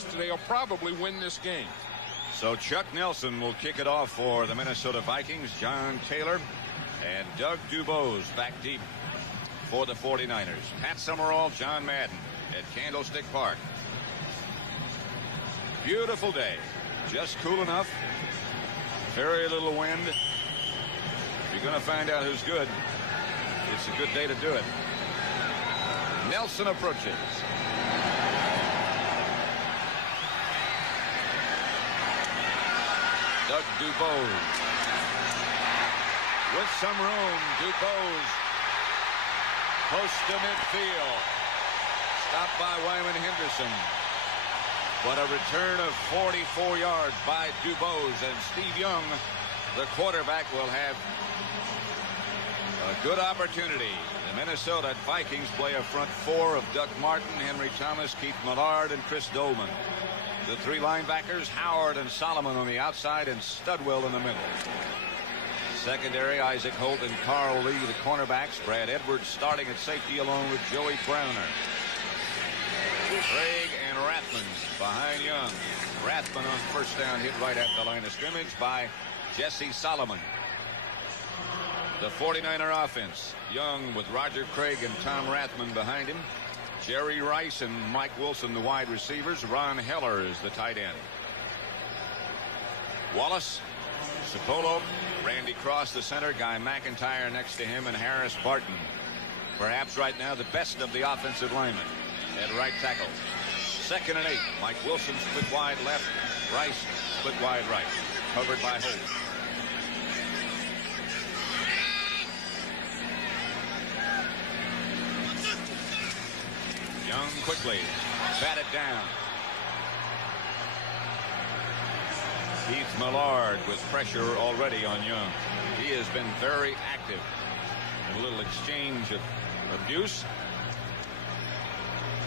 yesterday, will probably win this game. So Chuck Nelson will kick it off for the Minnesota Vikings. John Taylor and Doug Dubois back deep for the 49ers. Pat Summerall, John Madden at Candlestick Park. Beautiful day. Just cool enough. Very little wind. If you're going to find out who's good, it's a good day to do it. Nelson approaches. Doug Dubois. With some room, Dubois. Close to midfield. Stopped by Wyman Henderson. But a return of 44 yards by Dubois, and Steve Young, the quarterback, will have a good opportunity. The Minnesota Vikings play a front four of Doug Martin, Henry Thomas, Keith Millard, and Chris Dolman. The three linebackers, Howard and Solomon on the outside, and Studwell in the middle. Secondary, Isaac Holt and Carl Lee, the cornerbacks. Brad Edwards starting at safety along with Joey Browner. Craig and Rathman behind Young. Rathman on first down, hit right at the line of scrimmage by Jesse Solomon. The 49er offense. Young with Roger Craig and Tom Rathman behind him. Jerry Rice and Mike Wilson, the wide receivers. Ron Heller is the tight end. Wallace, Cipolo, Randy Cross, the center. Guy McIntyre next to him, and Harris Barton. Perhaps right now the best of the offensive linemen at right tackle. 2nd and 8. Mike Wilson split wide left. Rice split wide right. Covered by Holt. Young quickly batted down. Keith Millard with pressure already on Young. He has been very active. A little exchange of abuse.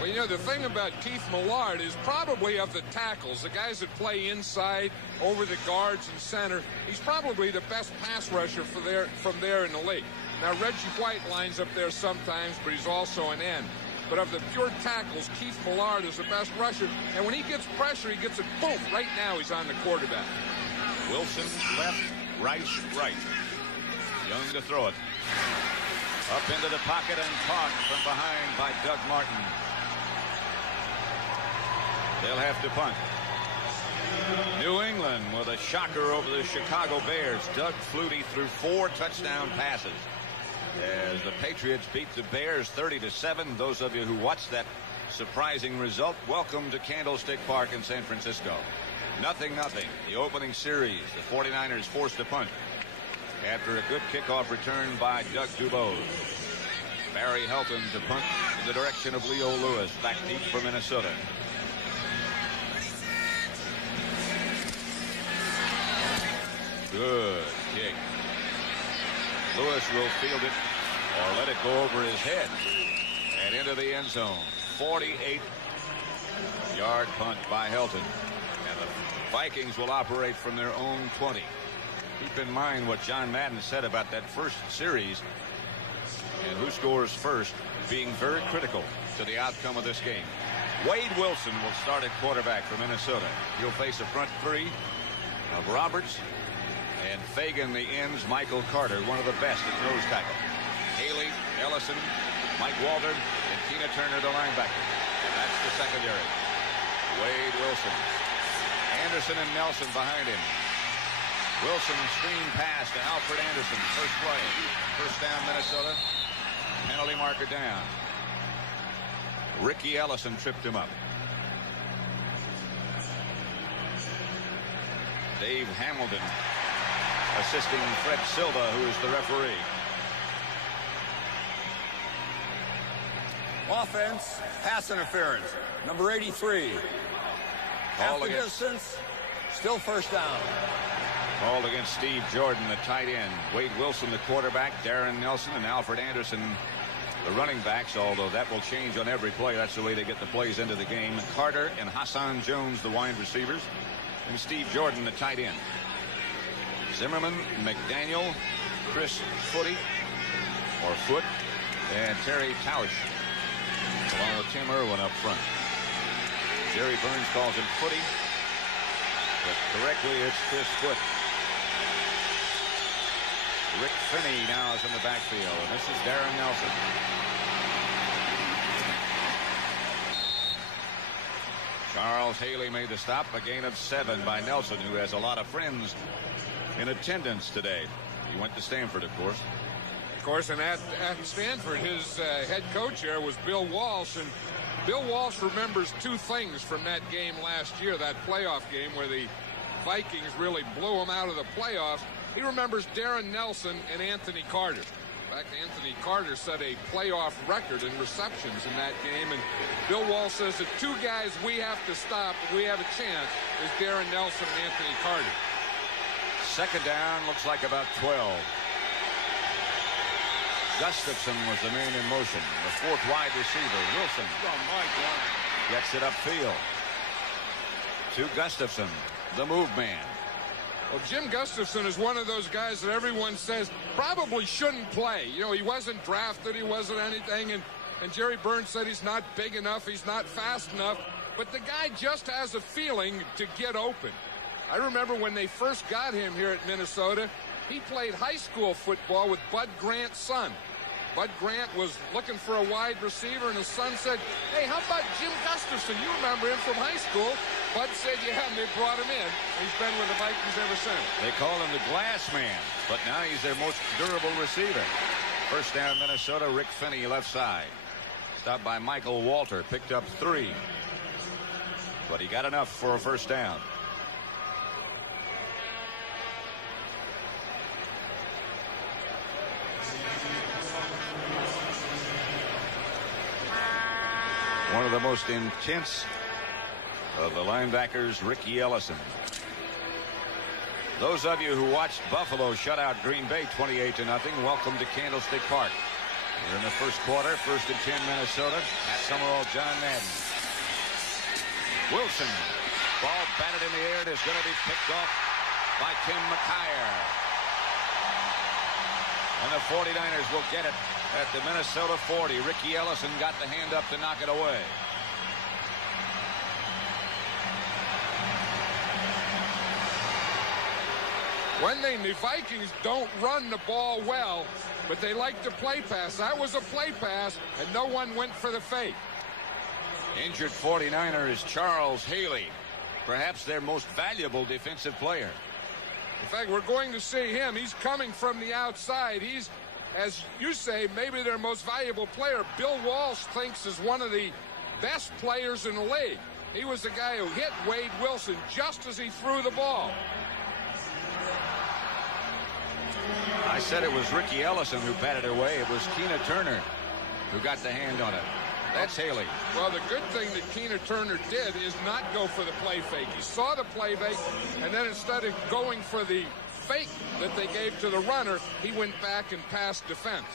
Well, you know, the thing about Keith Millard is probably of the tackles, the guys that play inside, over the guards and center, he's probably the best pass rusher from there in the league. Now, Reggie White lines up there sometimes, but he's also an end. But of the pure tackles, Keith Millard is the best rusher. And when he gets pressure, he gets it, boom, right now he's on the quarterback. Wilson left, Rice right. Young to throw it. Up into the pocket and caught from behind by Doug Martin. They'll have to punt. New England with a shocker over the Chicago Bears. Doug Flutie threw 4 touchdown passes as the Patriots beat the Bears 30-7. Those of you who watched that surprising result, welcome to Candlestick Park in San Francisco. 0-0. The opening series. The 49ers forced to punt after a good kickoff return by Doug Dubois. Barry Helton to punt in the direction of Leo Lewis, back deep for Minnesota. Good kick. Lewis will field it or let it go over his head and into the end zone. 48-yard punt by Helton. And the Vikings will operate from their own 20. Keep in mind what John Madden said about that first series and who scores first being very critical to the outcome of this game. Wade Wilson will start at quarterback for Minnesota. He'll face a front three of Roberts and Fagan, the ends, Michael Carter, one of the best at nose tackle. Haley, Ellison, Mike Walter, and Tina Turner, the linebacker. And that's the secondary. Wade Wilson. Anderson and Nelson behind him. Wilson screen pass to Alfred Anderson. First play. First down, Minnesota. Penalty marker down. Ricky Ellison tripped him up. Dave Hamilton assisting Fred Silva, who is the referee. Offense, pass interference, number 83. Half the distance, still first down. Called against Steve Jordan, the tight end. Wade Wilson, the quarterback. Darren Nelson and Alfred Anderson, the running backs, although that will change on every play. That's the way they get the plays into the game. Carter and Hassan Jones, the wide receivers. And Steve Jordan, the tight end. Zimmerman, McDaniel, Chris Foote, and Terry Tausch, along with Tim Irwin up front. Jerry Burns calls him Footy, but correctly it's his foot. Rick Finney now is in the backfield, and this is Darren Nelson. Charles Haley made the stop, a gain of 7 by Nelson, who has a lot of friends in attendance today. He went to Stanford, of course. Of course, and at Stanford, his head coach there was Bill Walsh, and Bill Walsh remembers 2 things from that game last year, that playoff game where the Vikings really blew them out of the playoffs. He remembers Darren Nelson and Anthony Carter. In fact, Anthony Carter set a playoff record in receptions in that game, and Bill Walsh says the 2 guys we have to stop if we have a chance is Darren Nelson and Anthony Carter. Second down, looks like about 12. Gustafson was the man in motion. The 4th wide receiver, Wilson. Oh, my God. Gets it upfield to Gustafson, the move man. Well, Jim Gustafson is one of those guys that everyone says probably shouldn't play. You know, he wasn't drafted, he wasn't anything, and Jerry Burns said he's not big enough, he's not fast enough, but the guy just has a feeling to get open. I remember when they first got him here at Minnesota, he played high school football with Bud Grant's son. Bud Grant was looking for a wide receiver, and his son said, "Hey, how about Jim Gustafson? You remember him from high school." Bud said, "Yeah," and they brought him in. He's been with the Vikings ever since. They call him the glass man, but now he's their most durable receiver. First down, Minnesota. Rick Finney, left side. Stopped by Michael Walter, picked up 3. But he got enough for a first down. One of the most intense of the linebackers, Ricky Ellison. Those of you who watched Buffalo shut out Green Bay 28-0, welcome to Candlestick Park. We're in the first quarter, 1st and 10 Minnesota. At Summerall, John Madden. Wilson. Ball batted in the air. It is going to be picked off by Tim McKyer. And the 49ers will get it at the Minnesota 40. Ricky Ellison got the hand up to knock it away. The Vikings don't run the ball well, but they like to play pass. That was a play pass, and no one went for the fake. Injured 49er is Charles Haley, perhaps their most valuable defensive player. In fact, we're going to see him. He's coming from the outside. He's, as you say, maybe their most valuable player. Bill Walsh thinks is one of the best players in the league. He was the guy who hit Wade Wilson just as he threw the ball. I said it was Ricky Ellison who batted away. It was Keena Turner who got the hand on it. That's Haley. Well, the good thing that Keena Turner did is not go for the play fake. He saw the play fake, and then instead of going for the fake that they gave to the runner, he went back and passed defense.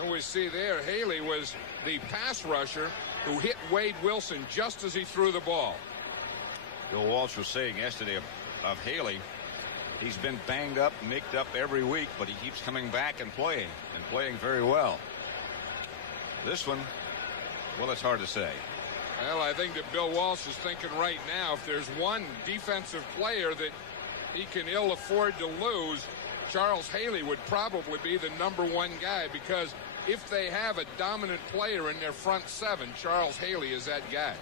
And we see there, Haley was the pass rusher who hit Wade Wilson just as he threw the ball. Bill Walsh was saying yesterday of Haley, he's been banged up, nicked up every week, but he keeps coming back and playing very well. This one, well, it's hard to say. Well, I think that Bill Walsh is thinking right now, if there's one defensive player that he can ill afford to lose, Charles Haley would probably be the #1 guy, because if they have a dominant player in their front 7, Charles Haley is that guy.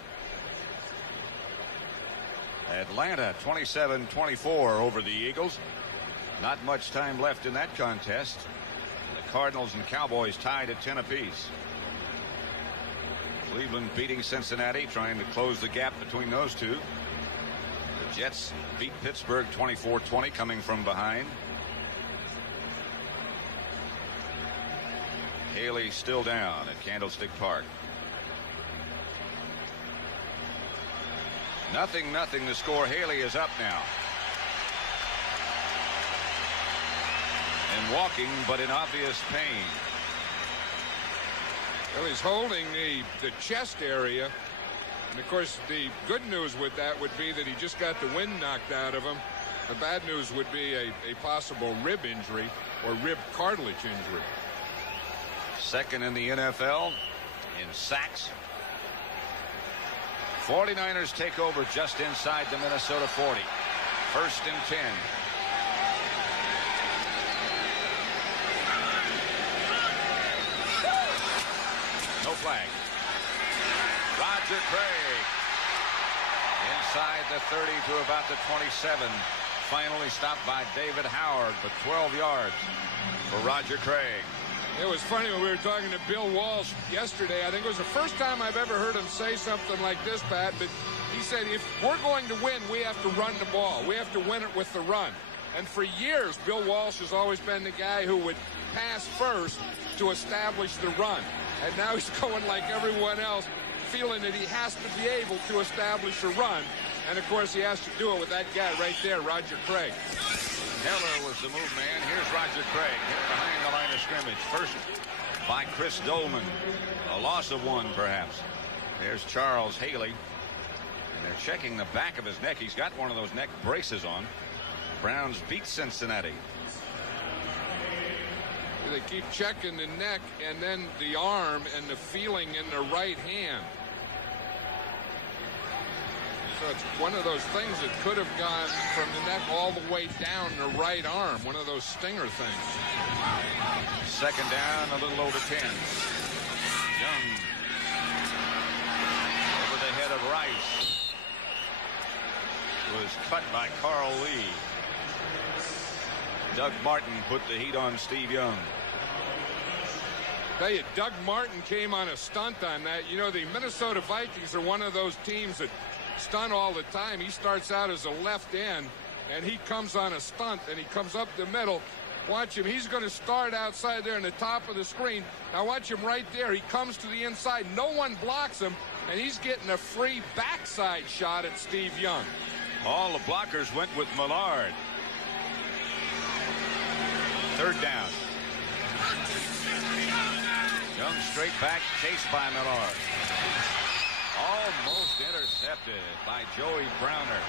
Atlanta 27-24 over the Eagles. Not much time left in that contest. The Cardinals and Cowboys tied at 10 apiece. Cleveland beating Cincinnati, trying to close the gap between those two. The Jets beat Pittsburgh 24-20, coming from behind. Haley still down at Candlestick Park. 0-0 the score. Haley is up now. And walking, but in obvious pain. Well, he's holding the chest area. And, of course, the good news with that would be that he just got the wind knocked out of him. The bad news would be a possible rib injury or rib cartilage injury. Second in the NFL in sacks. 49ers take over just inside the Minnesota 40. 1st and 10. No flag. Roger Craig inside the 30 to about the 27. Finally stopped by David Howard, but 12 yards for Roger Craig. It was funny when we were talking to Bill Walsh yesterday. I think it was the first time I've ever heard him say something like this, Pat, but he said if we're going to win, we have to run the ball. We have to win it with the run. And for years, Bill Walsh has always been the guy who would pass first to establish the run. And now he's going like everyone else, feeling that he has to be able to establish a run. And, of course, he has to do it with that guy right there, Roger Craig. Heller was the move man. Here's Roger Craig hit behind the line of scrimmage. First by Chris Dolman. A loss of 1, perhaps. There's Charles Haley. And they're checking the back of his neck. He's got one of those neck braces on. Browns beat Cincinnati. They keep checking the neck and then the arm and the feeling in the right hand. So it's one of those things that could have gone from the neck all the way down the right arm. One of those stinger things. 2nd down, a little over 10. Young over the head of Rice. Was cut by Carl Lee. Doug Martin put the heat on Steve Young. Tell you, Doug Martin came on a stunt on that. You know, the Minnesota Vikings are one of those teams that stunt all the time. He starts out as a left end, and he comes on a stunt, and he comes up the middle. Watch him. He's going to start outside there in the top of the screen. Now watch him right there. He comes to the inside. No one blocks him, and he's getting a free backside shot at Steve Young. All the blockers went with Millard. 3rd down. Young straight back, chased by Millard. Almost intercepted by Joey Browner.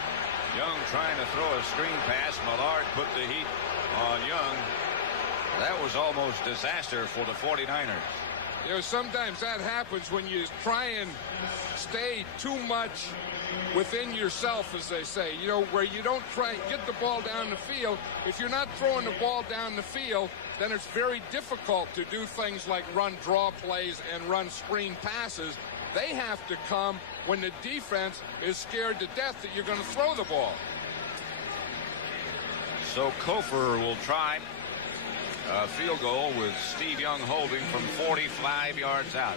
Young trying to throw a screen pass. Millard put the heat on Young. That was almost disaster for the 49ers. You know, sometimes that happens when you try and stay too much within yourself, as they say, you know, where you don't try and get the ball down the field. If you're not throwing the ball down the field, then it's very difficult to do things like run draw plays and run screen passes. They have to come when the defense is scared to death that you're going to throw the ball. So Kofor will try a field goal with Steve Young holding from 45 yards out.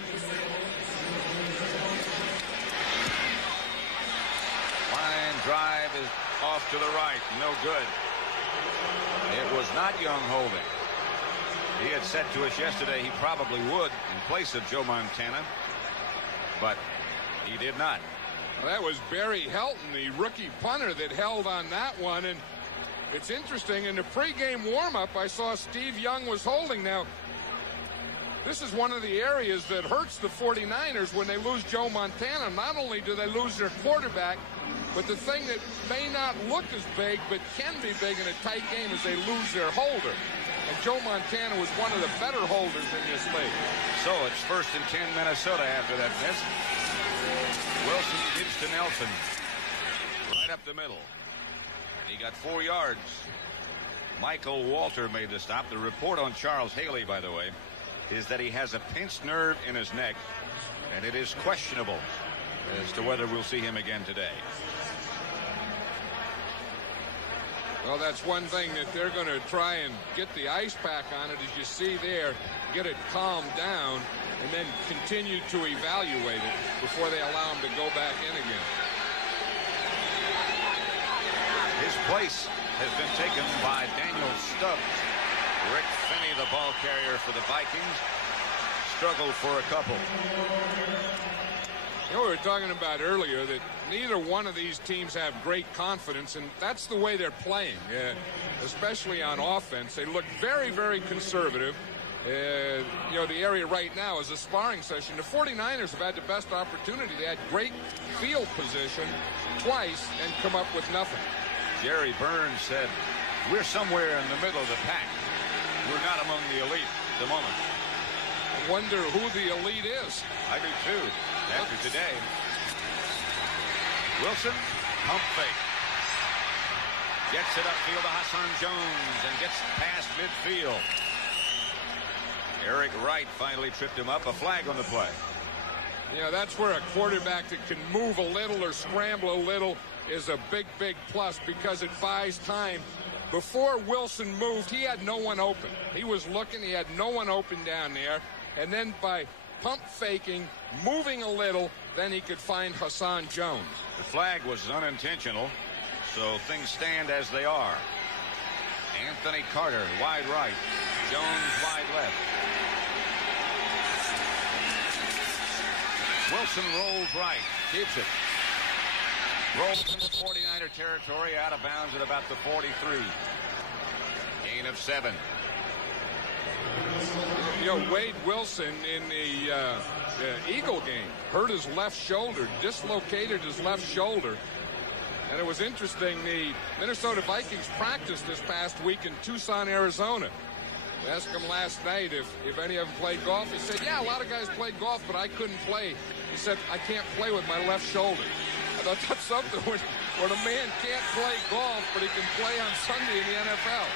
Line drive is off to the right. No good. It was not Young holding. He had said to us yesterday he probably would in place of Joe Montana, but he did not. Well, that was Barry Helton, the rookie punter, that held on that one. And it's interesting, in the pregame warm-up, I saw Steve Young was holding. Now, this is one of the areas that hurts the 49ers when they lose Joe Montana. Not only do they lose their quarterback, but the thing that may not look as big but can be big in a tight game is they lose their holder. And Joe Montana was one of the better holders in this league. So it's 1st and 10 Minnesota after that miss. Wilson gives to Nelson. Right up the middle. He got 4 yards. Michael Walter made the stop. The report on Charles Haley, by the way, is that he has a pinched nerve in his neck, and it is questionable as to whether we'll see him again today. Well, that's one thing that they're going to try and get the ice pack on it, as you see there, get it calmed down, and then continue to evaluate it before they allow him to go back in again. His place has been taken by Daniel Stubbs. Rick Finney, the ball carrier for the Vikings, struggled for a couple. You know, we were talking about earlier that neither one of these teams have great confidence, and that's the way they're playing, especially on offense. They look very, very conservative. You know, the area right now is a sparring session. The 49ers have had the best opportunity. They had great field position twice and come up with nothing. Jerry Burns said, we're somewhere in the middle of the pack. We're not among the elite at the moment. I wonder who the elite is. I do too, after today. Wilson, pump fake. Gets it upfield to Hassan Jones and gets past midfield. Eric Wright finally tripped him up. A flag on the play. Yeah, that's where a quarterback that can move a little or scramble a little is a big, big plus because it buys time. Before Wilson moved, he had no one open. He was looking. He had no one open down there. And then by pump faking, moving a little, then he could find Hassan Jones. The flag was unintentional, so things stand as they are. Anthony Carter, wide right. Jones, wide left. Wilson rolls right, keeps it. Rolls into 49er territory, out of bounds at about the 43. Gain of 7. You know, Wade Wilson in the Eagle game hurt his left shoulder, dislocated his left shoulder. And it was interesting, the Minnesota Vikings practiced this past week in Tucson, Arizona. I asked him last night if any of them played golf. He said, yeah, a lot of guys played golf, but I couldn't play. He said, I can't play with my left shoulder. I thought that's something when a man can't play golf, but he can play on Sunday in the NFL.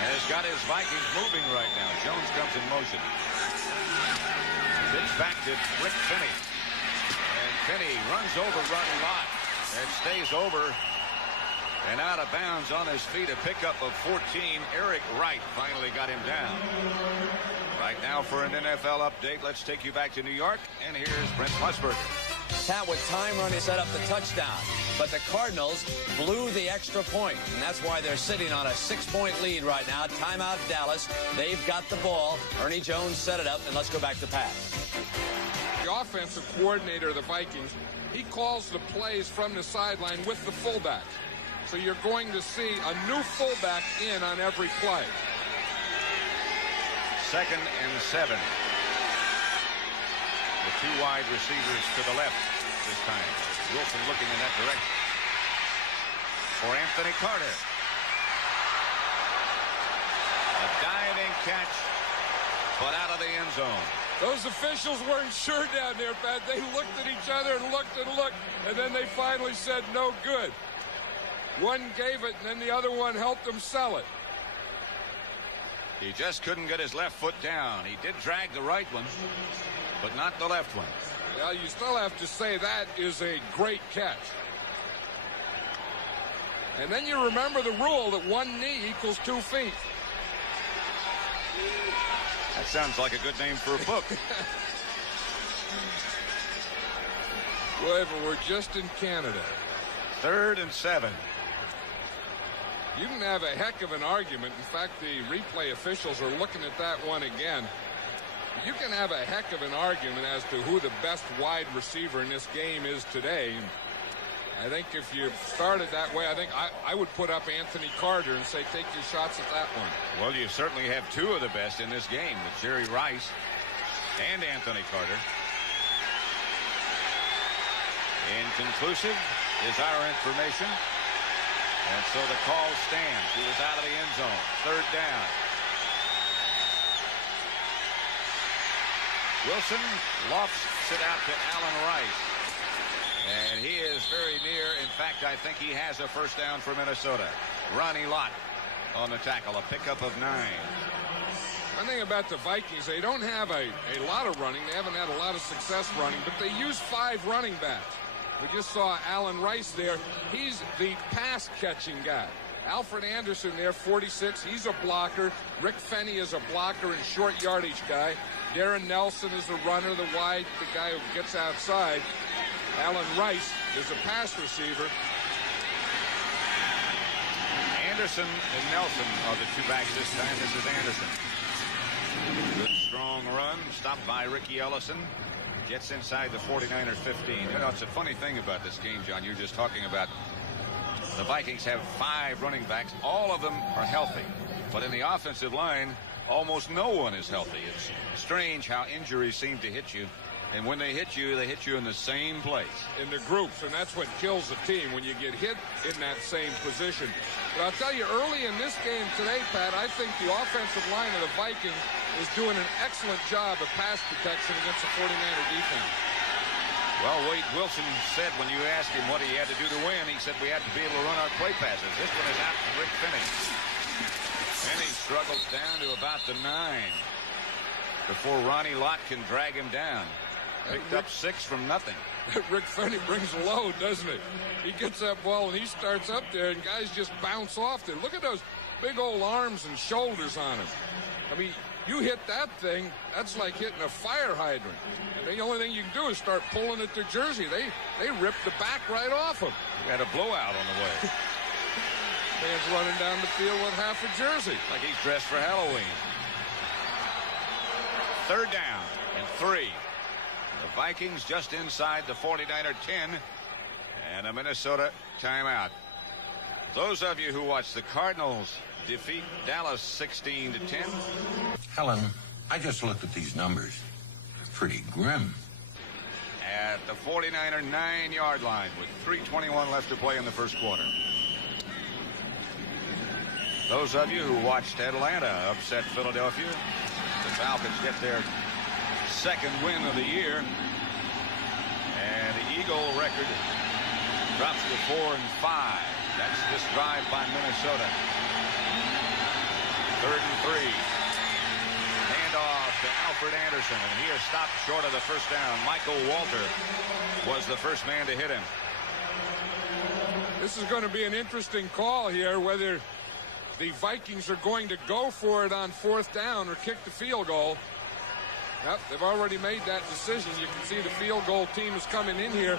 And has got his Vikings moving right now. Jones comes in motion. Pitch back to Rick Finney. And Finney runs over Ronnie Lott. And stays over and out of bounds on his feet. A pickup of 14. Eric Wright finally got him down. Right now for an NFL update, let's take you back to New York. And here's Brent Musburger. Pat, with time running, set up the touchdown. But the Cardinals blew the extra point, and that's why they're sitting on a 6-point lead right now. Timeout Dallas. They've got the ball. Ernie Jones set it up, and let's go back to Pat. The offensive coordinator of the Vikings, he calls the plays from the sideline with the fullback. So you're going to see a new fullback in on every play. 2nd and 7. The 2 wide receivers to the left this time. Wilson looking in that direction. For Anthony Carter. A diving catch, but out of the end zone. Those officials weren't sure down there, Pat. They looked at each other and looked, and then they finally said no good. One gave it, and then the other one helped him sell it. He just couldn't get his left foot down. He did drag the right one, but not the left one. Well, you still have to say that is a great catch. And then you remember the rule that 1 knee equals 2 feet. That sounds like a good name for a book. Well, if it were just in Canada. 3rd and 7. You can have a heck of an argument. In fact, the replay officials are looking at that one again. You can have a heck of an argument as to who the best wide receiver in this game is today. I think if you started that way, I think I would put up Anthony Carter and say take your shots at that one. Well, you certainly have 2 of the best in this game with Jerry Rice and Anthony Carter. Inconclusive is our information. And so the call stands. He was out of the end zone. 3rd down. Wilson lofts it out to Allen Rice. And he is very near. In fact, I think he has a first down for Minnesota. Ronnie Lott on the tackle. A pickup of 9. One thing about the Vikings, they don't have a lot of running. They haven't had a lot of success running, but they use 5 running backs. We just saw Allen Rice there. He's the pass-catching guy. Alfred Anderson there, 46. He's a blocker. Rick Finney is a blocker and short yardage guy. Darren Nelson is the runner, the guy who gets outside. Allen Rice is a pass receiver. Anderson and Nelson are the 2 backs this time. This is Anderson. Good strong run, stopped by Ricky Ellison. Gets inside the 49er 15. You know, it's a funny thing about this game, John. You're just talking about the Vikings have 5 running backs. All of them are healthy. But in the offensive line, almost no one is healthy. It's strange how injuries seem to hit you. And when they hit you in the same place. In the groups, and that's what kills the team when you get hit in that same position. But I'll tell you, early in this game today, Pat, I think the offensive line of the Vikings is doing an excellent job of pass protection against the 49er defense. Well, Wade Wilson said when you asked him what he had to do to win, he said we had to be able to run our play passes. This one is out to Rick Finney. Finney struggles down to about the 9 before Ronnie Lott can drag him down. Picked up 6 from nothing. Rick Finney brings a load, doesn't he? He gets that ball and he starts up there and guys just bounce off there. Look at those big old arms and shoulders on him. I mean, you hit that thing, that's like hitting a fire hydrant. And the only thing you can do is start pulling at their jersey. They ripped the back right off them. We had a blowout on the way. Fans running down the field with half a jersey. Like he's dressed for Halloween. 3rd down and 3. The Vikings just inside the 49er 10 and a Minnesota timeout. Those of you who watch the Cardinals defeat Dallas 16-10. Helen, I just looked at these numbers. Pretty grim. At the 49er 9-yard line with 3:21 left to play in the first quarter. Those of you who watched Atlanta upset Philadelphia. The Falcons get their 2nd win of the year. And the Eagle record drops to 4-5. That's this drive by Minnesota. 3rd and 3. Handoff to Alfred Anderson, and he is stopped short of the first down. Michael Walter was the first man to hit him. This is going to be an interesting call here, whether the Vikings are going to go for it on 4th down or kick the field goal. Yep, they've already made that decision. You can see the field goal team is coming in here.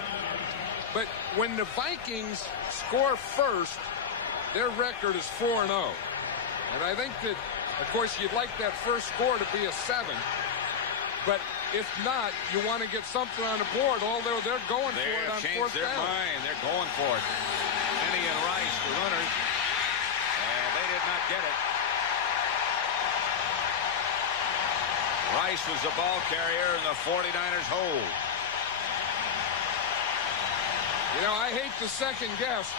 But when the Vikings score first, their record is 4-0. And I think that, of course, you'd like that first score to be a 7. But if not, you want to get something on the board, although they're going for it on 4th down. They've changed their mind. They're going for it. Finney and Rice, the runners. And they did not get it. Rice was the ball carrier, and the 49ers hold. You know, I hate to second guess,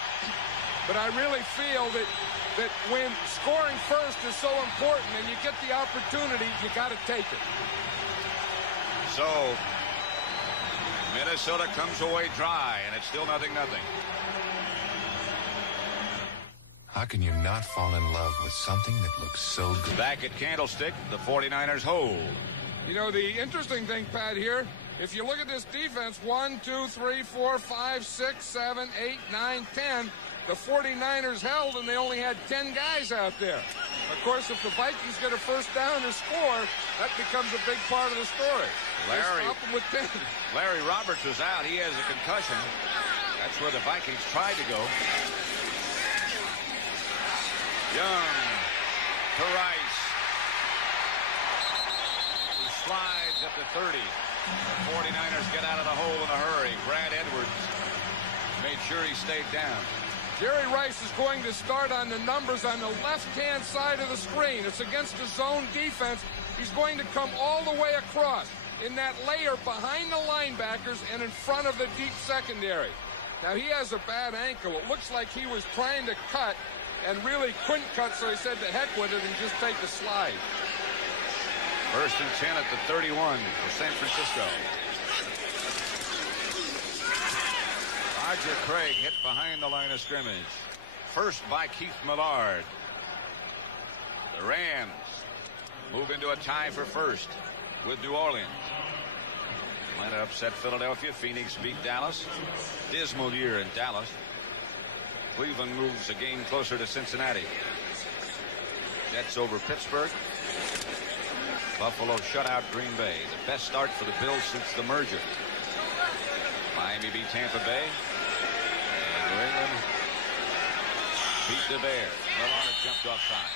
but I really feel that when scoring first is so important and you get the opportunity, you got to take it. So, Minnesota comes away dry, and it's still 0-0. How can you not fall in love with something that looks so good? Back at Candlestick, the 49ers hold. You know, the interesting thing, Pat, here, if you look at this defense, 1, 2, 3, 4, 5, 6, 7, 8, 9, 10, the 49ers held, and they only had 10 guys out there. Of course, if the Vikings get a first down or score, that becomes a big part of the story. Stop them with 10. Larry Roberts was out. He has a concussion. That's where the Vikings tried to go. Young to Rice. He slides at the 30. The 49ers get out of the hole in a hurry. Brad Edwards made sure he stayed down. Jerry Rice is going to start on the numbers on the left-hand side of the screen. It's against the zone defense. He's going to come all the way across in that layer behind the linebackers and in front of the deep secondary. Now, he has a bad ankle. It looks like he was trying to cut and really couldn't cut, so he said to heck with it and just take the slide. 1st and 10 at the 31 for San Francisco. Roger Craig hit behind the line of scrimmage. First by Keith Millard. The Rams move into a tie for first with New Orleans. Atlanta upset Philadelphia. Phoenix beat Dallas. Dismal year in Dallas. Cleveland moves a game closer to Cincinnati. Jets over Pittsburgh. Buffalo shut out Green Bay. The best start for the Bills since the merger. Miami beat Tampa Bay. And New England beat the Bears. Milano jumped offside.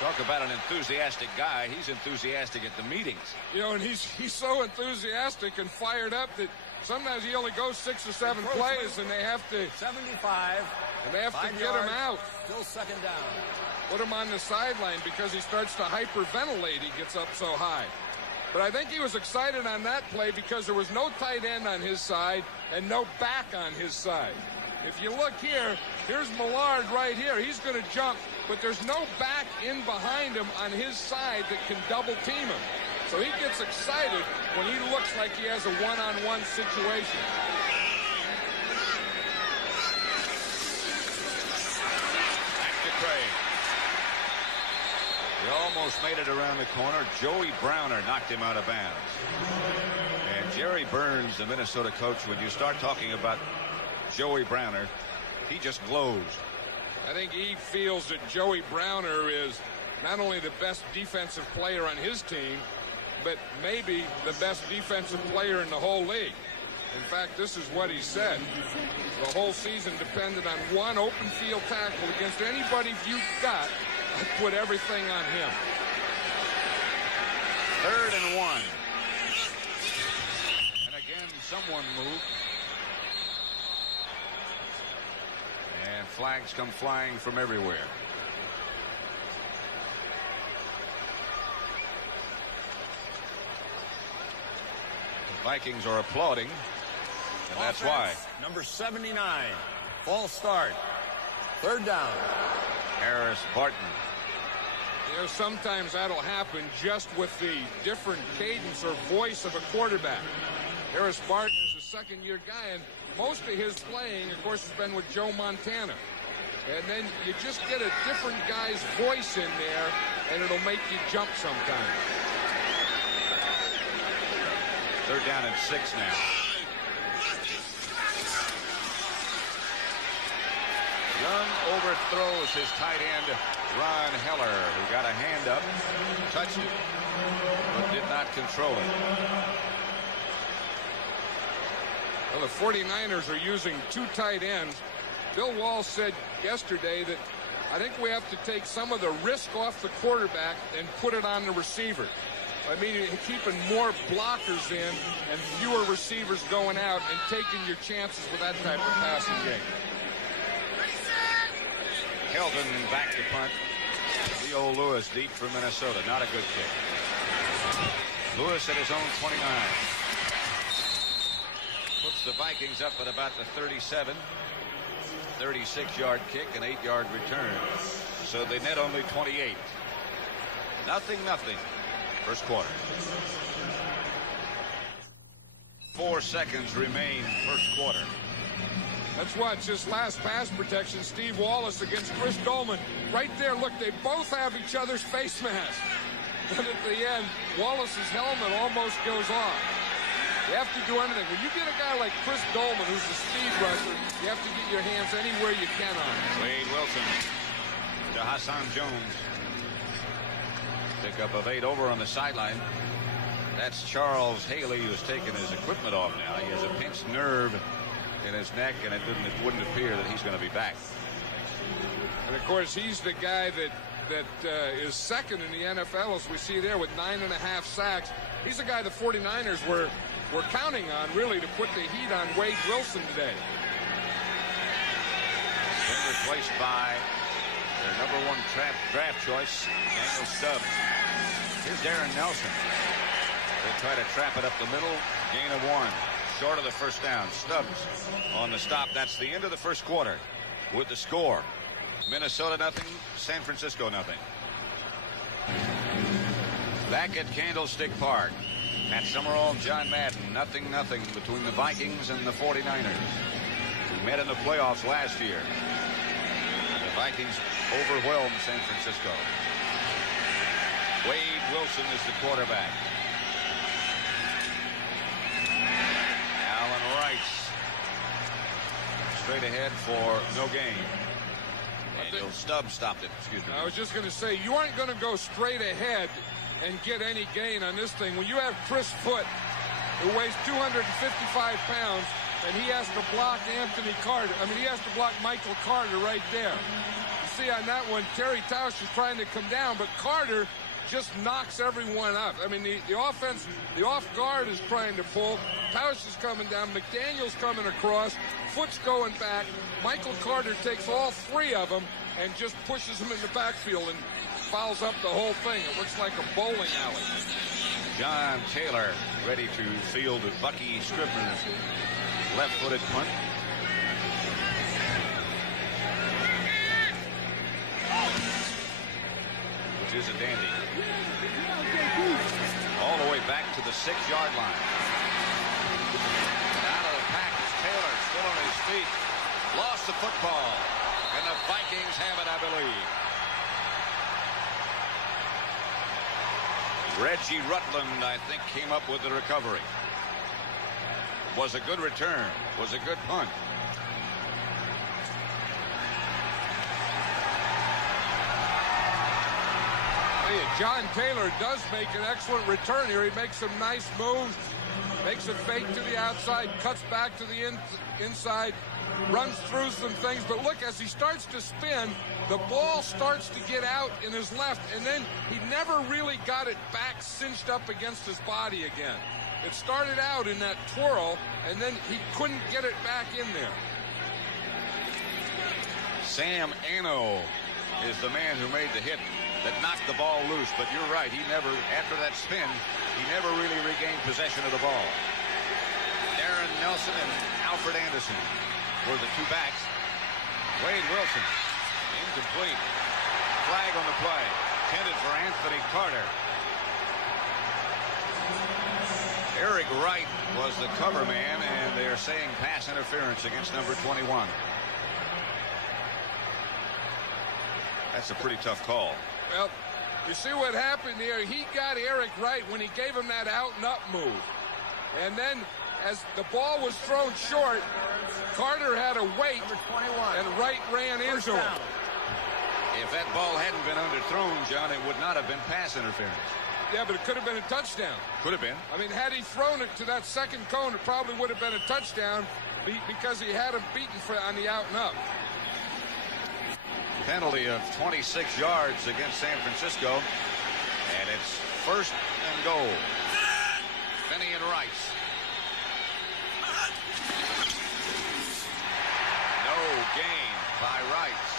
Talk about an enthusiastic guy. He's enthusiastic at the meetings. You know, and he's so enthusiastic and fired up that sometimes he only goes 6 or 7 plays, and they have to 75. And they have to get him out. Still 2nd down. Put him on the sideline because he starts to hyperventilate. He gets up so high. But I think he was excited on that play because there was no tight end on his side and no back on his side. If you look here, here's Millard right here. He's going to jump, but there's no back in behind him on his side that can double team him. So he gets excited when he looks like he has a one-on-one situation. Back to Craig. He almost made it around the corner. Joey Browner knocked him out of bounds. And Jerry Burns, the Minnesota coach, when you start talking about Joey Browner, he just glows. I think he feels that Joey Browner is not only the best defensive player on his team, but maybe the best defensive player in the whole league. In fact, this is what he said. The whole season depended on one open field tackle against anybody you've got. I put everything on him. 3rd and 1. And again, someone moved. And flags come flying from everywhere. The Vikings are applauding, and that's why. Number 79. False start. 3rd down. Harris Barton. You know, sometimes that'll happen just with the different cadence or voice of a quarterback. Harris Barton is a second-year guy, and most of his playing, of course, has been with Joe Montana. And then you just get a different guy's voice in there, and it'll make you jump sometimes. 3rd down and 6 now. Young overthrows his tight end, Ron Heller, who got a hand up, touched it, but did not control it. Well, the 49ers are using 2 tight ends. Bill Walsh said yesterday that I think we have to take some of the risk off the quarterback and put it on the receiver. I mean, keeping more blockers in and fewer receivers going out and taking your chances with that type of passing game. Helton back to punt. Leo Lewis deep for Minnesota. Not a good kick. Lewis at his own 29. Puts the Vikings up at about the 37. 36-yard kick, an 8-yard return. So they net only 28. 0-0. First quarter. 4 seconds remain first quarter. Let's watch this last pass protection. Steve Wallace against Chris Dolman. Right there, look, they both have each other's face mask. But at the end, Wallace's helmet almost goes off. You have to do anything. When you get a guy like Chris Dolman, who's a speed rusher, you have to get your hands anywhere you can on him. Wade Wilson to Hassan Jones. Pickup of 8 over on the sideline. That's Charles Haley, who's taken his equipment off now. He has a pinched nerve in his neck, and it wouldn't appear that he's going to be back. And of course, he's the guy that is second in the NFL, as we see there, with 9.5 sacks. He's the guy the 49ers were counting on, really, to put the heat on Wade Wilson today. Been replaced by their #1 draft choice, Daniel Stubbs. Here's Darren Nelson. They try to trap it up the middle. Gain of 1. Short of the first down. Stubbs on the stop. That's the end of the first quarter with the score. Minnesota 0, San Francisco 0. Back at Candlestick Park. At Summerall, John Madden. 0-0 between the Vikings and the 49ers, who met in the playoffs last year. The Vikings overwhelmed San Francisco. Wade Wilson is the quarterback. Alan Rice straight ahead for no gain. Daniel Stubbs stopped it. Excuse me. I was just going to say, you aren't going to go straight ahead and get any gain on this thing. When you have Chris Foote, who weighs 255 pounds, and he has to block Anthony Carter. I mean, he has to block Michael Carter right there. You see on that one, Terry Tausch is trying to come down, but Carter just knocks everyone up. I mean, the offense, the off guard is trying to pull. Tausch is coming down. McDaniel's coming across. Foote's going back. Michael Carter takes all 3 of them and just pushes them in the backfield and fouls up the whole thing. It looks like a bowling alley. John Taylor ready to field Bucky Scribner's left-footed punt. Which is a dandy. all the way back to the 6-yard line. Out of the pack is Taylor, still on his feet. Lost the football, and the Vikings have it, I believe. Reggie Rutland, I think, came up with the recovery. Was a good return, was a good punt. John Taylor does make an excellent return here. He makes some nice moves, makes a fake to the outside, cuts back to the inside, runs through some things. But look, as he starts to spin, the ball starts to get out in his left, and then he never really got it back cinched up against his body again. It started out in that twirl, and then he couldn't get it back in there. Sam Ano is the man who made the hit that knocked the ball loose, but you're right, he never, after that spin, he never really regained possession of the ball. Darren Nelson and Alfred Anderson were the two backs. Wade Wilson, incomplete. Flag on the play, intended for Anthony Carter. Eric Wright was the cover man, and they're saying pass interference against number 21. That's a pretty tough call. Well, you see what happened there. He got Eric Wright when he gave him that out and up move. And then as the ball was thrown short, Carter had to wait, and Wright ran into him. If that ball hadn't been underthrown, John, it would not have been pass interference. Yeah, but it could have been a touchdown. Could have been. I mean, had he thrown it to that second cone, it probably would have been a touchdown because he had him beaten on the out and up. Penalty of 26 yards against San Francisco, and it's 1st and goal. Finney and Rice. No gain by Rice.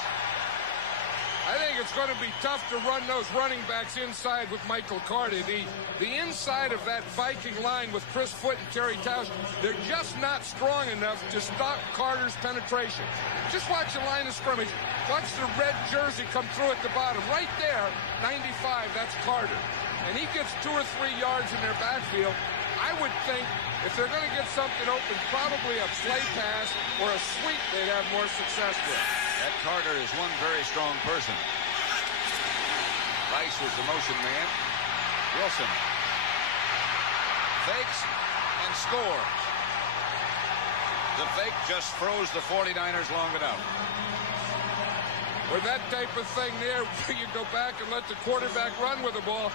I think it's going to be tough to run those running backs inside with Michael Carter. The inside of that Viking line with Chris Foote and Terry Tausch, they're just not strong enough to stop Carter's penetration. Just watch the line of scrimmage. Watch the red jersey come through at the bottom. Right there, 95, that's Carter. And he gets 2 or 3 yards in their backfield. I would think if they're going to get something open, probably a play pass or a sweep they'd have more success with. That Carter is one very strong person. Rice was the motion man. Wilson fakes and scores. The fake just froze the 49ers long enough. With that type of thing there, you go back and let the quarterback run with the ball.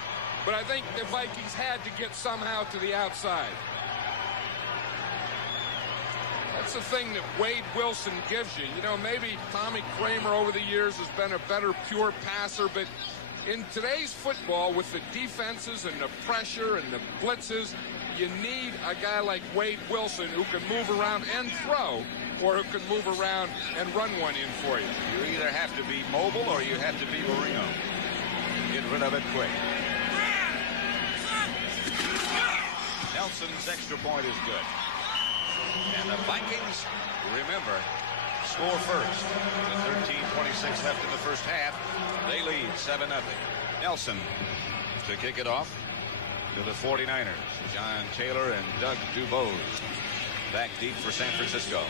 But I think the Vikings had to get somehow to the outside. That's the thing that Wade Wilson gives you. You know, maybe Tommy Kramer over the years has been a better pure passer, but in today's football with the defenses and the pressure and the blitzes, you need a guy like Wade Wilson who can move around and throw, or who can move around and run one in for you. You either have to be mobile or you have to be Marino. Get rid of it quick. Nelson's extra point is good. And the Vikings, remember, score first. With 13:26 left in the first half, they lead 7-0. Nelson to kick it off to the 49ers. John Taylor and Doug Dubose back deep for San Francisco.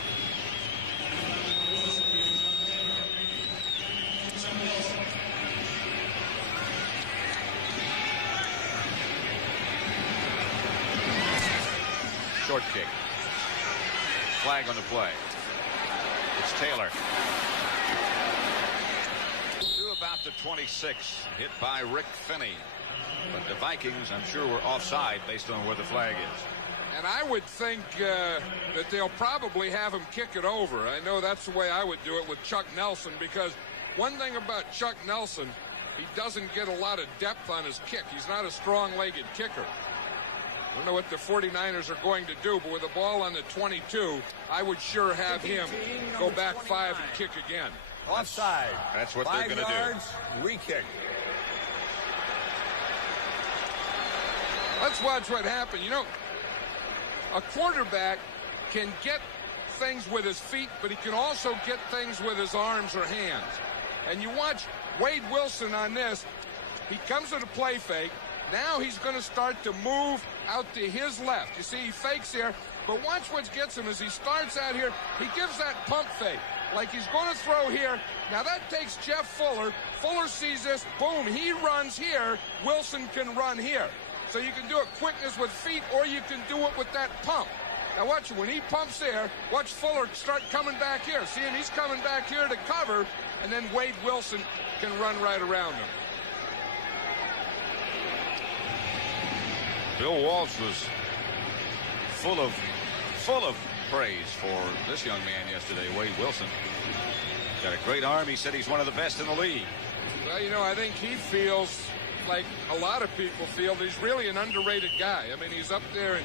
Short kick. Flag on the play. It's Taylor. To about the 26. Hit by Rick Finney. But the Vikings, I'm sure, were offside based on where the flag is. And I would think that they'll probably have him kick it over. I know that's the way I would do it with Chuck Nelson, because one thing about Chuck Nelson, he doesn't get a lot of depth on his kick. He's not a strong-legged kicker. I don't know what the 49ers are going to do, but with the ball on the 22, I would sure have him go back 5 and kick again. Offside. That's what they're going to do. 5 yards, re-kick. Let's watch what happened. You know, a quarterback can get things with his feet, but he can also get things with his arms or hands. And you watch Wade Wilson on this. He comes with a play fake. Now he's going to start to move out to his left. You see, he fakes here, but watch what gets him as he starts out here. He gives that pump fake like he's going to throw here. Now that takes Jeff Fuller. Fuller sees this. Boom, he runs here. Wilson can run here. So you can do it quickness with feet, or you can do it with that pump. Now watch it. When he pumps there, watch Fuller start coming back here. See him? He's coming back here to cover, and then Wade Wilson can run right around him. Bill Walsh was full of praise for this young man yesterday, Wade Wilson. Got a great arm. He said he's one of the best in the league. Well, you know, I think he feels like a lot of people feel that he's really an underrated guy. I mean, he's up there in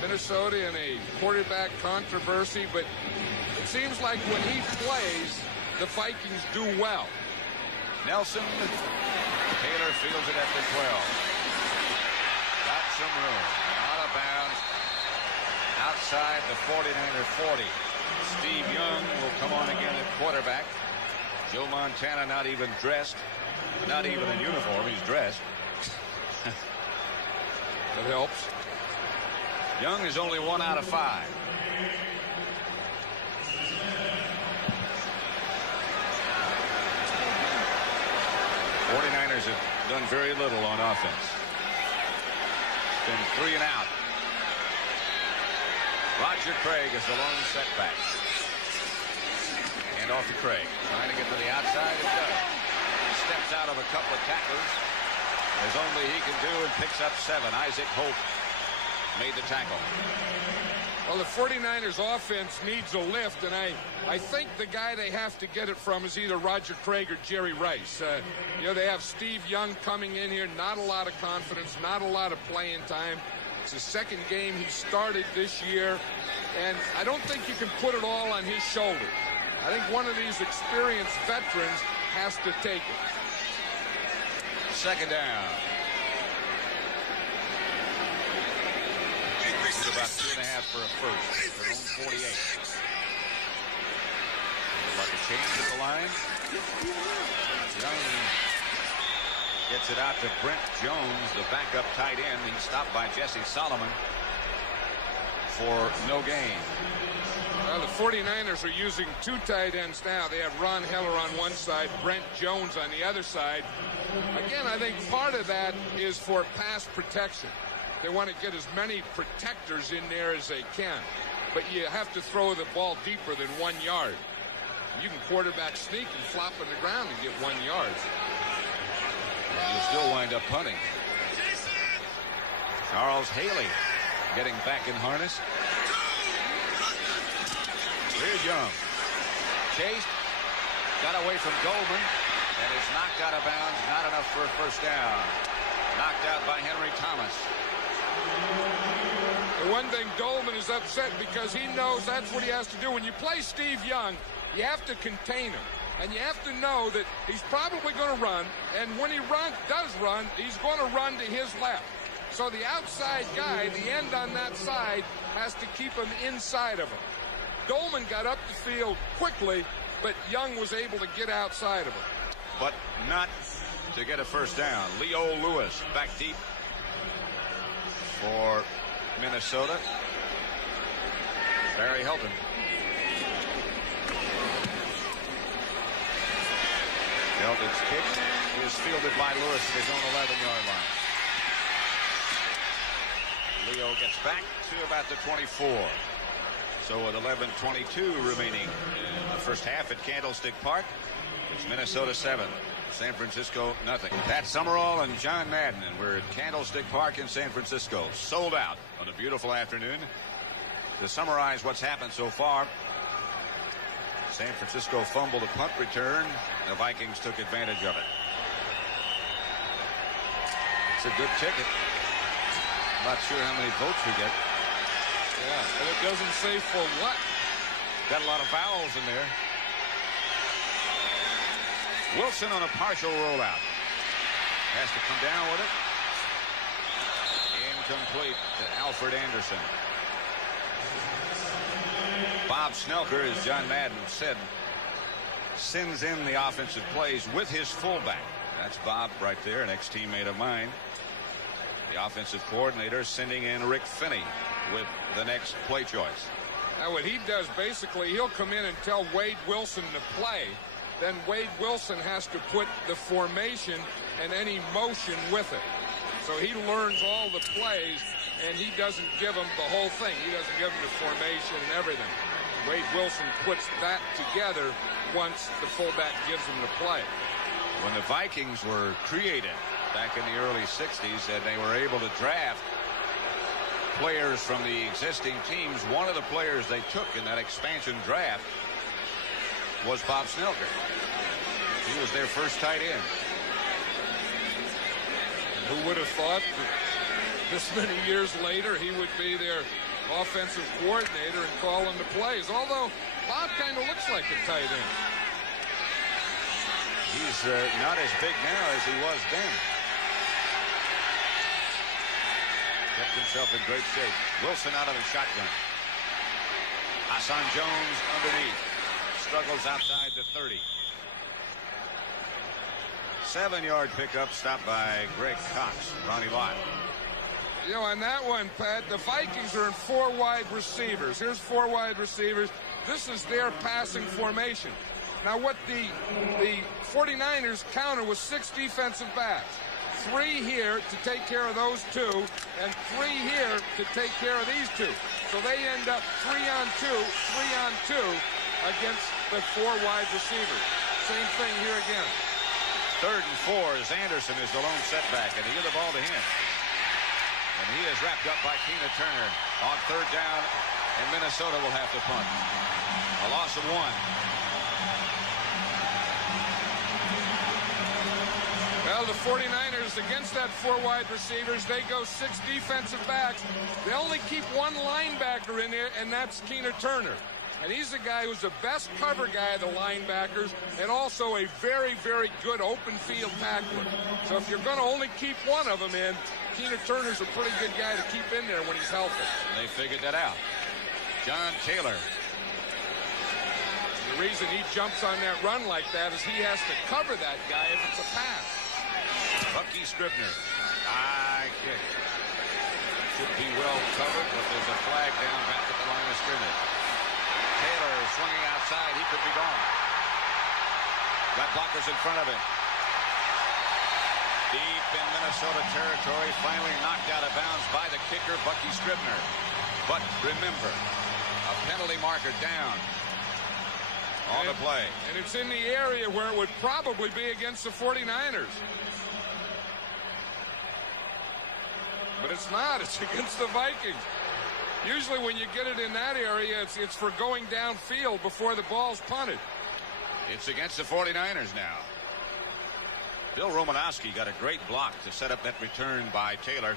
Minnesota in a quarterback controversy, but it seems like when he plays, the Vikings do well. Nelson, Taylor fields it at the 12. Got some room. Out of bounds. Outside the 49er 40. Steve Young will come on again at quarterback. Joe Montana not even dressed. Not even in uniform. He's dressed. That helps. Young is only 1 out of 5. '49ers have done very little on offense. It's been 3 and out. Roger Craig is the lone setback. And off to Craig. Trying to get to the outside. It does. He steps out of a couple of tacklers, as only he can do, and picks up 7. Isaac Holt made the tackle. Well, the 49ers offense needs a lift, and I think the guy they have to get it from is either Roger Craig or Jerry Rice. You know, they have Steve Young coming in here, not a lot of confidence, not a lot of playing time. It's the second game he started this year, and I don't think you can put it all on his shoulders. I think one of these experienced veterans has to take it. Second down. It's about 2.5 for a first. Their own 48. Like a change at the line. Young gets it out to Brent Jones, the backup tight end. He's stopped by Jesse Solomon for no gain. Well, the 49ers are using 2 tight ends now. They have Ron Heller on one side, Brent Jones on the other side. Again, I think part of that is for pass protection. They want to get as many protectors in there as they can. But you have to throw the ball deeper than 1 yard. You can quarterback sneak and flop on the ground and get 1 yard. You'll still wind up punting. Charles Haley getting back in harness. Here's Young. Chased. Got away from Goldman. And is knocked out of bounds. Not enough for a first down. Knocked out by Henry Thomas. The one thing, Goldman is upset because he knows that's what he has to do. When you play Steve Young, you have to contain him. And you have to know that he's probably going to run. And when he does run, he's going to run to his left. So the outside guy, the end on that side, has to keep him inside of him. Goldman got up the field quickly, but Young was able to get outside of him. But not to get a first down. Leo Lewis back deep for Minnesota. Barry Helton. Helton's kick is fielded by Lewis at his own 11-yard line. Leo gets back to about the 24. So with 11:22 remaining in the first half at Candlestick Park, it's Minnesota 7, San Francisco nothing. Pat Summerall and John Madden, and we're at Candlestick Park in San Francisco. Sold out on a beautiful afternoon. To summarize what's happened so far, San Francisco fumbled a punt return. The Vikings took advantage of it. It's a good ticket. I'm not sure how many votes we get. Yeah, and it doesn't say for what. Got a lot of vowels in there. Wilson on a partial rollout. Has to come down with it. Incomplete to Alfred Anderson. Bob Snelker, as John Madden said, sends in the offensive plays with his fullback. That's Bob right there, an ex-teammate of mine. The offensive coordinator sending in Rick Finney with the next play choice. Now what he does, basically, he'll come in and tell Wade Wilson to play. Then Wade Wilson has to put the formation and any motion with it. So he learns all the plays, and he doesn't give them the whole thing. He doesn't give them the formation and everything. Wade Wilson puts that together once the fullback gives him the play. When the Vikings were created back in the early 60s and they were able to draft players from the existing teams, one of the players they took in that expansion draft was Bob Snelker. He was their first tight end. Who would have thought that this many years later he would be their offensive coordinator and calling the plays? Although Bob kind of looks like a tight end. He's not as big now as he was then. Kept himself in great shape. Wilson out of the shotgun. Hassan Jones underneath. Struggles outside the 30. 7-yard pickup, stopped by Greg Cox. Ronnie Lott. You know, on that one, Pat, the Vikings are in 4 wide receivers. Here's 4 wide receivers. This is their passing formation. Now, what the 49ers counter was 6 defensive backs. 3 here to take care of those 2, and 3 here to take care of these 2. So they end up 3 on 2, 3 on 2 against the 4 wide receivers. Same thing here again. 3rd and 4 as Anderson is the lone setback, and he gives the ball to him. And he is wrapped up by Tina Turner on 3rd down, and Minnesota will have to punt. A loss of 1. Well, the 49ers, against that 4 wide receivers, they go 6 defensive backs. They only keep 1 linebacker in there, and that's Tina Turner. And he's the guy who's the best cover guy of the linebackers, and also a very, very good open field tackler. So if you're going to only keep 1 of them in, Tina Turner's a pretty good guy to keep in there when he's healthy. And they figured that out. John Taylor. The reason he jumps on that run like that is he has to cover that guy if it's a pass. Bucky Scribner. High kick. Should be well covered, but there's a flag down back at the line of scrimmage. Taylor swinging outside. He could be gone. Got blockers in front of him. Deep in Minnesota territory. Finally knocked out of bounds by the kicker, Bucky Scribner. But remember, a penalty marker down on the play. And it's in the area where it would probably be against the 49ers. But it's not. It's against the Vikings. Usually when you get it in that area, it's for going downfield before the ball's punted. It's against the 49ers now. Bill Romanowski got a great block to set up that return by Taylor.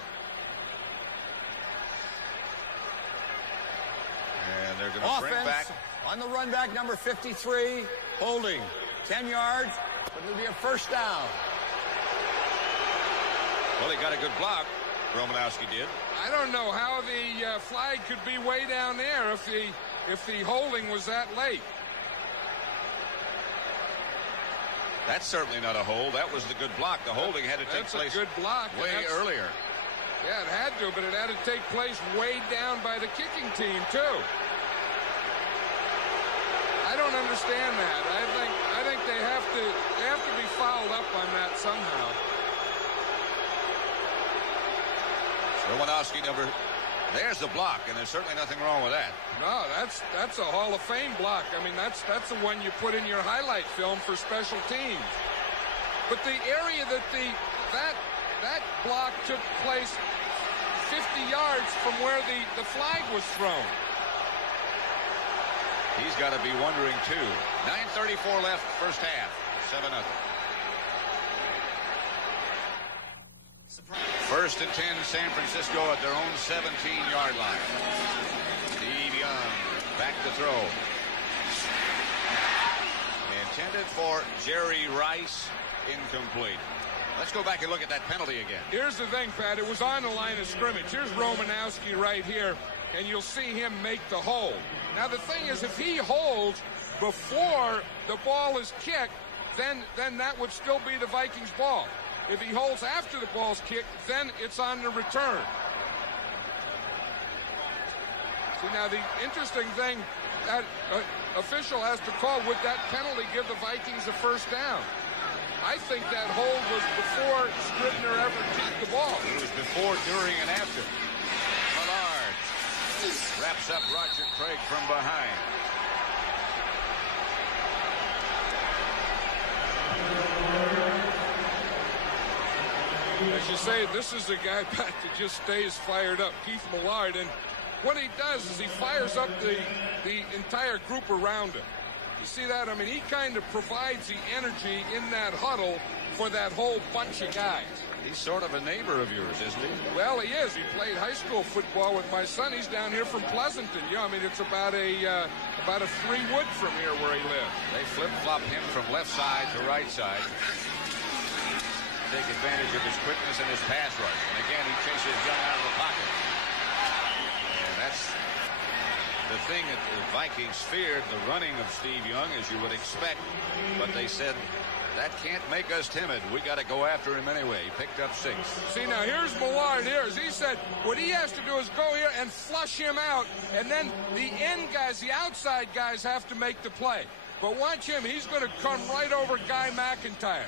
And they're going to bring back. On the run back, number 53, holding 10 yards, but it'll be a 1st down. Well, he got a good block. Romanowski did. I don't know how the flag could be way down there if the holding was that late. That's certainly not a hold. That was the good block. The holding had to take place a good block, way earlier. Yeah, it had to, but it had to take place way down by the kicking team too. I don't understand that. I think they have to be fouled up on that somehow. Romanowski there's the block, and there's certainly nothing wrong with that. No, that's a Hall of Fame block. I mean, that's the one you put in your highlight film for special teams. But the area that block took place 50 yards from where the flag was thrown. He's got to be wondering too. 9:34 left, first half. 7-0. 1st and 10, San Francisco at their own 17-yard line. Steve Young back to throw. Intended for Jerry Rice, incomplete. Let's go back and look at that penalty again. Here's the thing, Pat. It was on the line of scrimmage. Here's Romanowski right here, and you'll see him make the hold. Now, the thing is, if he holds before the ball is kicked, then that would still be the Vikings' ball. If he holds after the ball's kicked, then it's on the return. See, now the interesting thing, that official has to call, would that penalty give the Vikings a first down? I think that hold was before Scribner ever kicked the ball. It was before, during, and after. Millard wraps up Roger Craig from behind. As you say, this is a guy back that just stays fired up, Keith Millard, and what he does is he fires up the entire group around him. You see that? I mean, he kind of provides the energy in that huddle for that whole bunch of guys. He's sort of a neighbor of yours, isn't he? Well, he is. He played high school football with my son. He's down here from Pleasanton. Yeah, I mean, it's about a 3-wood from here where he lives. They flip-flop him from left side to right side. Take advantage of his quickness and his pass rush. And again, he chases Young out of the pocket. And that's the thing that the Vikings feared, the running of Steve Young, as you would expect. But they said, that can't make us timid. We got to go after him anyway. He picked up 6. See, now here's Millard here. As he said, what he has to do is go here and flush him out. And then the end guys, the outside guys, have to make the play. But watch him. He's going to come right over Guy McIntyre.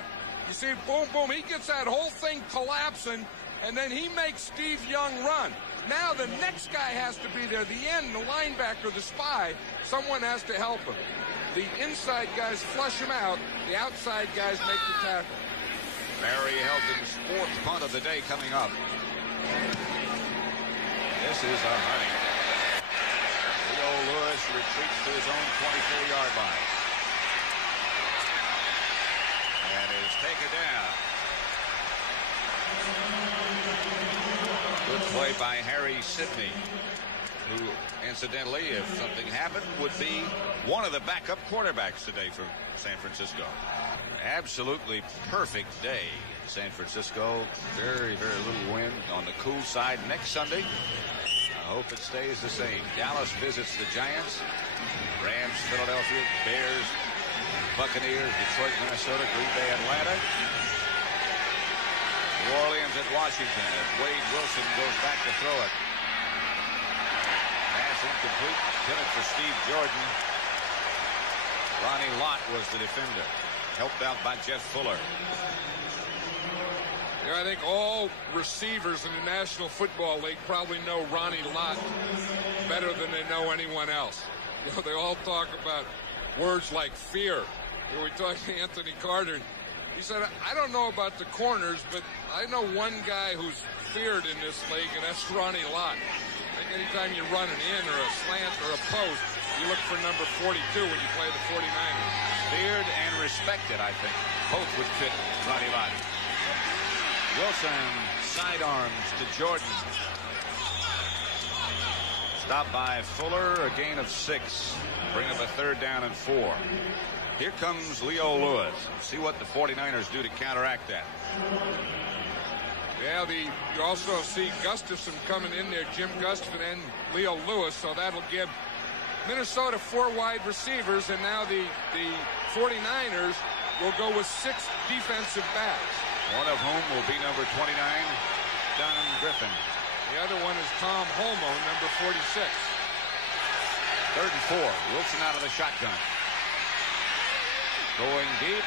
You see, boom, boom. He gets that whole thing collapsing, and then he makes Steve Young run. Now the next guy has to be there. The end, the linebacker, the spy, someone has to help him. The inside guys flush him out. The outside guys make the tackle. Barry Helton's 4th punt of the day coming up. This is a honey. Leo Lewis retreats to his own 24-yard line. And is taken down. Good play by Harry Sidney, who, incidentally, if something happened, would be one of the backup quarterbacks today for San Francisco. Absolutely perfect day in San Francisco. Very, very little wind on the cool side next Sunday. I hope it stays the same. Dallas visits the Giants. Rams, Philadelphia, Bears, Buccaneers, Detroit, Minnesota, Green Bay, Atlanta. New Orleans at Washington as Wade Wilson goes back to throw it. Pass incomplete. Intended for Steve Jordan. Ronnie Lott was the defender. Helped out by Jeff Fuller. Yeah, I think all receivers in the National Football League probably know Ronnie Lott better than they know anyone else. You know, they all talk about words like fear. We talked to Anthony Carter. He said, I don't know about the corners, but I know one guy who's feared in this league, and that's Ronnie Lott. I think anytime you run an in or a slant or a post, you look for number 42 when you play the 49ers. Feared and respected, I think. Both would fit Ronnie Lott. Wilson sidearms to Jordan. Stopped by Fuller, a gain of 6. Bring up a 3rd down and 4. Here comes Leo Lewis. See what the 49ers do to counteract that. Yeah, you also see Gustafson coming in there, Jim Gustafson and Leo Lewis, so that'll give Minnesota 4 wide receivers, and now the 49ers will go with 6 defensive backs. One of whom will be number 29, Don Griffin. The other one is Tom Holmoe, number 46. 3rd and 4. Wilson out of the shotgun. Going deep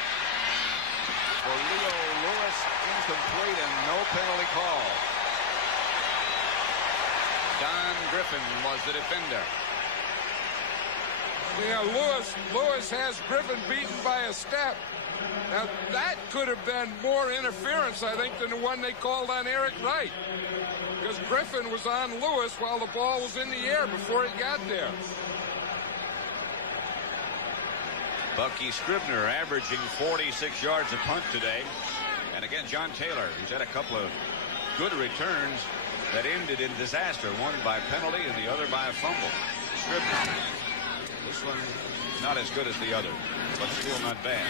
for Leo Lewis, incomplete and no penalty call. Don Griffin was the defender. Yeah, Lewis has Griffin beaten by a step. Now, that could have been more interference, I think, than the one they called on Eric Wright. Because Griffin was on Lewis while the ball was in the air before it got there. Bucky Scribner averaging 46 yards a punt today. And again, John Taylor, who's had a couple of good returns that ended in disaster. One by penalty and the other by a fumble. Scribner. This one not as good as the other, but still not bad.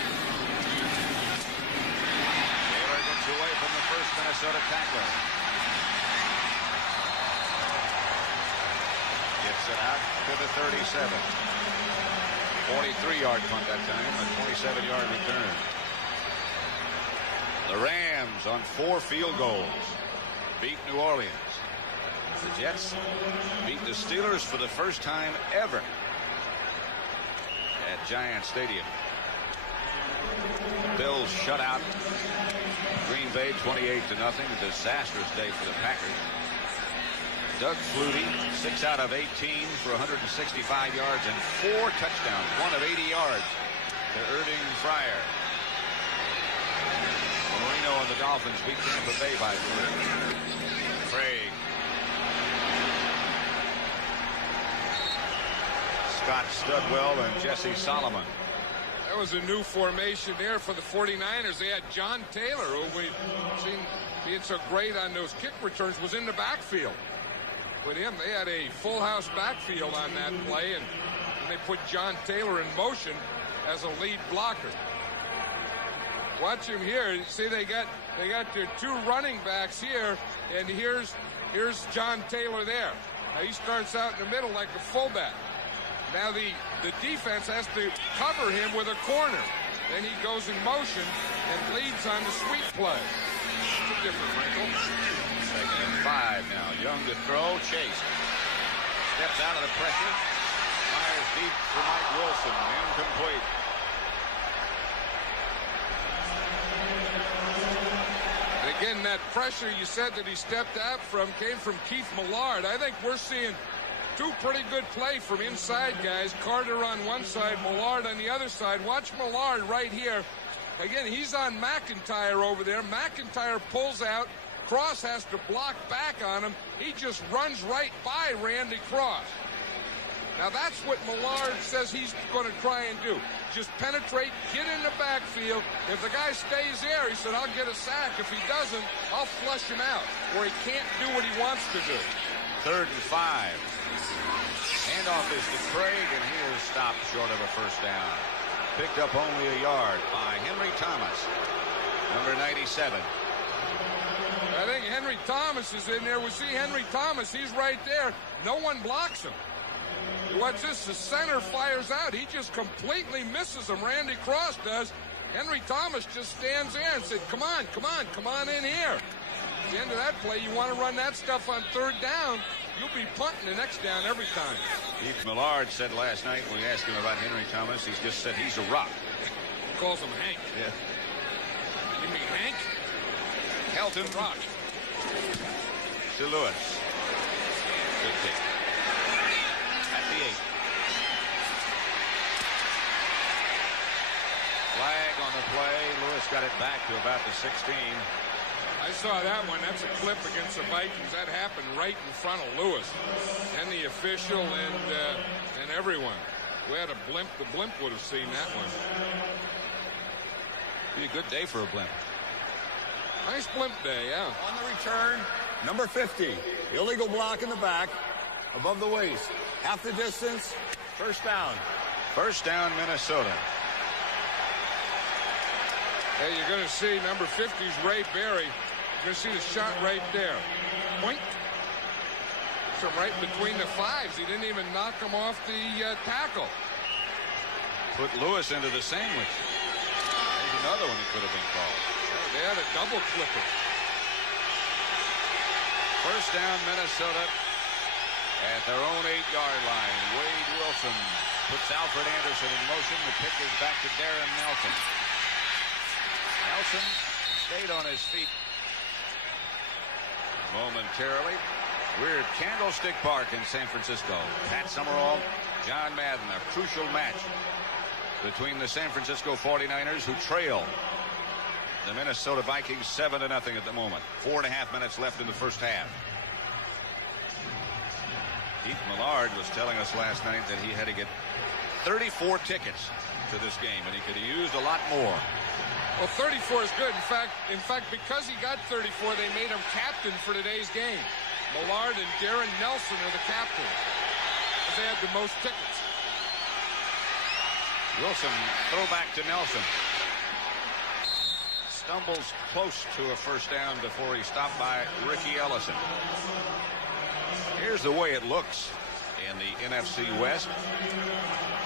Taylor gets away from the first Minnesota tackler. Gets it out to the 37. 43-yard punt that time, a 27-yard return. The Rams Vikings on 4 field goals beat New Orleans. The Jets beat the Steelers for the first time ever at Giant Stadium. The Bills shut out Green Bay 28-0. A disastrous day for the Packers. Doug Flutie, 6 out of 18 for 165 yards and 4 touchdowns, 1 of 80 yards to Erding Fryer. Marino and the Dolphins beat Tampa Bay by 3. Craig. Scott Studwell and Jesse Solomon. That was a new formation there for the 49ers. They had John Taylor, who we've seen being so great on those kick returns, was in the backfield. With him, they had a full house backfield on that play, and they put John Taylor in motion as a lead blocker. Watch him here. See, they got their 2 running backs here, and here's John Taylor there. Now he starts out in the middle like a fullback. Now the defense has to cover him with a corner. Then he goes in motion and leads on the sweep play. It's a different wrinkle. 2nd and 5 now. Young to throw. Chase steps out of the pressure. Fires deep for Mike Wilson. Incomplete. And again, that pressure you said that he stepped out from came from Keith Millard. I think we're seeing 2 pretty good play from inside guys. Carter on one side, Millard on the other side. Watch Millard right here. Again, he's on McIntyre over there. McIntyre pulls out. Cross has to block back on him. He just runs right by Randy Cross. Now that's what Millard says he's going to try and do. Just penetrate, get in the backfield. If the guy stays there, he said, I'll get a sack. If he doesn't, I'll flush him out, or he can't do what he wants to do. 3rd and 5. Handoff is to Craig, and he is stopped short of a first down. Picked up only a yard by Henry Thomas, number 97. I think Henry Thomas is in there. We see Henry Thomas. He's right there. No one blocks him. Watch this. The center fires out. He just completely misses him. Randy Cross does. Henry Thomas just stands there and said, come on, come on, come on in here. At the end of that play, you want to run that stuff on 3rd down, you'll be punting the next down every time. Keith Millard said last night when we asked him about Henry Thomas, he's just said he's a rock. He calls him Hank. Yeah. You mean Hank? Helton rock. To Lewis. Good kick. At the 8. Flag on the play. Lewis got it back to about the 16. I saw that one. That's a clip against the Vikings. That happened right in front of Lewis and the official and everyone. We had a blimp. The blimp would have seen that one. Be a good day for a blimp. Nice blimp day, yeah. On the return, number 50. Illegal block in the back, above the waist. Half the distance, 1st down. 1st down, Minnesota. Hey, you're going to see number 50's Ray Berry. You're going to see the shot right there. Point. So right between the 5s. He didn't even knock him off the tackle. Put Lewis into the sandwich. There's another one that could have been called. Oh, they had a double clipper. 1st down, Minnesota at their own 8-yard line. Wade Wilson puts Alfred Anderson in motion. The pick is back to Darren Nelson. Nelson stayed on his feet momentarily. We're at Candlestick Park in San Francisco. Pat Summerall, John Madden, a crucial match between the San Francisco 49ers, who trail the Minnesota Vikings 7-0 at the moment. 4.5 minutes left in the first half. Keith Millard was telling us last night that he had to get 34 tickets to this game, and he could have used a lot more. Well, 34 is good. In fact, because he got 34, they made him captain for today's game. Millard and Darren Nelson are the captains, because they had the most tickets. Wilson, throwback to Nelson. Stumbles close to a first down before he's stopped by Ricky Ellison. Here's the way it looks in the NFC West.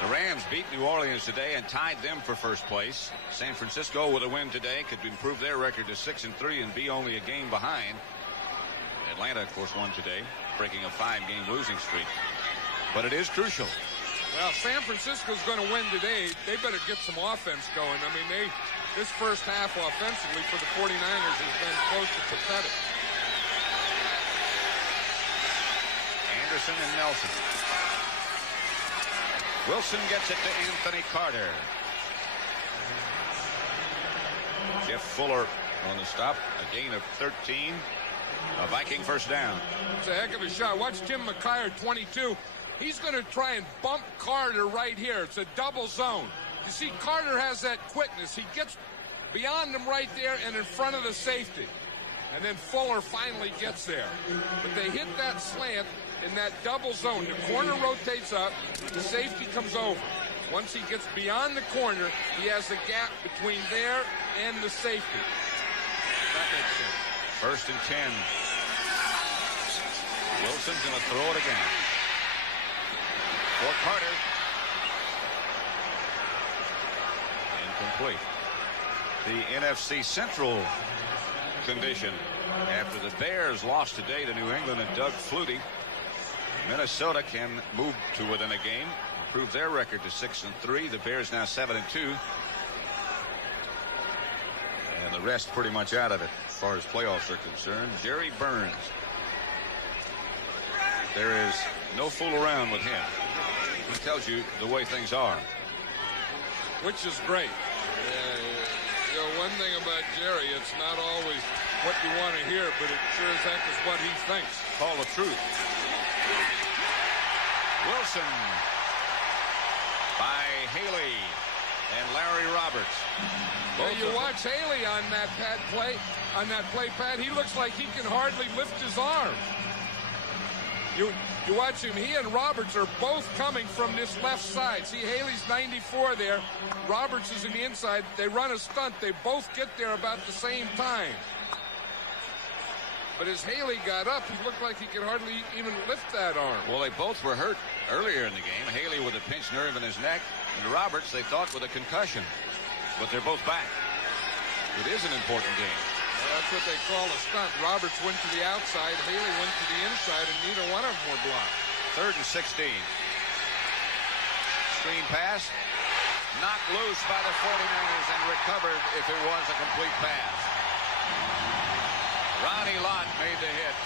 The Rams beat New Orleans today and tied them for first place. San Francisco with a win today could improve their record to 6-3 and be only a game behind. Atlanta, of course, won today, breaking a 5-game losing streak. But it is crucial. Well, San Francisco's going to win today. They better get some offense going. I mean, this first half offensively for the 49ers has been close to pathetic. Anderson and Nelson. Wilson gets it to Anthony Carter. Jeff Fuller on the stop. A gain of 13. A Viking first down. It's a heck of a shot. Watch Tim McKyer, 22. He's going to try and bump Carter right here. It's a double zone. You see, Carter has that quickness. He gets beyond him right there and in front of the safety. And then Fuller finally gets there. But they hit that slant in that double zone. The corner rotates up. The safety comes over. Once he gets beyond the corner, he has a gap between there and the safety. That makes sense. First and 10. Wilson's going to throw it again. For Carter. Incomplete. The NFC Central condition after the Bears lost today to New England and Doug Flutie. Minnesota can move to within a game, improve their record to 6-3. The Bears now 7-2. And the rest pretty much out of it as far as playoffs are concerned. Jerry Burns. There is no fool around with him. He tells you the way things are. Which is great. You know, one thing about Jerry, it's not always what you want to hear, but it sure as heck is what he thinks. Call the truth. Wilson by Haley and Larry Roberts. Well, you watch Haley on that play, Pat. He looks like he can hardly lift his arm. You watch him. He and Roberts are both coming from this left side. See, Haley's 94 there. Roberts is in the inside. They run a stunt. They both get there about the same time. But as Haley got up, he looked like he could hardly even lift that arm. Well, they both were hurt earlier in the game. Haley with a pinched nerve in his neck, and Roberts, they thought, with a concussion. But they're both back. It is an important game. Well, that's what they call a stunt. Roberts went to the outside, Haley went to the inside, and neither one of them were blocked. 3rd and 16. Screen pass. Knocked loose by the 49ers and recovered if it was a complete pass. Ronnie Lott made the hit.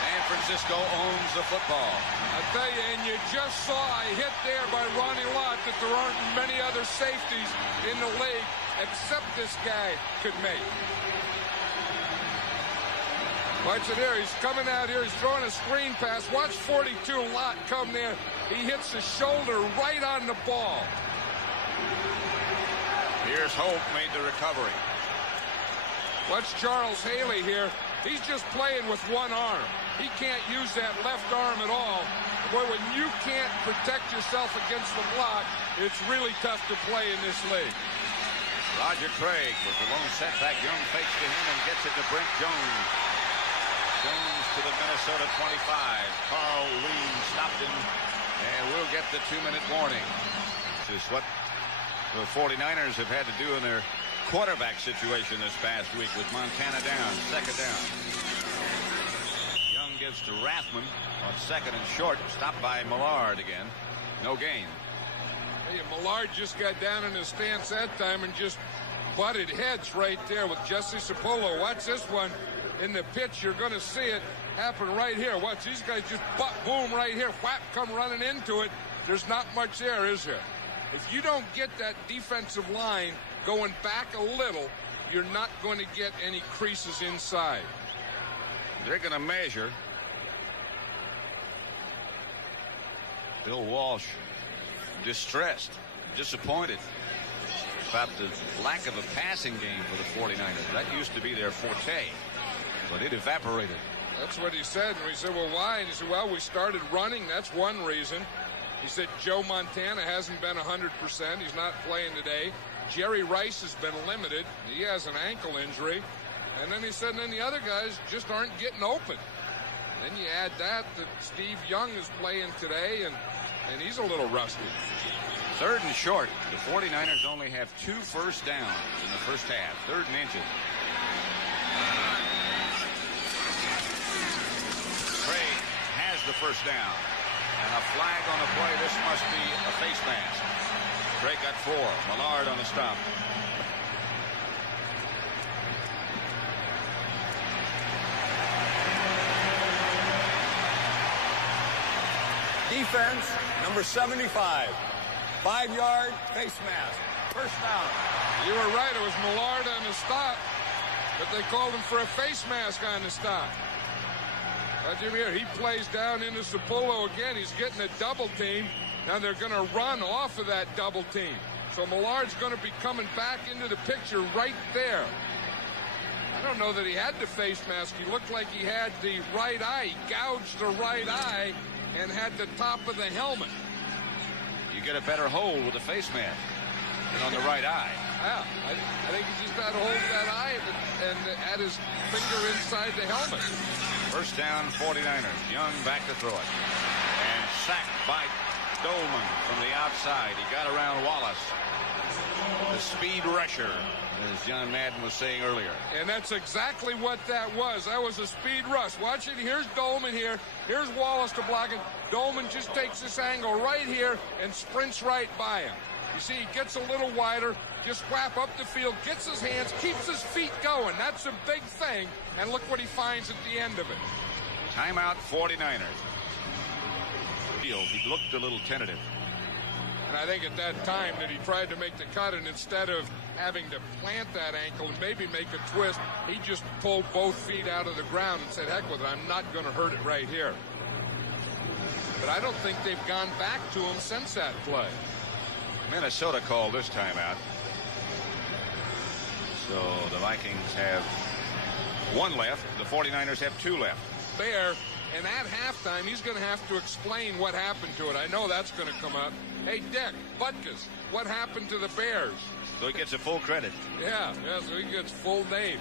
San Francisco owns the football. I tell you, and you just saw a hit there by Ronnie Lott that there aren't many other safeties in the league except this guy could make. Watch it here. He's coming out here. He's throwing a screen pass. Watch 42 Lott come there. He hits his shoulder right on the ball. Here's Hope made the recovery. Watch Charles Haley here. He's just playing with one arm. He can't use that left arm at all. Boy, when you can't protect yourself against the block, it's really tough to play in this league. Roger Craig with the lone setback. Young fakes to him and gets it to Brent Jones. Jones to the Minnesota 25. Carl Lee stopped him, and we'll get the 2-minute warning. This is what the 49ers have had to do in their quarterback situation this past week with Montana down, 2nd down. Young gives to Rathman on 2nd and short, stopped by Millard again. No gain. Hey, Millard just got down in his stance that time and just butted heads right there with Jesse Sapolo. Watch this one in the pitch. You're going to see it happen right here. Watch, these guys just butt boom right here. Whap, come running into it. There's not much there, is there? If you don't get that defensive line going back a little, you're not going to get any creases inside. They're going to measure. Bill Walsh distressed, disappointed about the lack of a passing game for the 49ers. That used to be their forte, but it evaporated. That's what he said. And we said, well, why? And he said, well, we started running. That's one reason. He said Joe Montana hasn't been 100%. He's not playing today. Jerry Rice has been limited. He has an ankle injury. And then he said, and then the other guys just aren't getting open. Then you add that Steve Young is playing today, and and he's a little rusty. 3rd and short. The 49ers only have 2 first downs in the first half. 3rd and inches. Craig has the first down. And a flag on the play. This must be a face mask. Craig got 4. Millard on the stop. Defense, number 75. 5-yard face mask. First down. You were right. It was Millard on the stop, but they called him for a face mask on the stop. Jim here, he plays down into Sapullo again. He's getting a double team. Now they're going to run off of that double team. So Millard's going to be coming back into the picture right there. I don't know that he had the face mask. He looked like he had the right eye. He gouged the right eye and had the top of the helmet. You get a better hold with the face mask than on the right eye. Yeah, I think he just had a hold of that eye and had his finger inside the helmet. First down, 49ers. Young back to throw it. And sacked by Dolman from the outside. He got around Wallace. The speed rusher, as John Madden was saying earlier. And that's exactly what that was. That was a speed rush. Watch it. Here's Dolman here. Here's Wallace to block it. Dolman just takes this angle right here and sprints right by him. You see, he gets a little wider, just whap up the field, gets his hands, keeps his feet going. That's a big thing. And look what he finds at the end of it. Timeout, 49ers. He looked a little tentative. And I think at that time that he tried to make the cut, and instead of having to plant that ankle and maybe make a twist, he just pulled both feet out of the ground and said, heck with it, I'm not going to hurt it right here. But I don't think they've gone back to him since that play. Minnesota called this timeout. So the Vikings have 1 left. The 49ers have 2 left. Bear, and at halftime, he's going to have to explain what happened to it. I know that's going to come up. Hey, Dick, Butkus, what happened to the Bears? So he gets a full credit. Yeah, so he gets full name.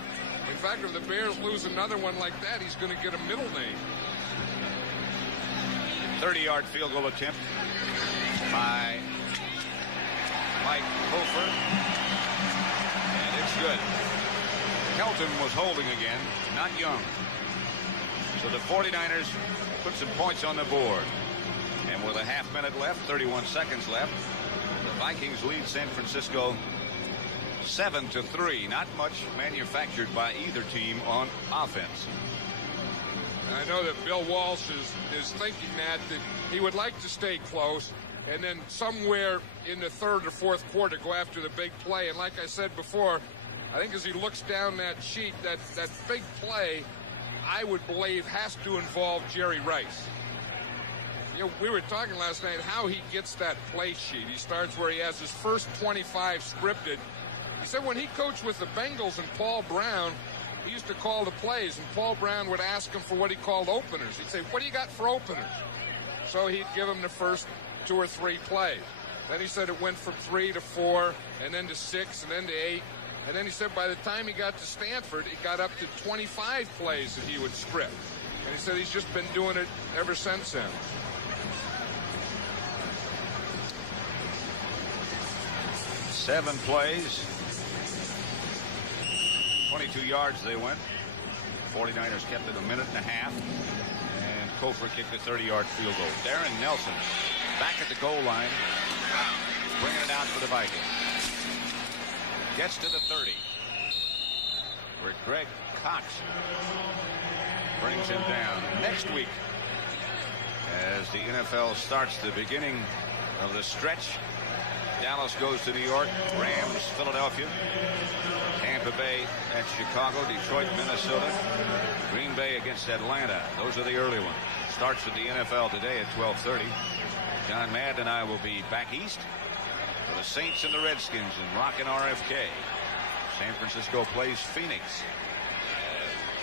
In fact, if the Bears lose another one like that, he's going to get a middle name. 30-yard field goal attempt by Mike Hofer. And it's good. Helton was holding again, not Young. So the 49ers put some points on the board. And with a half-minute left, 31 seconds left, the Vikings lead San Francisco 7-3. Not much manufactured by either team on offense. I know that Bill Walsh is thinking that he would like to stay close and then somewhere in the 3rd or 4th quarter go after the big play. And like I said before, I think as he looks down that sheet, that big play, I would believe, has to involve Jerry Rice. You know, we were talking last night how he gets that play sheet. He starts where he has his first 25 scripted. He said when he coached with the Bengals and Paul Brown, he used to call the plays, and Paul Brown would ask him for what he called openers. He'd say, what do you got for openers? So he'd give him the first 2 or 3 plays. Then he said it went from 3 to 4, and then to 6, and then to 8. And then he said by the time he got to Stanford, it got up to 25 plays that he would script. And he said he's just been doing it ever since then. Seven plays. 22 yards they went. 49ers kept it a minute and a half. And Kofor kicked a 30-yard field goal. Darren Nelson back at the goal line, bringing it out for the Vikings. Gets to the 30, where Greg Cox brings him down. Next week, as the NFL starts the beginning of the stretch, Dallas goes to New York, Rams, Philadelphia, Tampa Bay at Chicago, Detroit, Minnesota, Green Bay against Atlanta. Those are the early ones. Starts with the NFL today at 12:30. John Madden and I will be back east for the Saints and the Redskins in Rockin' RFK. San Francisco plays Phoenix.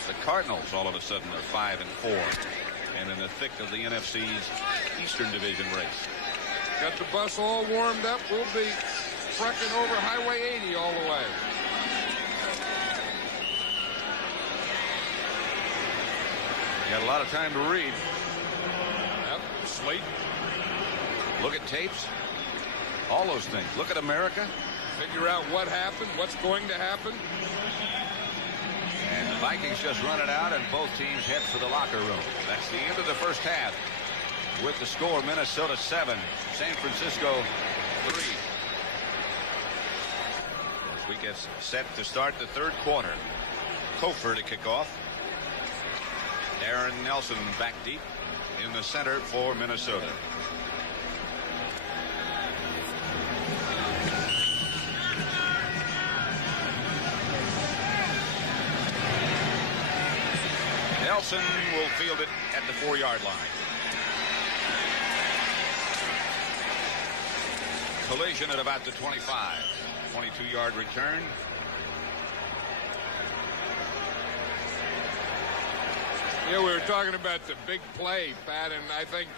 The Cardinals all of a sudden are 5-4 and in the thick of the NFC's Eastern Division race. Got the bus all warmed up. We'll be trucking over Highway 80 all the way. You got a lot of time to read. Yep, sleep. Look at tapes. All those things. Look at America. Figure out what happened, what's going to happen. And the Vikings just run it out, and both teams head for the locker room. That's the end of the first half. With the score, Minnesota 7, San Francisco 3. As we get set to start the third quarter. Kofer to kick off. Darren Nelson back deep in the center for Minnesota. Nelson will field it at the 4-yard line. Collision at about the 25. 22-yard return. Yeah, we were talking about the big play, Pat, and I think,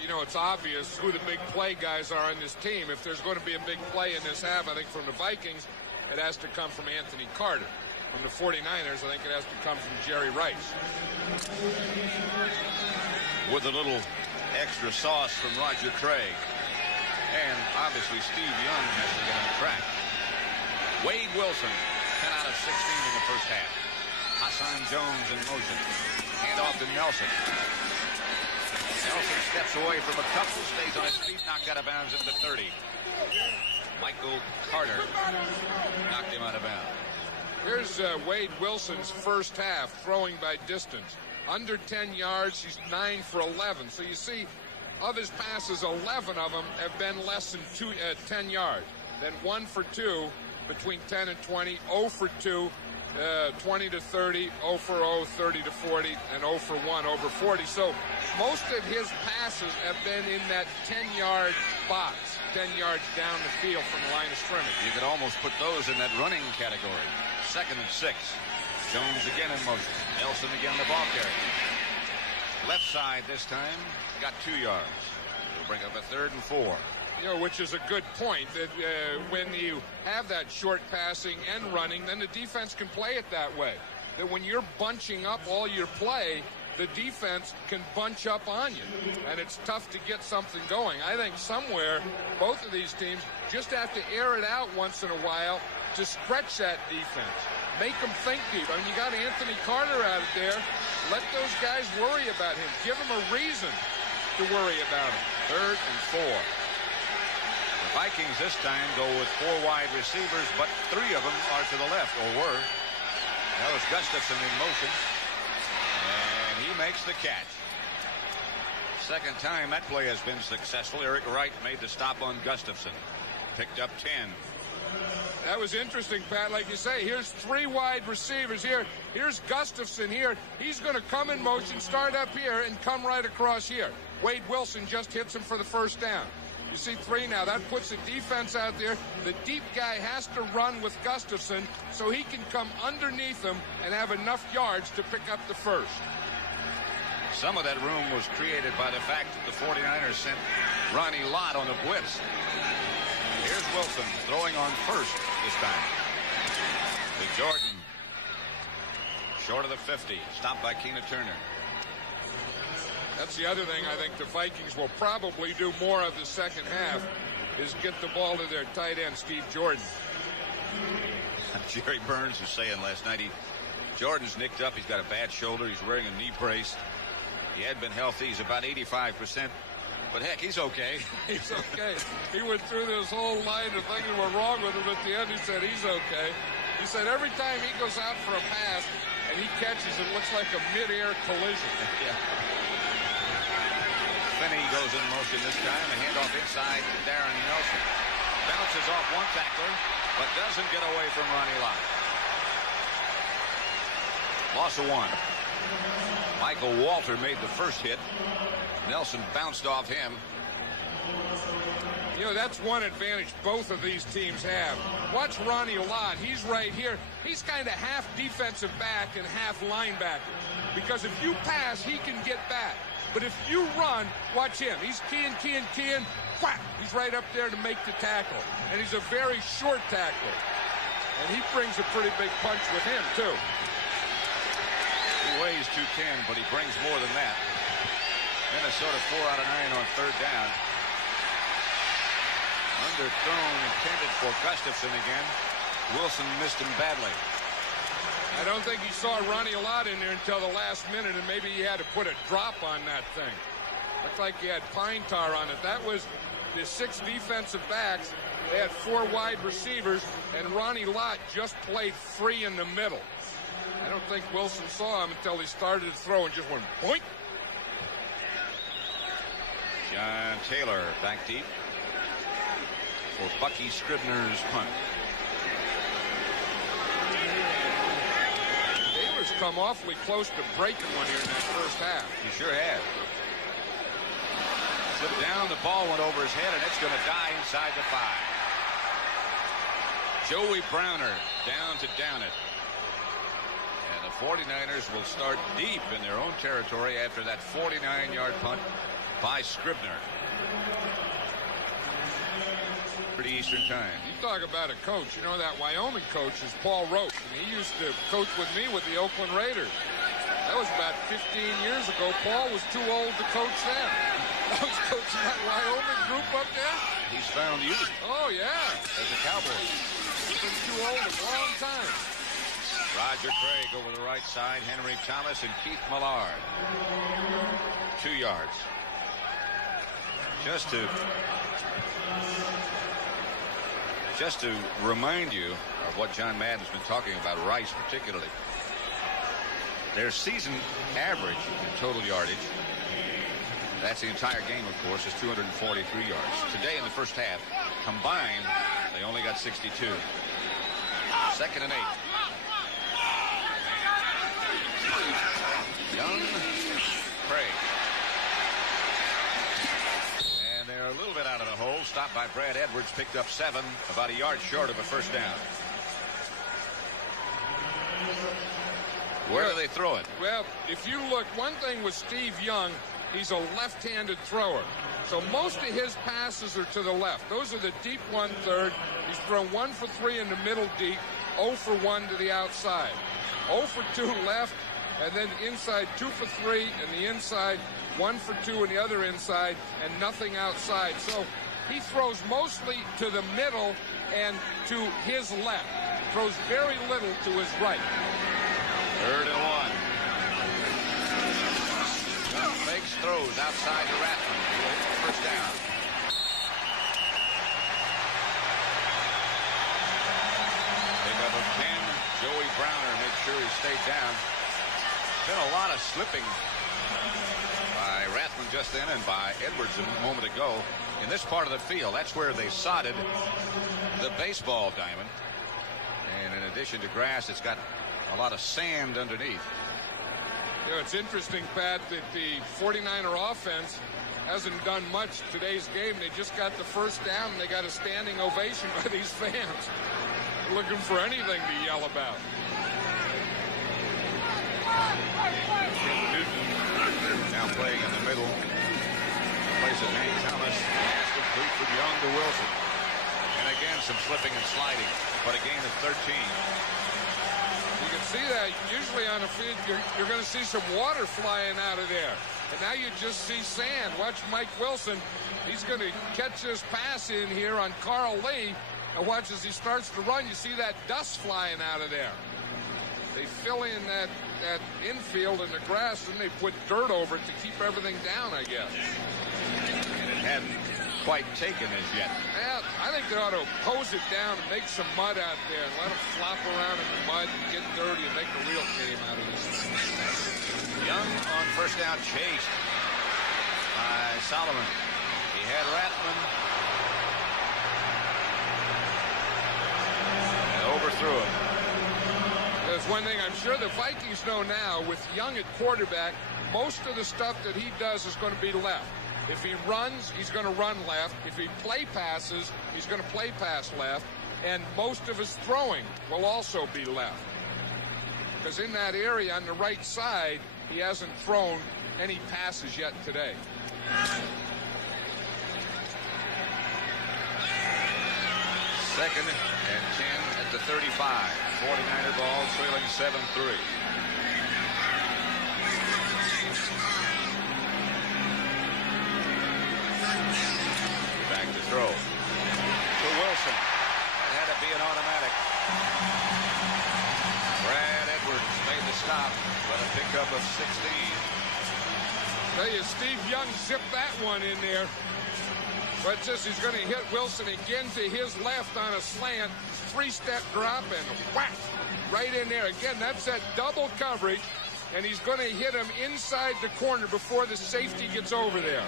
you know, it's obvious who the big play guys are on this team. If there's going to be a big play in this half, I think from the Vikings, it has to come from Anthony Carter. From the 49ers, I think it has to come from Jerry Rice. With a little extra sauce from Roger Craig. And obviously Steve Young has to get on track. Wade Wilson, 10 out of 16 in the first half. Hassan Jones in motion. Hand off to Nelson. Nelson steps away from a couple, stays on his feet, knocked out of bounds at the 30. Michael Carter knocked him out of bounds. Here's Wade Wilson's first half, throwing by distance. Under 10 yards, he's 9 for 11. So you see, of his passes, 11 of them have been less than 10 yards. Then 1 for 2 between 10 and 20, 0 for 2, 20 to 30, 0 for 0, 30 to 40, and 0 for 1 over 40. So most of his passes have been in that 10-yard box, 10 yards down the field from the line of scrimmage. You could almost put those in that running category. 2nd and 6. Jones again in motion. Nelson again the ball carrier. Left side this time, got 2 yards. We'll bring up a 3rd and 4. You know, which is a good point, that when you have that short passing and running, then the defense can play it that way. That when you're bunching up all your play, the defense can bunch up on you, and it's tough to get something going. I think somewhere, both of these teams just have to air it out once in a while to stretch that defense. Make them think deep. I mean, you got Anthony Carter out there. Let those guys worry about him. Give them a reason to worry about him. 3rd and 4. The Vikings this time go with 4 wide receivers, but 3 of them are to the left, or were. That was Gustafson in motion. And he makes the catch. Second time that play has been successful. Eric Wright made the stop on Gustafson. Picked up 10. That was interesting, Pat. Like you say, here's 3 wide receivers here. Here's Gustafson here. He's going to come in motion, start up here, and come right across here. Wade Wilson just hits him for the first down. You see 3 now. That puts the defense out there. The deep guy has to run with Gustafson so he can come underneath him and have enough yards to pick up the first. Some of that room was created by the fact that the 49ers sent Ronnie Lott on a blitz. Here's Wilson throwing on first this time. To Jordan. Short of the 50. Stopped by Keena Turner. That's the other thing I think the Vikings will probably do more of the second half is get the ball to their tight end, Steve Jordan. Jerry Burns was saying last night, Jordan's nicked up. He's got a bad shoulder. He's wearing a knee brace. He had been healthy. He's about 85%. But heck, he's okay. He's okay. He went through this whole line of things that were wrong with him. At the end, he said he's okay. He said every time he goes out for a pass and he catches, it looks like a mid-air collision. Yeah. Finney goes in motion this time. A handoff inside to Darren Nelson. Bounces off one tackler, but doesn't get away from Ronnie Lott. Loss of 1. Michael Walter made the first hit. Nelson bounced off him. You know, that's one advantage both of these teams have. Watch Ronnie Lott. He's right here. He's kind of half defensive back and half linebacker. Because if you pass, he can get back. But if you run, watch him. He's keying. Whack! He's right up there to make the tackle. And he's a very short tackler. And he brings a pretty big punch with him, too. He weighs 210, but he brings more than that. Minnesota 4 out of 9 on 3rd down. Another thrown intended for Gustafson again. Wilson missed him badly. I don't think he saw Ronnie Lott in there until the last minute, and maybe he had to put a drop on that thing. Looked like he had pine tar on it. That was the 6 defensive backs. They had 4 wide receivers, and Ronnie Lott just played free in the middle. I don't think Wilson saw him until he started to throw and just went boink. John Taylor back deep for Bucky Scribner's punt. Taylor's come awfully close to breaking one here in that first half. He sure has. Slipped down, the ball went over his head, and it's going to die inside the 5. Joey Browner down to down it. And the 49ers will start deep in their own territory after that 49-yard punt by Scribner. Pretty Eastern time. You talk about a coach. You know that Wyoming coach is Paul Roach, and he used to coach with me with the Oakland Raiders. That was about 15 years ago. Paul was too old to coach then. I was coaching that Wyoming group up there. He's found you. Oh, yeah. As a Cowboy. He's been too old a long time. Roger Craig over the right side. Henry Thomas and Keith Millard. 2 yards. Just to remind you of what John Madden's been talking about, Rice particularly. Their season average in total yardage, that's the entire game, of course, is 243 yards. Today in the first half, combined, they only got 62. 2nd and 8. Young, Craig. And they're a little bit out of the hole. Stopped by Brad Edwards, picked up 7, about a yard short of a first down. Where do they throw it? Well, if you look, one thing with Steve Young, he's a left-handed thrower. So most of his passes are to the left. Those are the deep 1/3. He's thrown 1 for 3 in the middle deep, 0 for 1 to the outside. 0 for 2 left, and then inside 2 for 3 in the inside, 1 for 2 in the other inside, and nothing outside. So he throws mostly to the middle and to his left. Throws very little to his right. 3rd and 1. Makes throws outside to Rathman. First down. Pickup of 10. Joey Browner made sure he stayed down. Been a lot of slipping by Rathman just then and by Edwards a moment ago in this part of the field. That's where they sodded the baseball diamond. And in addition to grass, it's got a lot of sand underneath. You know, it's interesting, Pat, that the 49er offense hasn't done much today's game. They just got the first down, and they got a standing ovation by these fans. They're looking for anything to yell about. Now playing in the middle. Plays of Hank Thomas. Pass complete from Young to Wilson. And again, some slipping and sliding. But a gain of 13. You can see that usually on a field, you're going to see some water flying out of there. And now you just see sand. Watch Mike Wilson. He's going to catch this pass in here on Carl Lee. And watch as he starts to run, you see that dust flying out of there. They fill in that infield and the grass, and they put dirt over it to keep everything down, I guess. And it hadn't quite taken as yet. Yeah, I think they ought to hose it down and make some mud out there and let them flop around in the mud and get dirty and make a real game out of this thing. Young on first down, chased by Solomon. He had Rathman. And overthrew him. There's one thing I'm sure the Vikings know now, with Young at quarterback, most of the stuff that he does is going to be left. If he runs, he's going to run left. If he play passes, he's going to play pass left. And most of his throwing will also be left. Because in that area on the right side, he hasn't thrown any passes yet today. Second and 10 at the 35. 49er ball trailing 7-3. Back to throw. pickup of 16. Tell you, Steve Young zipped that one in there. But just he's going to hit Wilson again to his left on a slant. 3-step drop and whack right in there. Again, that's that double coverage. And he's going to hit him inside the corner before the safety gets over there.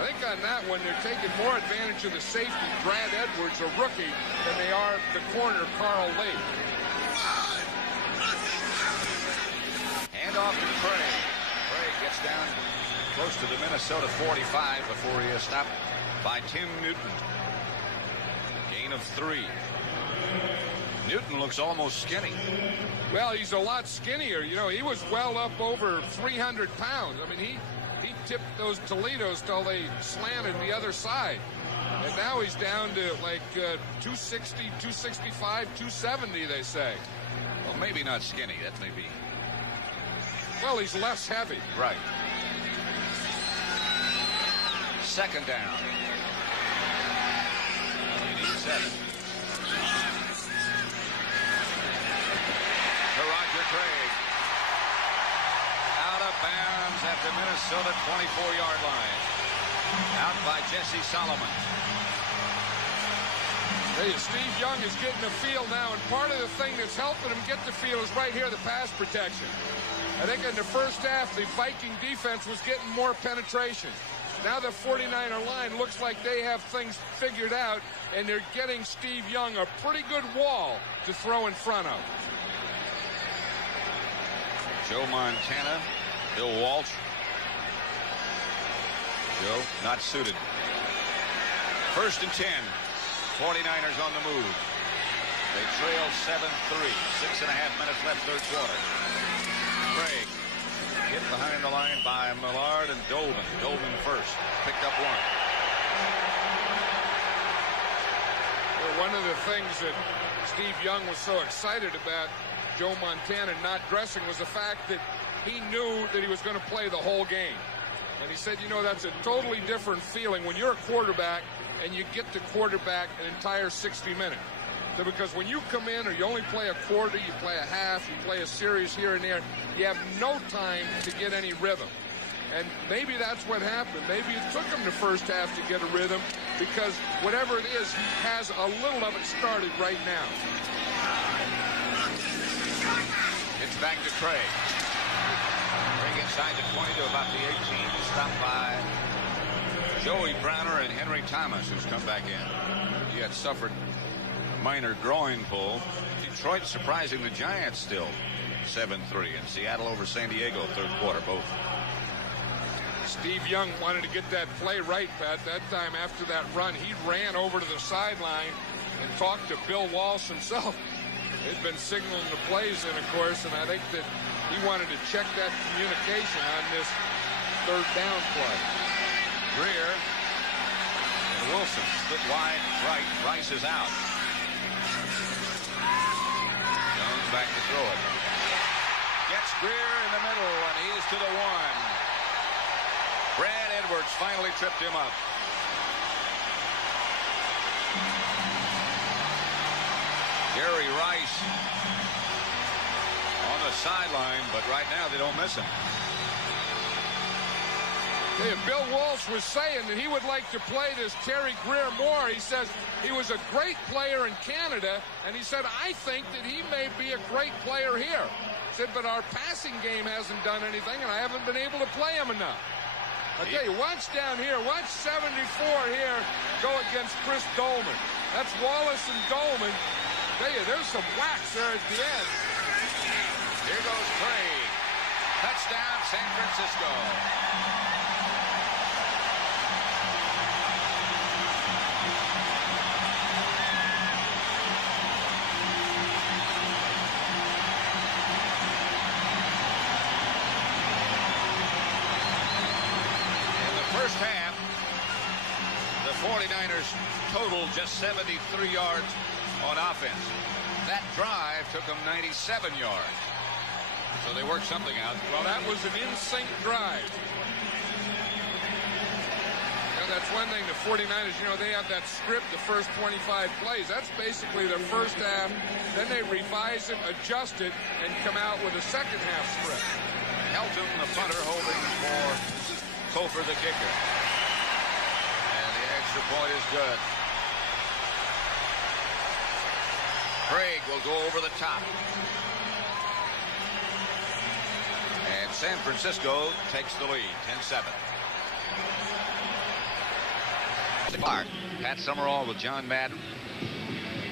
I think on that one, they're taking more advantage of the safety, Brad Edwards, a rookie, than they are the corner, Carl Lee. Hand off to Craig. Craig gets down close to the Minnesota 45 before he is stopped by Tim Newton. Gain of 3. Newton looks almost skinny. Well, he's a lot skinnier. You know, he was well up over 300 pounds. I mean, he tipped those Toledos till they slanted the other side. And now he's down to like 260, 265, 270, they say. Well, maybe not skinny. That may be. Well, he's less heavy. Right. Second down. He needs 7. To Roger Craig. Out of bounds at the Minnesota 24-yard line. Out by Jesse Solomon. Hey, Steve Young is getting the field now, and part of the thing that's helping him get the field is right here, the pass protection. I think in the first half, the Viking defense was getting more penetration. Now the 49er line looks like they have things figured out, and they're getting Steve Young a pretty good wall to throw in front of. Joe Montana, Bill Walsh. Joe not suited. 1st and 10. 49ers on the move. They trail 7-3. 6.5 minutes left, third quarter. Craig hit behind the line by Millard and Dolman. Dolman first. Picked up 1. Well, one of the things that Steve Young was so excited about Joe Montana not dressing was the fact that he knew that he was going to play the whole game. And he said, you know, that's a totally different feeling when you're a quarterback and you get to quarterback an entire 60 minutes. So because when you come in or you only play a quarter, you play a half, you play a series here and there, you have no time to get any rhythm. And maybe that's what happened. Maybe it took him the first half to get a rhythm because whatever it is, he has a little of it started right now. It's back to Craig. Craig inside the 20 to about the 18. Stopped by Joey Browner and Henry Thomas, who's come back in. He had suffered a minor groin pull. Detroit surprising the Giants still 7-3. And Seattle over San Diego third quarter both. Steve Young wanted to get that play right, Pat. That time after that run, he ran over to the sideline and talked to Bill Walsh himself. They'd been signaling the plays in, of course, and I think that he wanted to check that communication on this third down play. Greer and Wilson split wide right. Rice is out. Jones back to throw it. Gets Greer in the middle, and he's to the 1. Brad Edwards finally tripped him up. Gary Rice on the sideline, but right now they don't miss him. Hey, Bill Walsh was saying that he would like to play this Terry Greer more. He says he was a great player in Canada, and he said, I think that he may be a great player here. He said, but our passing game hasn't done anything, and I haven't been able to play him enough. I tell you, watch down here. Watch 74 here go against Chris Dolman. That's Wallace and Dolman. I tell you, there's some whacks there at the end. Here goes Craig. Touchdown, San Francisco. First half, the 49ers totaled just 73 yards on offense. That drive took them 97 yards. So they worked something out. Well, that was an in-sync drive. And That's one thing. The 49ers, you know, they have that script the first 25 plays. That's basically their first half. Then they revise it, adjust it, and come out with a second half script. Helton, the punter, holding for Kofer, the kicker. And the extra point is good. Craig will go over the top. And San Francisco takes the lead, 10-7. Clark, Pat Summerall with John Madden.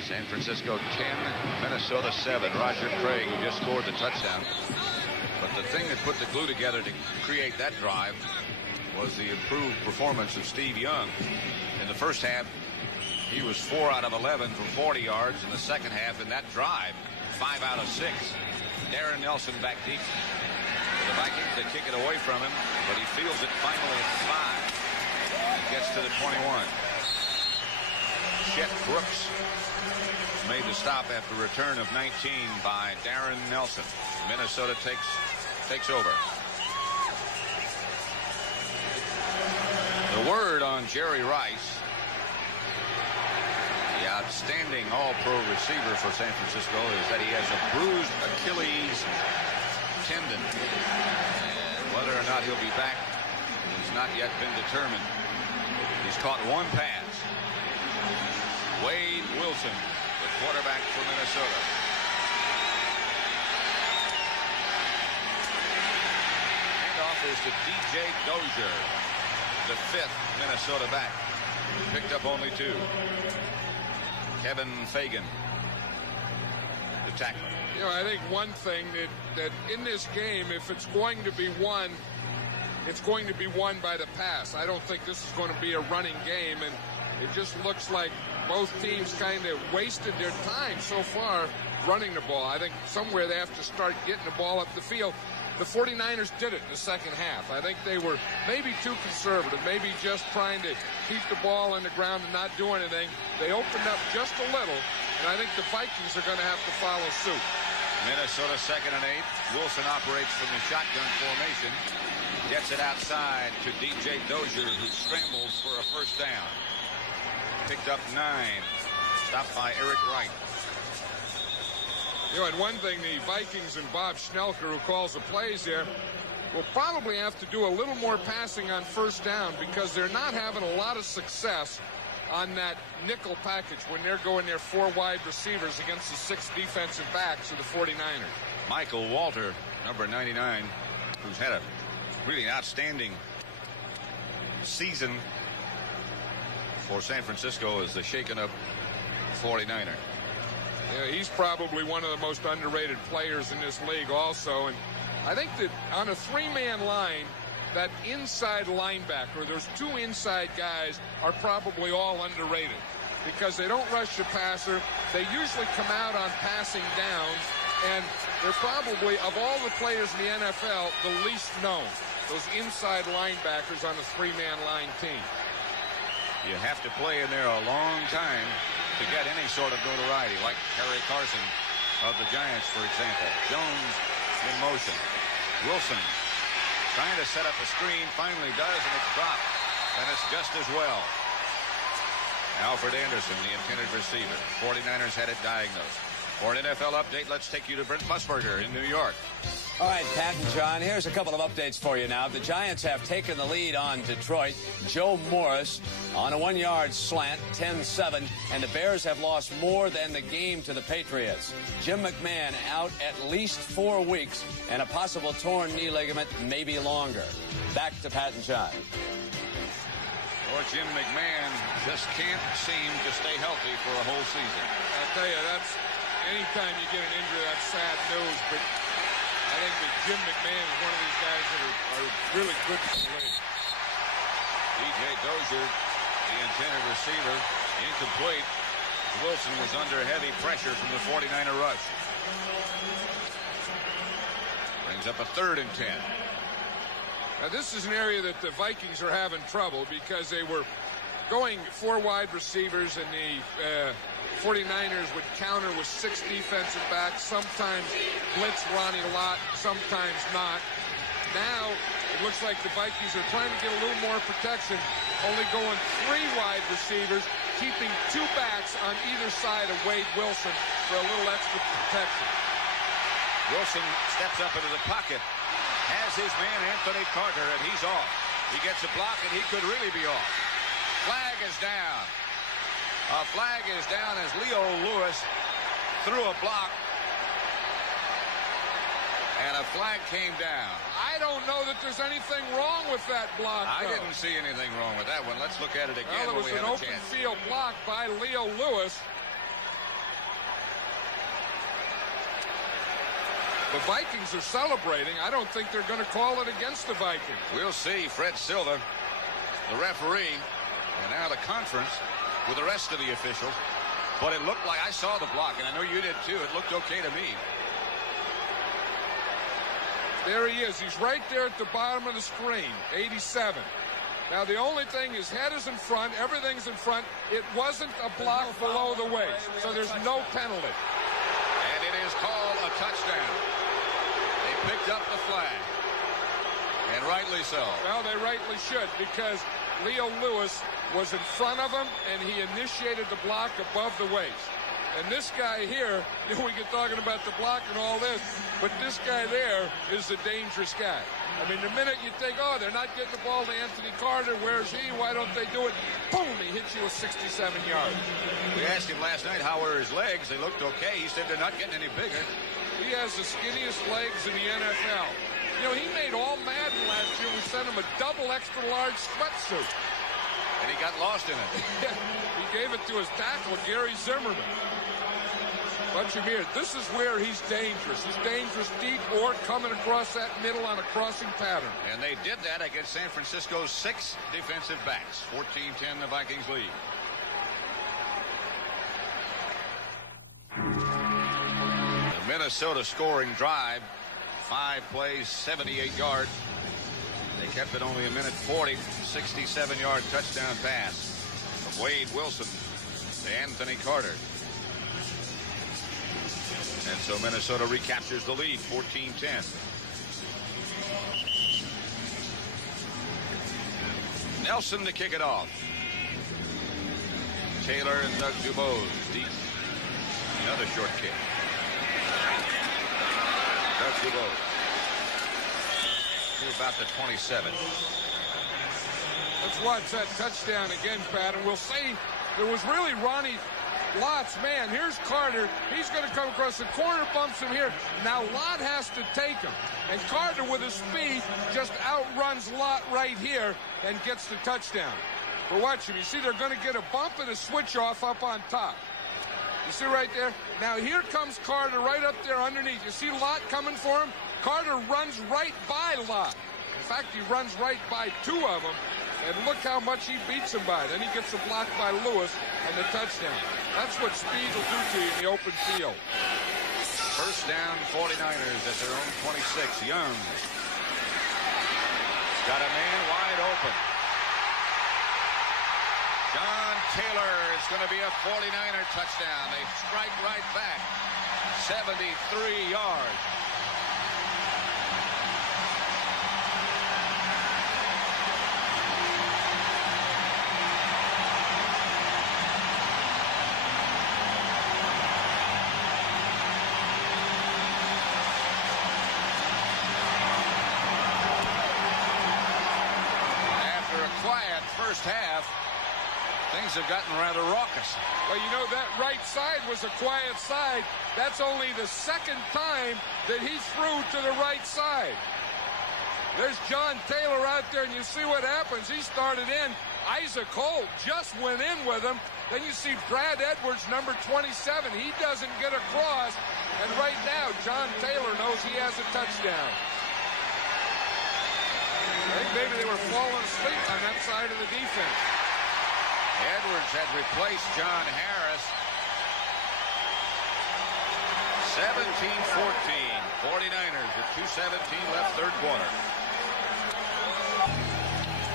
San Francisco 10, Minnesota 7. Roger Craig, who just scored the touchdown. But the thing that put the glue together to create that drive was the improved performance of Steve Young. In the first half, he was 4 out of 11 for 40 yards. In the second half, in that drive, 5 out of 6. Darren Nelson back deep. For the Vikings, they kick it away from him, but he feels it finally at 5. Gets to the 21. Chet Brooks made the stop after return of 19 by Darren Nelson. Minnesota takes over. The word on Jerry Rice, the outstanding all-pro receiver for San Francisco, is that he has a bruised Achilles tendon. And whether or not he'll be back has not yet been determined. He's caught one pass. Wade Wilson, the quarterback for Minnesota. Handoff is to DJ Dozier, the 5th Minnesota back. Picked up only 2. Kevin Fagan, the tackler. You know, I think one thing that in this game, if it's going to be won, it's going to be won by the pass. I don't think this is going to be a running game, and it just looks like both teams kind of wasted their time so far running the ball. I think somewhere they have to start getting the ball up the field. The 49ers did it in the second half. I think they were maybe too conservative, maybe just trying to keep the ball on the ground and not do anything. They opened up just a little, and I think the Vikings are going to have to follow suit. Minnesota 2nd and 8. Wilson operates from the shotgun formation. Gets it outside to DJ Dozier, who scrambles for a first down. Picked up 9. Stopped by Eric Wright. You know, and one thing, the Vikings and Bob Schnelker, who calls the plays there, will probably have to do a little more passing on first down because they're not having a lot of success on that nickel package when they're going their 4 wide receivers against the 6 defensive backs of the 49ers. Michael Walter, number 99, who's had a really outstanding season for San Francisco as the shaken up 49er. Yeah, he's probably one of the most underrated players in this league also. And I think that on a 3-man line, that inside linebacker, those 2 inside guys are probably all underrated because they don't rush the passer. They usually come out on passing downs, and they're probably, of all the players in the NFL, the least known. Those inside linebackers on a 3-man line team. You have to play in there a long time to get any sort of notoriety, like Harry Carson of the Giants, for example. Jones in motion. Wilson trying to set up a screen, finally does, and it's dropped. And it's just as well. Alfred Anderson, the intended receiver. 49ers had it diagnosed. For an NFL update, let's take you to Brent Musburger in New York. All right, Pat and John, here's a couple of updates for you now. The Giants have taken the lead on Detroit. Joe Morris on a 1-yard slant, 10-7, and the Bears have lost more than the game to the Patriots. Jim McMahon out at least 4 weeks, and a possible torn knee ligament, maybe longer. Back to Pat and John. Or Jim McMahon just can't seem to stay healthy for a whole season. I'll tell you, that's anytime you get an injury, that's sad news, but I think that Jim McMahon is one of these guys that are really good for the league. DJ Dozier, the intended receiver, incomplete. Wilson was under heavy pressure from the 49er rush. Brings up a 3rd and 10. Now, this is an area that the Vikings are having trouble because they were going 4 wide receivers, and the 49ers would counter with 6 defensive backs, sometimes blitz Ronnie Lott, sometimes not. Now, it looks like the Vikings are trying to get a little more protection only going 3 wide receivers, keeping 2 backs on either side of Wade Wilson for a little extra protection. Wilson steps up into the pocket, has his man Anthony Carter, and he's off. He gets a block, and he could really be off. Flag is down. A flag is down as Leo Lewis threw a block, and a flag came down. I don't know that there's anything wrong with that block, I though. didn't see anything wrong with that one. Let's look at it again Well, it was when we an have a open chance. field block by Leo Lewis. The Vikings are celebrating. I don't think they're going to call it against the Vikings. We'll see. Fred Silva, the referee, and now the conference with the rest of the officials. But it looked like, I saw the block, and I know you did too. It looked okay to me. There he is. He's right there at the bottom of the screen, 87. Now, the only thing, his head is in front. Everything's in front. It wasn't a block below the waist, so there's no penalty. And it is called a touchdown. They picked up the flag, and rightly so. Well, they rightly should, because Leo Lewis was in front of him, and he initiated the block above the waist. And this guy here, we get talking about the block and all this, but this guy there is a dangerous guy. I mean, the minute you think, oh, they're not getting the ball to Anthony Carter, where's he? Why don't they do it? Boom, he hits you with 67 yards. We asked him last night how were his legs. They looked okay. He said they're not getting any bigger. He has the skinniest legs in the NFL. You know, he made all Madden last year. We sent him a double extra large sweatsuit. And he got lost in it. He gave it to his tackle, Gary Zimmerman. Watch him here. This is where he's dangerous. He's dangerous deep or coming across that middle on a crossing pattern. And they did that against San Francisco's 6 defensive backs. 14-10, the Vikings lead. The Minnesota scoring drive. 5 plays, 78 yards. They kept it only a minute 40. 67-yard touchdown pass from Wade Wilson to Anthony Carter. And so Minnesota recaptures the lead, 14-10. Nelson to kick it off. Taylor and Doug Dubose deep. Another short kick. Doug Dubose to about the 27. Let's watch that touchdown again, Pat, and we'll see. There was really Ronnie Lott's man. Here's Carter. He's going to come across the corner, bumps him here. Now Lott has to take him. And Carter, with his speed, just outruns Lott right here and gets the touchdown. But watch him. You see, they're going to get a bump and a switch off up on top. You see right there? Now here comes Carter right up there underneath. You see Lott coming for him? Carter runs right by Lott. In fact, he runs right by 2 of them. And look how much he beats him by. Then he gets a block by Lewis and the touchdown. That's what speed will do to you in the open field. First down, 49ers at their own 26. Young. Got a man wide open. John Taylor is going to be a 49er touchdown. They strike right back. 73 yards. First half, things have gotten rather raucous. Well, you know, that right side was a quiet side. That's only the 2nd time that he threw to the right side. There's John Taylor out there, and you see what happens. He started in. Isaac Holt just went in with him. Then you see Brad Edwards, number 27. He doesn't get across. And right now, John Taylor knows he has a touchdown. I think maybe they were falling asleep on that side of the defense. Edwards had replaced John Harris. 17-14. 49ers with 2:17 left third quarter.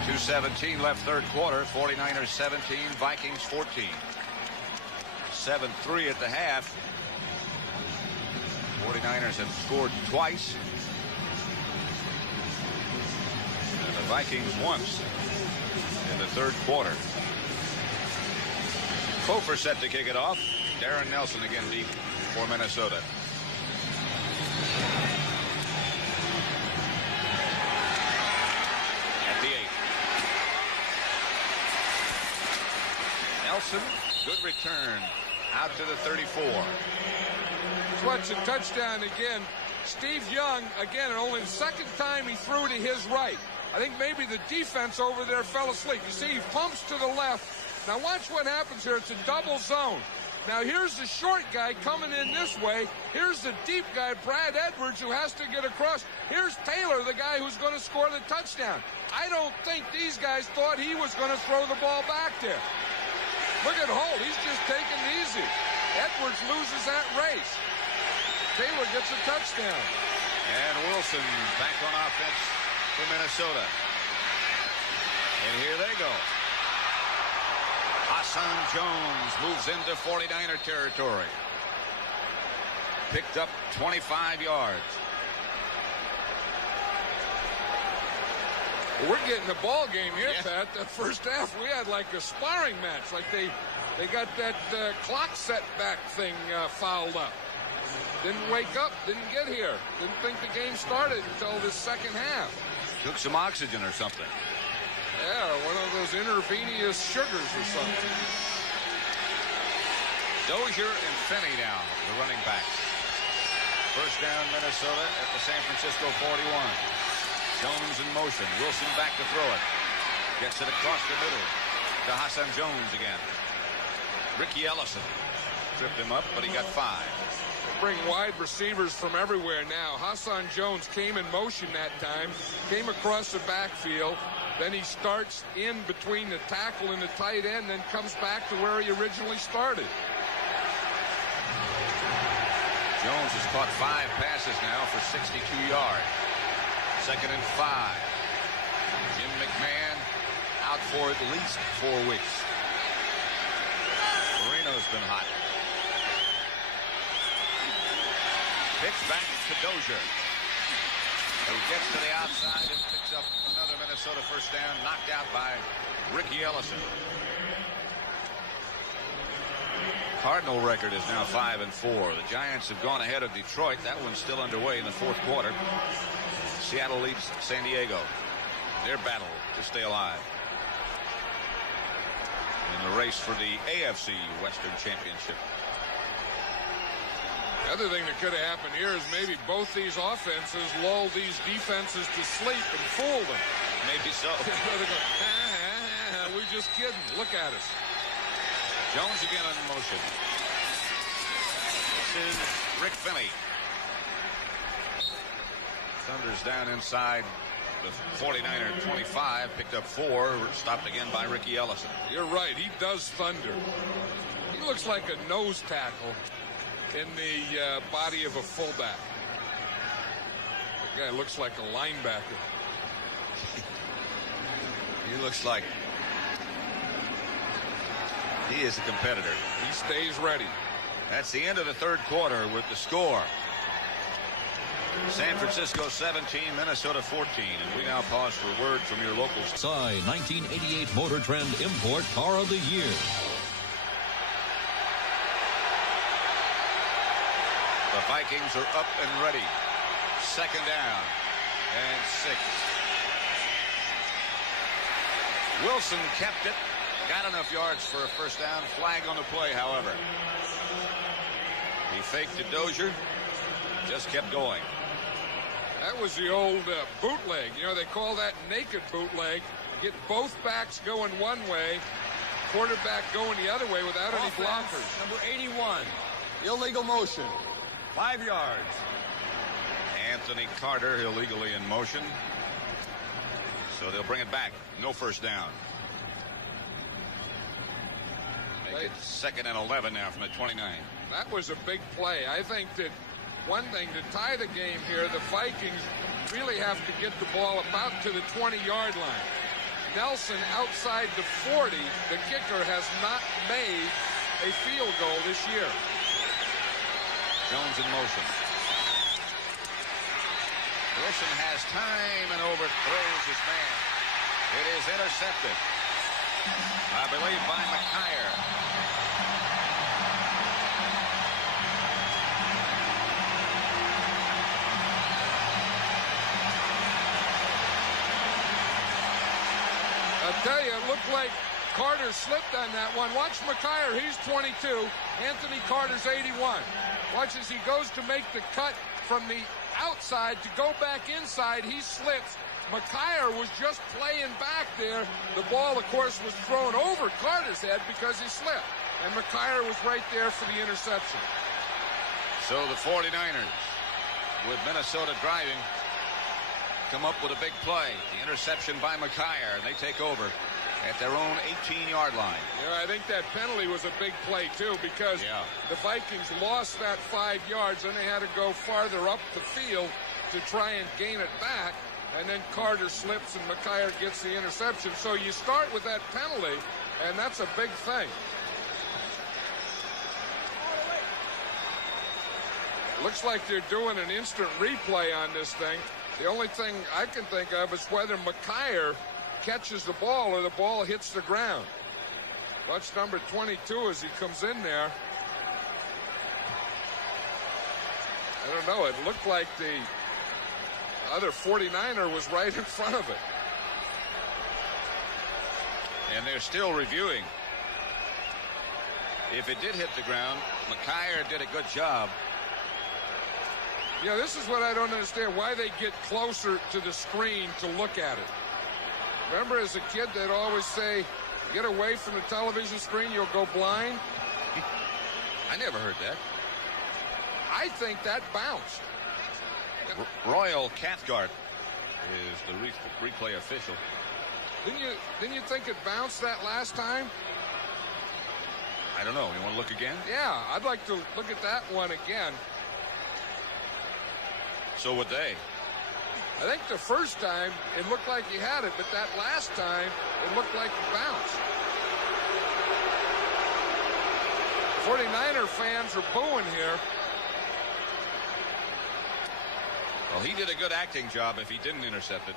2:17 left third quarter. 49ers 17, Vikings 14. 7-3 at the half. 49ers have scored twice. And the Vikings once. in the third quarter. Kofer set to kick it off. Darren Nelson again deep for Minnesota. At the 8. Nelson, good return out to the 34. Let's watch the touchdown again. Steve Young, again, only the second time he threw to his right. I think maybe the defense over there fell asleep. You see, he pumps to the left. Now watch what happens here. It's a double zone. Now here's the short guy coming in this way. Here's the deep guy, Brad Edwards, who has to get across. Here's Taylor, the guy who's going to score the touchdown. I don't think these guys thought he was going to throw the ball back there. Look at Holt. He's just taking it easy. Edwards loses that race. Taylor gets a touchdown. And Wilson back on offense for Minnesota. And here they go. Hassan Jones moves into 49er territory. Picked up 25 yards. Well, we're getting a ball game here, yes. Pat. That first half, we had like a sparring match. Like they got that clock setback thing fouled up. Didn't wake up, didn't get here. Didn't think the game started until this second half. Took some oxygen or something. Yeah, one of those intravenous sugars or something. Dozier and Finney now, the running backs. First down, Minnesota at the San Francisco 41. Jones in motion. Wilson back to throw it. Gets it across the middle to Hassan Jones again. Ricky Ellison tripped him up, but he got 5. Bring wide receivers from everywhere now. Hassan Jones came in motion that time, came across the backfield, then he starts in between the tackle and the tight end, then comes back to where he originally started. Jones has caught 5 passes now for 62 yards. 2nd and 5. Jim McMahon out for at least 4 weeks. Marino's been hot. Pitch back to Dozier. He gets to the outside and picks up another Minnesota first down, knocked out by Ricky Ellison. Cardinal record is now 5-4. The Giants have gone ahead of Detroit. That one's still underway in the fourth quarter. Seattle leads San Diego. Their battle to stay alive in the race for the AFC Western Championship. The other thing that could have happened here is maybe both these offenses lull these defenses to sleep and fool them. Maybe so. We're just kidding. Look at us. Jones again in motion. This is Rick Finney. Thunder's down inside the 49er 25. Picked up 4. Stopped again by Ricky Ellison. You're right. He does thunder. He looks like a nose tackle in the body of a fullback. The guy looks like a linebacker. He looks like he is a competitor. He stays ready. That's the end of the third quarter with the score. San Francisco 17, Minnesota 14. And we now pause for a word from your local. SI 1988 Motor Trend Import Car of the Year. The Vikings are up and ready. 2nd down and 6. Wilson kept it. Got enough yards for a first down. Flag on the play, however. He faked to Dozier. Just kept going. That was the old bootleg. You know, they call that naked bootleg. Get both backs going one way, quarterback going the other way without any blockers. Number 81. Illegal motion. 5 yards. Anthony Carter illegally in motion. So they'll bring it back. No first down. Make it 2nd and 11 now from the 29. That was a big play. I think that one thing to tie the game here, the Vikings really have to get the ball about to the 20-yard line. Nelson outside the 40. The kicker has not made a field goal this year. Jones in motion. Wilson has time and overthrows his man. It is intercepted. I believe by McKyer. I'll tell you, it looked like Carter slipped on that one. Watch McKyer, he's 22. Anthony Carter's 81. Watch as he goes to make the cut from the outside to go back inside. He slips. McKyer was just playing back there. The ball, of course, was thrown over Carter's head because he slipped. And McKyer was right there for the interception. So the 49ers, with Minnesota driving, come up with a big play. The interception by McKyer, and they take over at their own 18-yard line. Yeah, I think that penalty was a big play, too, because the Vikings lost that 5 yards, and they had to go farther up the field to try and gain it back. And then Carter slips and McKyer gets the interception. So you start with that penalty, and that's a big thing. Looks like they're doing an instant replay on this thing. The only thing I can think of is whether McKyer catches the ball or the ball hits the ground. Watch number 22 as he comes in there. I don't know. It looked like the other 49er was right in front of it. And they're still reviewing. If it did hit the ground, McKyer did a good job. Yeah, this is what I don't understand, why they get closer to the screen to look at it. Remember as a kid, they'd always say, get away from the television screen, you'll go blind. I never heard that. I think that bounced. Royal Cathcart is the replay official. Didn't you think it bounced that last time? I don't know. You want to look again? Yeah, I'd like to look at that one again. So would they. I think the first time it looked like he had it, but that last time it looked like it bounced. 49er fans are booing here. Well, he did a good acting job if he didn't intercept it.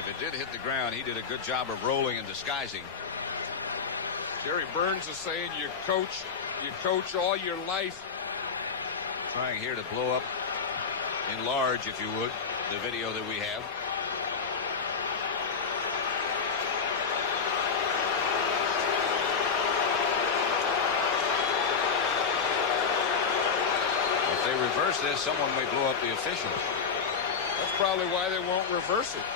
If it did hit the ground, he did a good job of rolling and disguising. Jerry Burns is saying you coach all your life. Trying here to blow up, enlarge, if you would, the video that we have. If they reverse this, someone may blow up the official. That's probably why they won't reverse it.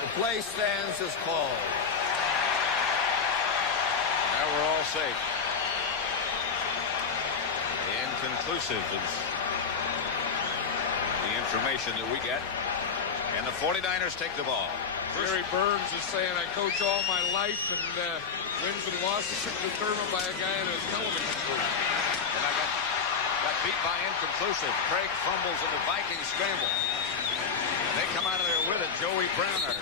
The play stands as called. Now we're all safe. Inconclusive is the information that we get. And the 49ers take the ball. Jerry Burns is saying, I coach all my life, and wins and losses are determined by a guy in a television booth. And I got beat by inconclusive. Craig fumbles and the Vikings scramble. And they come out of there with it. Joey Browner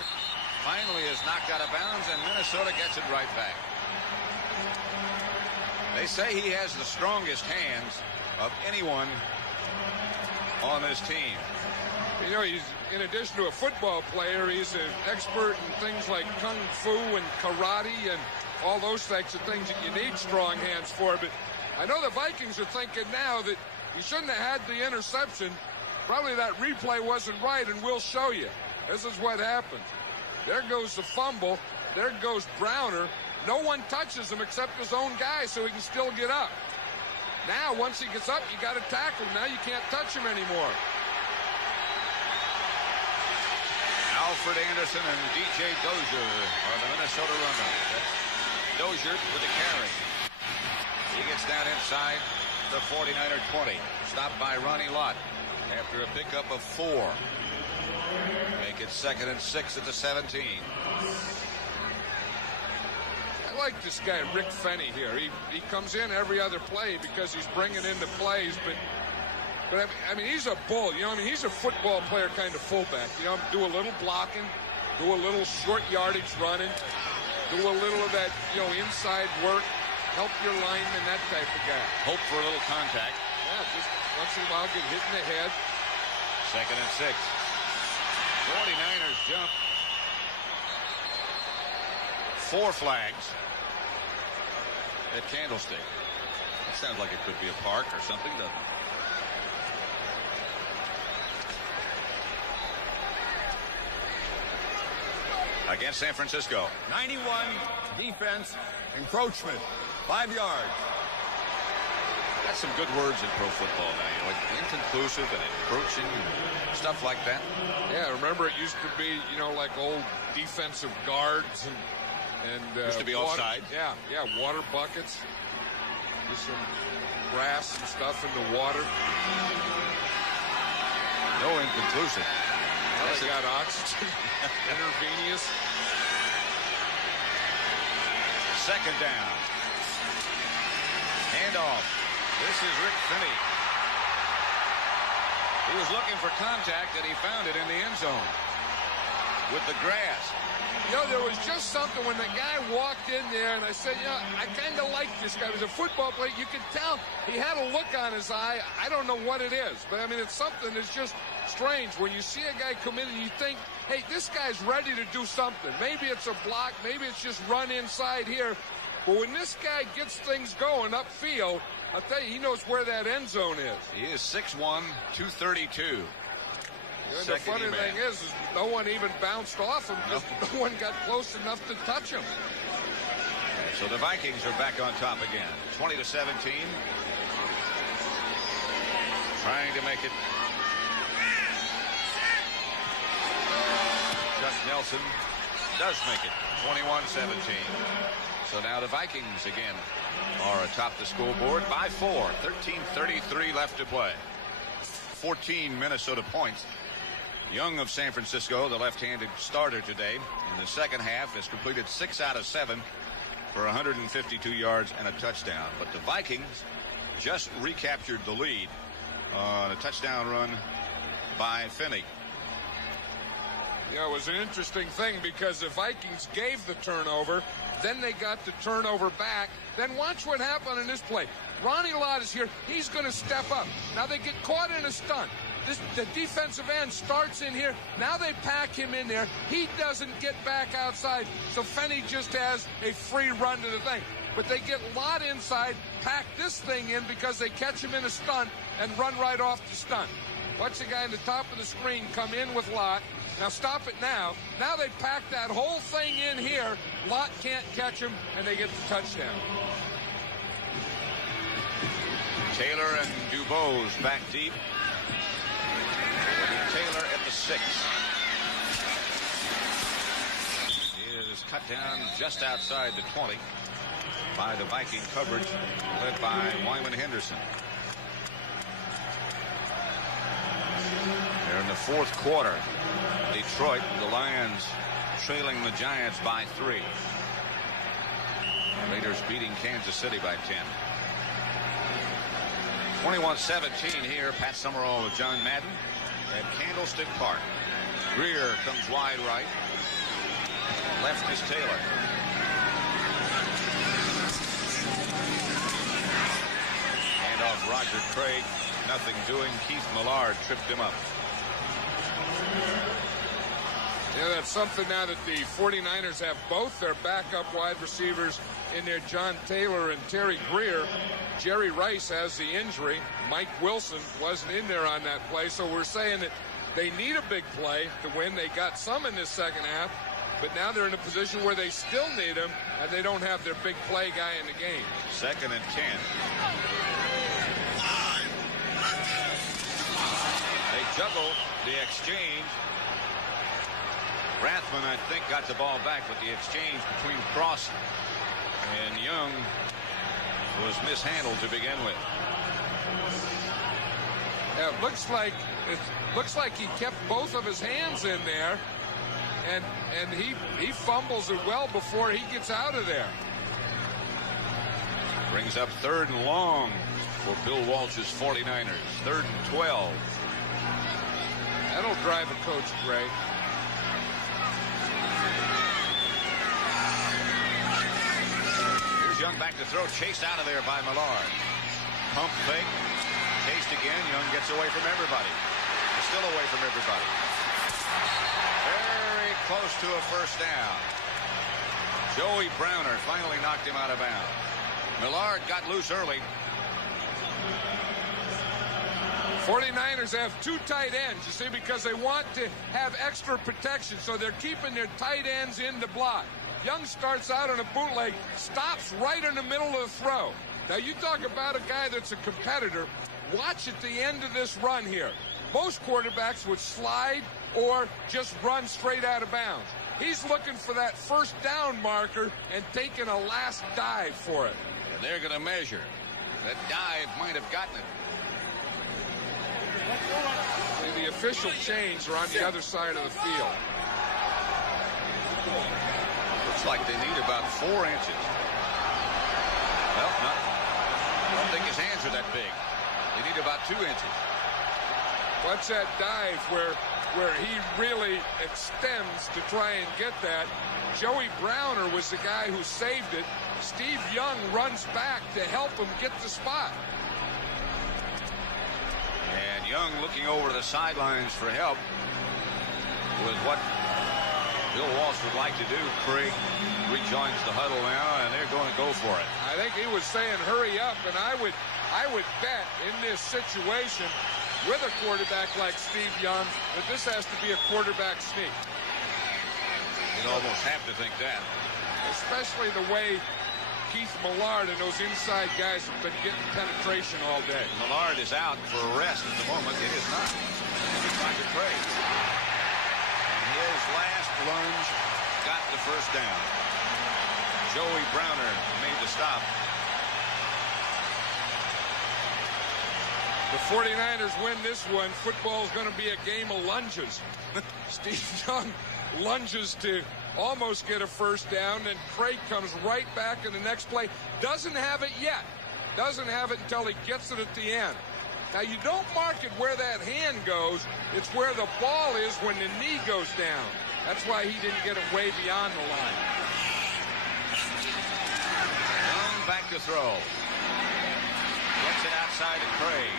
finally is knocked out of bounds, and Minnesota gets it right back. They say he has the strongest hands of anyone on this team. You know, he's, in addition to a football player, he's an expert in things like kung fu and karate and all those types of things that you need strong hands for. But I know the Vikings are thinking now that he shouldn't have had the interception. Probably that replay wasn't right, and we'll show you. This is what happened. There goes the fumble. There goes Browner. No one touches him except his own guy, so he can still get up. Now, once he gets up, you got to tackle him. Now you can't touch him anymore. Alfred Anderson and DJ Dozier are the Minnesota runners. That's Dozier with the carry. He gets down inside the 49er 20. Stopped by Ronnie Lott after a pickup of 4. Make it 2nd and 6 at the 17. I like this guy, Rick Fenny, here. He comes in every other play because he's bringing in the plays, but I mean, he's a bull. You know, I mean, he's a football player kind of fullback. You know, do a little blocking, do a little short yardage running, do a little of that, you know, inside work, help your lineman, that type of guy. Hope for a little contact. Yeah, just once in a while get hit in the head. 2nd and 6. 49ers jump 4 flags at Candlestick. That sounds like it could be a park or something, doesn't it? Against San Francisco. 91 defense encroachment. 5 yards. That's some good words in pro football now. You know, like inconclusive and encroaching and stuff like that. Yeah, remember it used to be, you know, like old defensive guards and used to be water, offside. Yeah, water buckets. Just some grass and stuff in the water. No inconclusive. Well, they got oxygen. Intravenous. Second down. Handoff. This is Rick Finney. He was looking for contact and he found it in the end zone with the grass. You know, there was just something when the guy walked in there, and I said, you know, I kind of like this guy. He was a football player. You could tell he had a look on his eye. I don't know what it is, but, I mean, it's something that's just strange. When you see a guy come in and you think, hey, this guy's ready to do something. Maybe it's a block. Maybe it's just run inside here. But when this guy gets things going upfield, I'll tell you, he knows where that end zone is. He is 6'1", 232. And the funny thing is no one even bounced off him. Just no one got close enough to touch him. So the Vikings are back on top again. 20-17. Trying to make it. Chuck Nelson does make it. 21-17. So now the Vikings again are atop the scoreboard by 4. 13:33 left to play. 14 Minnesota points. Young of San Francisco, the left-handed starter today in the second half, has completed 6 out of 7 for 152 yards and a touchdown. But the Vikings just recaptured the lead on a touchdown run by Finney. Yeah, it was an interesting thing because the Vikings gave the turnover, then they got the turnover back. Then watch what happened in this play. Ronnie Lott is here. He's going to step up. Now they get caught in a stunt. The defensive end starts in here. Now they pack him in there. He doesn't get back outside, so Finney just has a free run to the thing. But they get Lott inside, pack this thing in because they catch him in a stunt and run right off the stunt. Watch the guy in the top of the screen come in with Lott. Now stop it now. Now they pack that whole thing in here. Lott can't catch him, and they get the touchdown. Taylor and Dubose back deep. Taylor at the 6. He is cut down just outside the 20 by the Viking coverage led by Wyman Henderson. They're in the fourth quarter. Detroit, the Lions trailing the Giants by 3. Raiders beating Kansas City by 10. 21-17 here. Pat Summerall with John Madden at Candlestick Park. Greer comes wide right. Left is Taylor. Handoff Roger Craig. Nothing doing. Keith Millard tripped him up. Yeah, that's something now that the 49ers have both their backup wide receivers in there, John Taylor and Terry Greer. Jerry Rice has the injury. Mike Wilson wasn't in there on that play, so we're saying that they need a big play to win. They got some in this second half, but now they're in a position where they still need him, and they don't have their big play guy in the game. 2nd and 10. They juggle the exchange. Rathman, I think, got the ball back, but the exchange between Cross and Young was mishandled to begin with. Yeah, it looks like he kept both of his hands in there, and he fumbles it well before he gets out of there. Brings up 3rd and long for Bill Walsh's 49ers. 3rd and 12. That'll drive a coach great. Here's Young back to throw, chased out of there by Millard. Pump fake, chased again. Young gets away from everybody. He's still away from everybody. close to a first down. Joey Browner finally knocked him out of bounds. Millard got loose early. 49ers have two tight ends, you see, because they want to have extra protection, so they're keeping their tight ends in the block. Young starts out on a bootleg, stops right in the middle of the throw. Now, you talk about a guy that's a competitor. Watch at the end of this run here. Most quarterbacks would slide or just run straight out of bounds. He's looking for that first down marker and taking a last dive for it. And they're going to measure. That dive might have gotten it. The official chains are on the other side of the field. Looks like they need about 4 inches. Well, I don't think his hands are that big. They need about 2 inches. What's that dive where he really extends to try and get that? Joey Browner was the guy who saved it. Steve Young runs back to help him get the spot. And Young looking over the sidelines for help with what Bill Walsh would like to do. Craig rejoins the huddle now, and they're going to go for it. I think he was saying hurry up, and I would bet in this situation with a quarterback like Steve Young that this has to be a quarterback sneak. You'd almost have to think that. Especially the way Keith Millard and those inside guys have been getting penetration all day. Millard is out for a rest at the moment. It is not. It's time to Craig. And his last lunge got the first down. Joey Browner made the stop. The 49ers win this one. Football is going to be a game of lunges. Steve Young lunges to almost get a first down, and Craig comes right back in the next play. Doesn't have it yet. Doesn't have it until he gets it at the end. Now, you don't mark it where that hand goes. It's where the ball is when the knee goes down. That's why he didn't get it way beyond the line. Young back to throw. Gets it outside to Craig.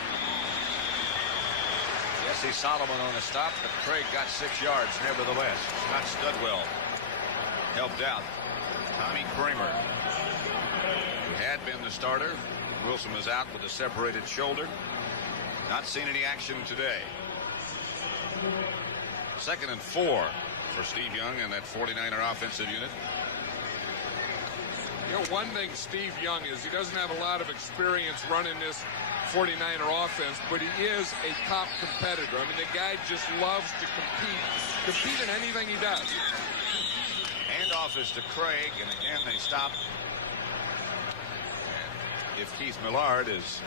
Jesse Solomon on a stop, but Craig got 6 yards nevertheless. Scott Studwell helped out. Tommy Kramer, who had been the starter. Wilson was out with a separated shoulder. Not seen any action today. 2nd and 4 for Steve Young and that 49er offensive unit. You know, one thing Steve Young is, he doesn't have a lot of experience running this 49er offense, but he is a top competitor. I mean, the guy just loves to compete in anything he does. Handoff is to Craig, and again they stop. And if Keith Millard is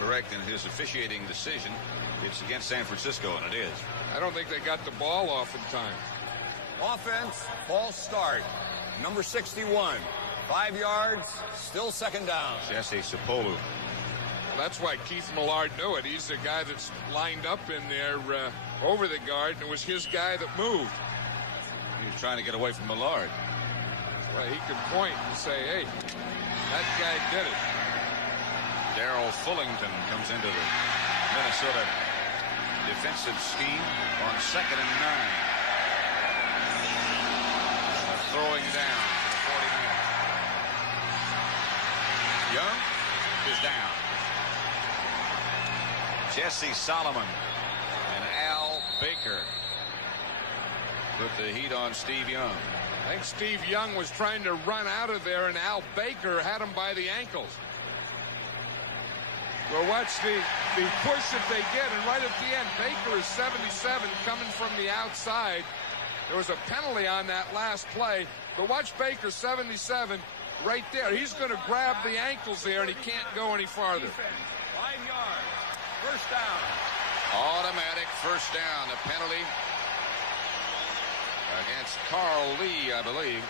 correct in his officiating decision, it's against San Francisco, and it is. I don't think they got the ball off in time. Offense, false start. Number 61. 5 yards, still 2nd down. Jesse Sapolu. That's why Keith Millard knew it. He's the guy that's lined up in there over the guard, and it was his guy that moved. He was trying to get away from Millard. Well, he could point and say, hey, that guy did it. Darrell Fullington comes into the Minnesota defensive scheme on 2nd and 9. Throwing down to the 49ers. Young is down. Jesse Solomon and Al Baker put the heat on Steve Young. I think Steve Young was trying to run out of there, and Al Baker had him by the ankles. Well, watch the push that they get, and right at the end, Baker is 77 coming from the outside. There was a penalty on that last play, but watch Baker, 77, right there. He's going to grab the ankles there, and he can't go any farther. 5 yards, first down. Automatic first down. A penalty against Carl Lee, I believe.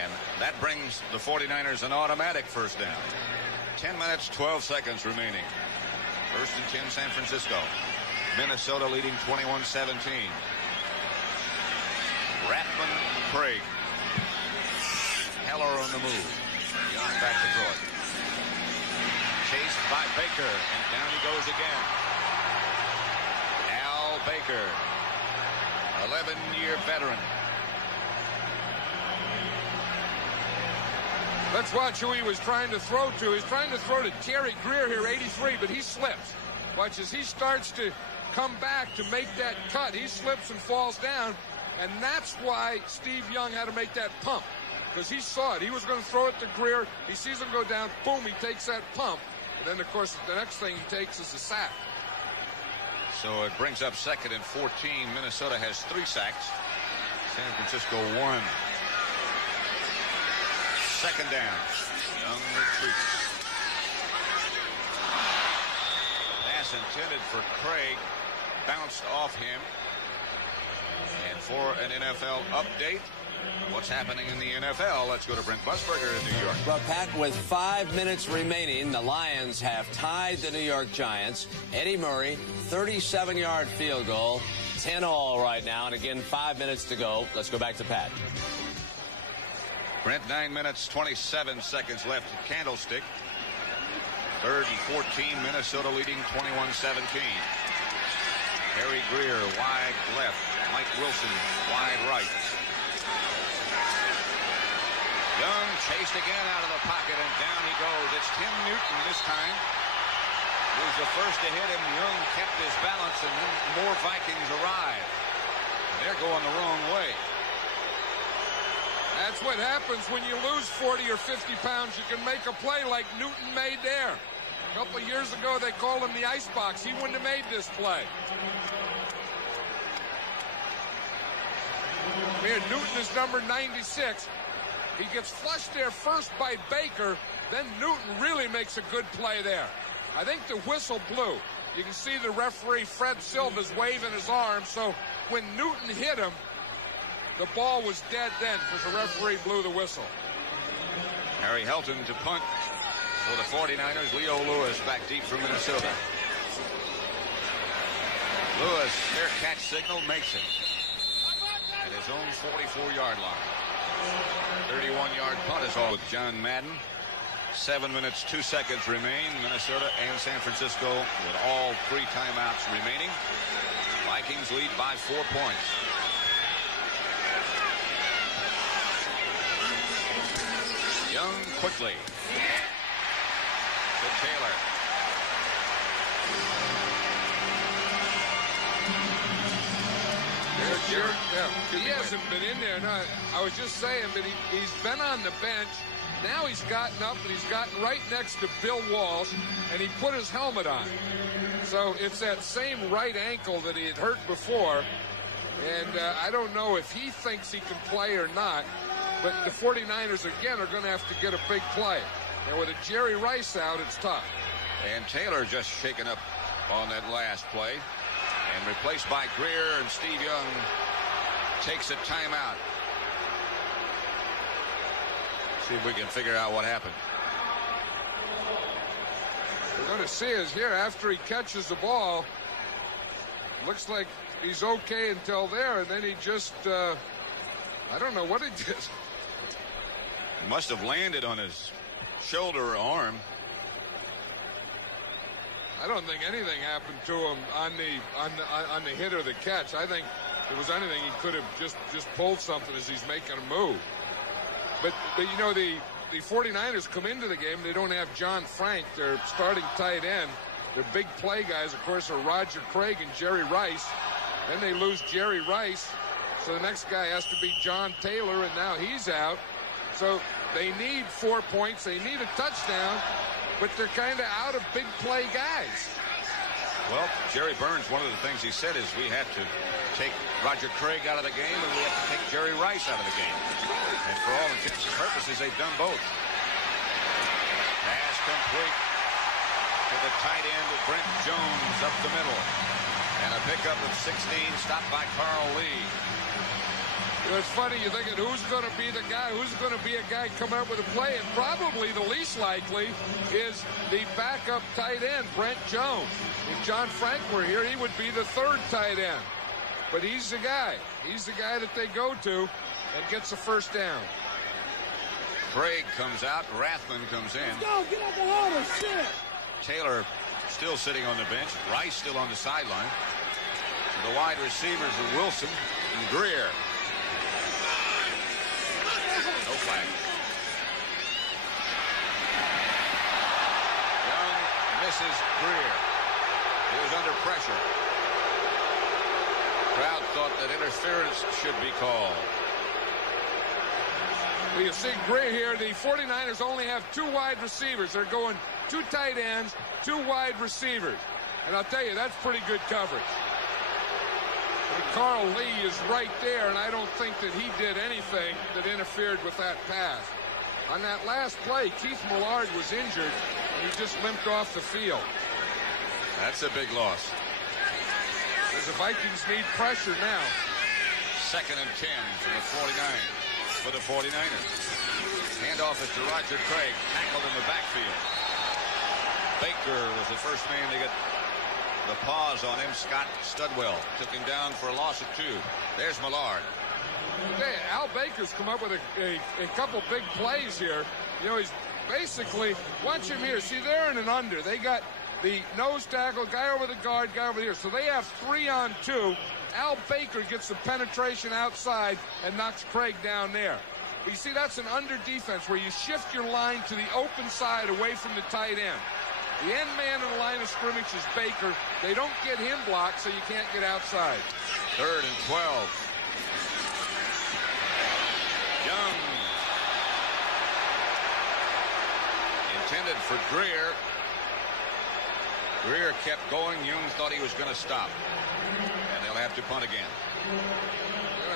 And that brings the 49ers an automatic first down. 10 minutes, 12 seconds remaining. 1st and 10, San Francisco. Minnesota leading 21-17. Rathman, Craig. Heller on the move. Young back to throw it. Chased by Baker, and down he goes again. Al Baker 11-year veteran. Let's watch who he was trying to throw to. He's trying to throw to Jerry Greer here, 83, but he slips. Watch as he starts to come back to make that cut. He slips and falls down, and that's why Steve Young had to make that pump, because he saw it. He was going to throw it to Greer. He sees him go down. Boom, he takes that pump. And then, of course, the next thing he takes is a sack. So it brings up 2nd and 14. Minnesota has 3 sacks. San Francisco 1. 2nd down. Young retreats. Pass intended for Craig. Bounced off him. And for an NFL update, what's happening in the NFL? Let's go to Brent Busberger in New York. Well, Pat, with 5 minutes remaining, the Lions have tied the New York Giants. Eddie Murray, 37-yard field goal, 10-all right now. And again, 5 minutes to go. Let's go back to Pat. Brent, 9 minutes, 27 seconds left at Candlestick. 3rd and 14, Minnesota leading 21-17. Harry Greer, wide left. Mike Wilson, wide right. Young chased again out of the pocket, and down he goes. It's Tim Newton this time. He was the first to hit him. Young kept his balance, and then more Vikings arrive. They're going the wrong way. That's what happens when you lose 40 or 50 pounds. You can make a play like Newton made there. A couple of years ago, they called him the icebox. He wouldn't have made this play. Here, Newton is number 96. He gets flushed there first by Baker. Then Newton really makes a good play there. I think the whistle blew. You can see the referee, Fred Silva's, waving his arm. So when Newton hit him, the ball was dead then because the referee blew the whistle. Harry Helton to punt for the 49ers. Leo Lewis back deep from Minnesota. Lewis, fair catch signal, makes it. At his own 44-yard line. 31-yard punt is all with John Madden. 7 minutes, 2 seconds remain. Minnesota and San Francisco with all 3 timeouts remaining. Vikings lead by 4 points. Young quickly to Taylor. He hasn't been in there. No, I was just saying, but he's been on the bench. Now he's gotten up and he's gotten right next to Bill Walsh, and he put his helmet on. So it's that same right ankle that he had hurt before. And I don't know if he thinks he can play or not. But the 49ers, again, are going to have to get a big play. And with a Jerry Rice out, it's tough. And Taylor just shaken up on that last play. And replaced by Greer, and Steve Young takes a timeout. See if we can figure out what happened. We're going to see is here after he catches the ball. Looks like he's okay until there, and then he just, I don't know what he did. He must have landed on his shoulder or arm. I don't think anything happened to him on the hit or the catch. I think if it was anything, he could have just pulled something as he's making a move. But you know, the 49ers come into the game. They don't have John Frank, their starting tight end. Their big play guys, of course, are Roger Craig and Jerry Rice. Then they lose Jerry Rice. So the next guy has to be John Taylor, and now he's out. So they need 4 points. They need a touchdown. But they're kind of out of big play guys. Well, Jerry Burns, one of the things he said is we have to take Roger Craig out of the game and we have to take Jerry Rice out of the game. And for all intents and purposes, they've done both. Pass complete to the tight end, Brent Jones up the middle. And a pickup of 16, stopped by Carl Lee. It's funny, you're thinking, who's going to be the guy? Who's going to be a guy coming up with a play? And probably the least likely is the backup tight end, Brent Jones. If John Frank were here, he would be the third tight end. But he's the guy. He's the guy that they go to and gets the first down. Craig comes out. Rathman comes in. Let's go, get out the hole, shit. Taylor still sitting on the bench. Rice still on the sideline. The wide receivers are Wilson and Greer. No flag. Young misses Greer. He was under pressure. Crowd thought that interference should be called. Well, you see Greer here. The 49ers only have 2 wide receivers. They're going 2 tight ends, 2 wide receivers. And I'll tell you, that's pretty good coverage. And Carl Lee is right there, and I don't think that he did anything that interfered with that pass. On that last play, Keith Millard was injured, and he just limped off the field. That's a big loss. As the Vikings need pressure now. 2nd and 10 for the 49ers. Handoff is to Roger Craig, tackled in the backfield. Baker was the first man to get the pause on him. Scott Studwell took him down for a loss of 2. There's Millard. Hey, Al Baker's come up with a couple big plays here. You know, he's basically, watch him here. See, they're in an under. They got the nose tackle, guy over the guard, guy over here. So they have 3 on 2. Al Baker gets the penetration outside and knocks Craig down there. But you see, that's an under defense where you shift your line to the open side away from the tight end. The end man in the line of scrimmage is Baker. They don't get him blocked, so you can't get outside. 3rd and 12. Young. Intended for Greer. Greer kept going. Young thought he was going to stop. And they'll have to punt again.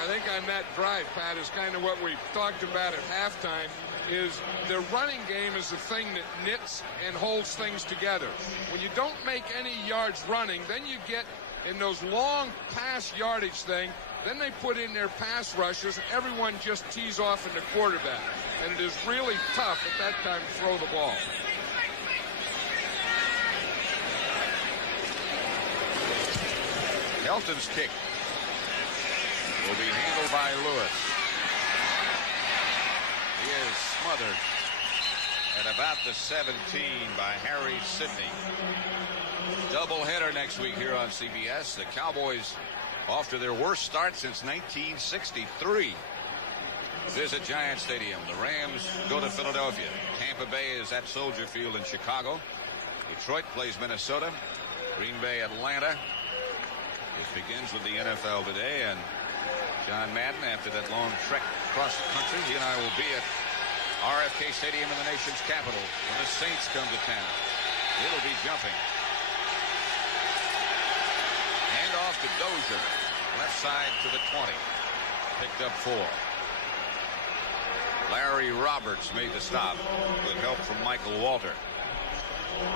I think on that drive, Pat, is kind of what we talked about at halftime, is the running game is the thing that knits and holds things together. When you don't make any yards running, then you get in those long pass yardage thing, then they put in their pass rushes, and everyone just tees off in the quarterback. And it is really tough at that time to throw the ball. Helton's kick will be handled by Lewis. He is smothered at about the 17 by Harry Sidney. Doubleheader next week here on CBS. The Cowboys off to their worst start since 1963. Visit Giant Stadium. The Rams go to Philadelphia. Tampa Bay is at Soldier Field in Chicago. Detroit plays Minnesota. Green Bay, Atlanta. It begins with the NFL today, and John Madden, after that long trek across the country, he and I will be at RFK Stadium in the nation's capital when the Saints come to town. It'll be jumping. Hand off to Dozier. Left side to the 20. Picked up 4. Larry Roberts made the stop with help from Michael Walter.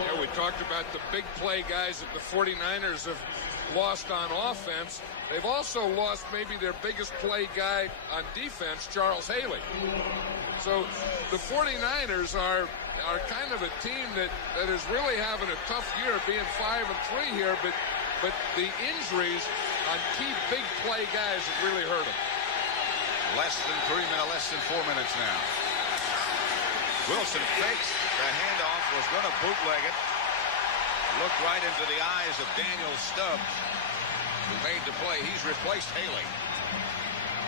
Yeah, we talked about the big play guys that the 49ers have lost on offense. They've also lost maybe their biggest play guy on defense, Charles Haley. So the 49ers are kind of a team that is really having a tough year, being 5-3 here, but the injuries on key big play guys have really hurt them. Less than 4 minutes now. Wilson fakes the handoff, was going to bootleg it. Looked right into the eyes of Daniel Stubbs, who made the play. He's replaced Haley.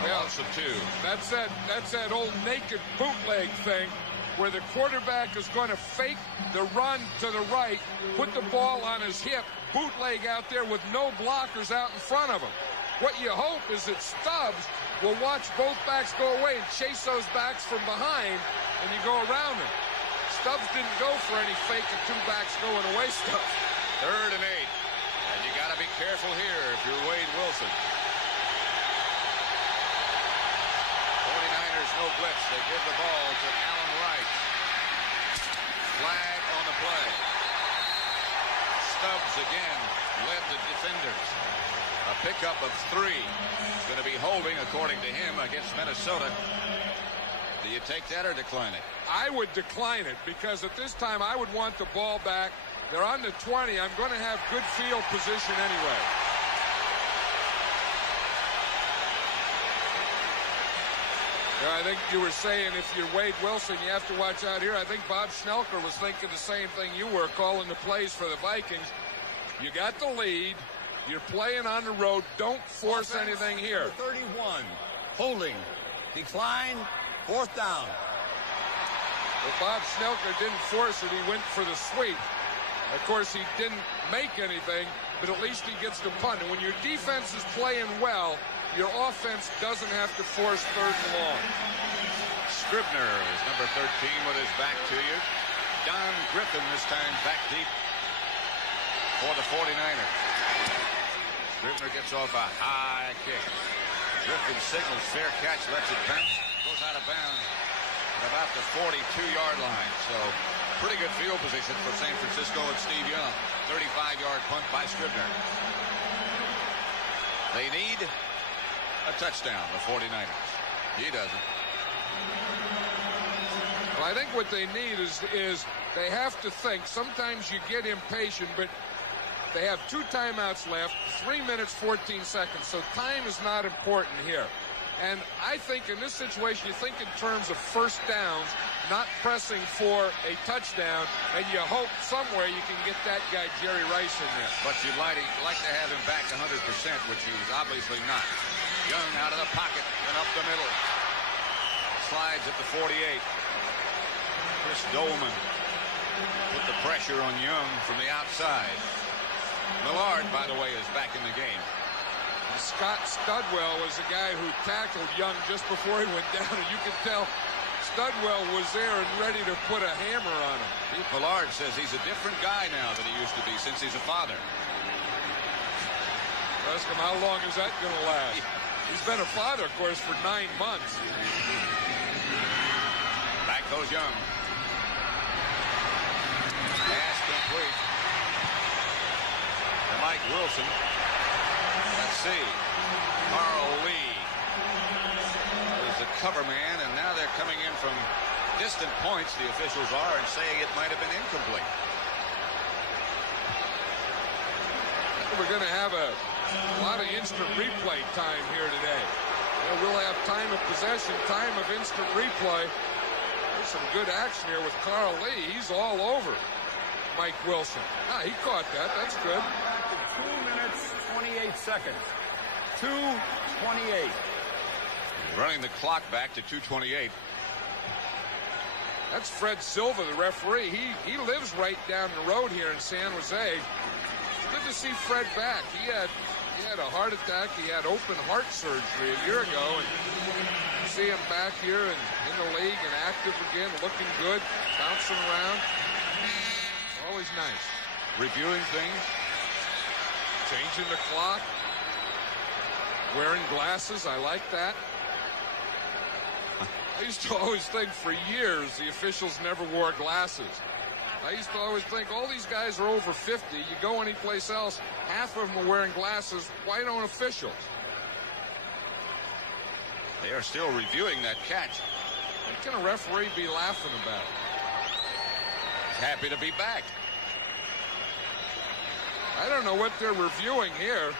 Well, loss of 2. That's that old naked bootleg thing where the quarterback is going to fake the run to the right, put the ball on his hip, bootleg out there with no blockers out in front of him. What you hope is that Stubbs will watch both backs go away and chase those backs from behind, and you go around them. Stubbs didn't go for any fake of 2 backs going away stuff. 3rd and 8. And you got to be careful here if you're Wade Wilson. 49ers no blitz. They give the ball to Allen Wright. Flag on the play. Stubbs again led the defenders. A pickup of 3. It's going to be holding, according to him, against Minnesota. Do you take that or decline it? I would decline it because at this time I would want the ball back. They're on the 20. I'm going to have good field position anyway. I think you were saying if you're Wade Wilson, you have to watch out here. I think Bob Schnelker was thinking the same thing you were, calling the plays for the Vikings. You got the lead. You're playing on the road. Don't force anything here. 31. Holding. Decline. 4th down. Well, Bob Schnelker didn't force it. He went for the sweep. Of course, he didn't make anything, but at least he gets the punt. And when your defense is playing well, your offense doesn't have to force 3rd and long. Scribner is number 13 with his back to you. Don Griffin this time back deep for the 49ers. Scribner gets off a high kick. Griffin signals fair catch, lets it bounce, goes out of bounds at about the 42-yard line. So pretty good field position for San Francisco and Steve Young. 35-yard punt by Scribner. They need a touchdown, the 49ers. He doesn't. Well, I think what they need is they have to think. Sometimes you get impatient, but they have 2 timeouts left, 3 minutes, 14 seconds. So time is not important here. And I think in this situation, you think in terms of first downs, not pressing for a touchdown, and you hope somewhere you can get that guy Jerry Rice in there. But you'd like to have him back 100%, which he's obviously not. Young out of the pocket and up the middle. Slides at the 48. Chris Dolman put the pressure on Young from the outside. Millard, by the way, is back in the game. Scott Studwell was the guy who tackled Young just before he went down, and you could tell Studwell was there and ready to put a hammer on him. Pete Millard says he's a different guy now than he used to be since he's a father. Ask him, how long is that going to last? He's been a father, of course, for 9 months. Back goes Young. Pass complete. To Mike Wilson. Let's see. Carl Lee is the cover man, and now they're coming in from distant points, the officials are, and saying it might have been incomplete. We're going to have a lot of instant replay time here today. We'll have time of possession, time of instant replay. There's some good action here with Carl Lee. He's all over Mike Wilson. He caught that. That's good. 2 minutes, 28 seconds. 2:28. Running the clock back to 2:28. That's Fred Silva, the referee. He lives right down the road here in San Jose. It's good to see Fred back. He had a heart attack. He had open heart surgery a year ago, and you see him back here and in the league and active again, looking good, bouncing around. Always nice. Reviewing things. Changing the clock. Wearing glasses. I like that. I used to always think for years the officials never wore glasses. I used to always think all these guys are over 50. You go anyplace else, half of them are wearing glasses. Why don't officials? They are still reviewing that catch. What can a referee be laughing about? He's happy to be back. I don't know what they're reviewing here.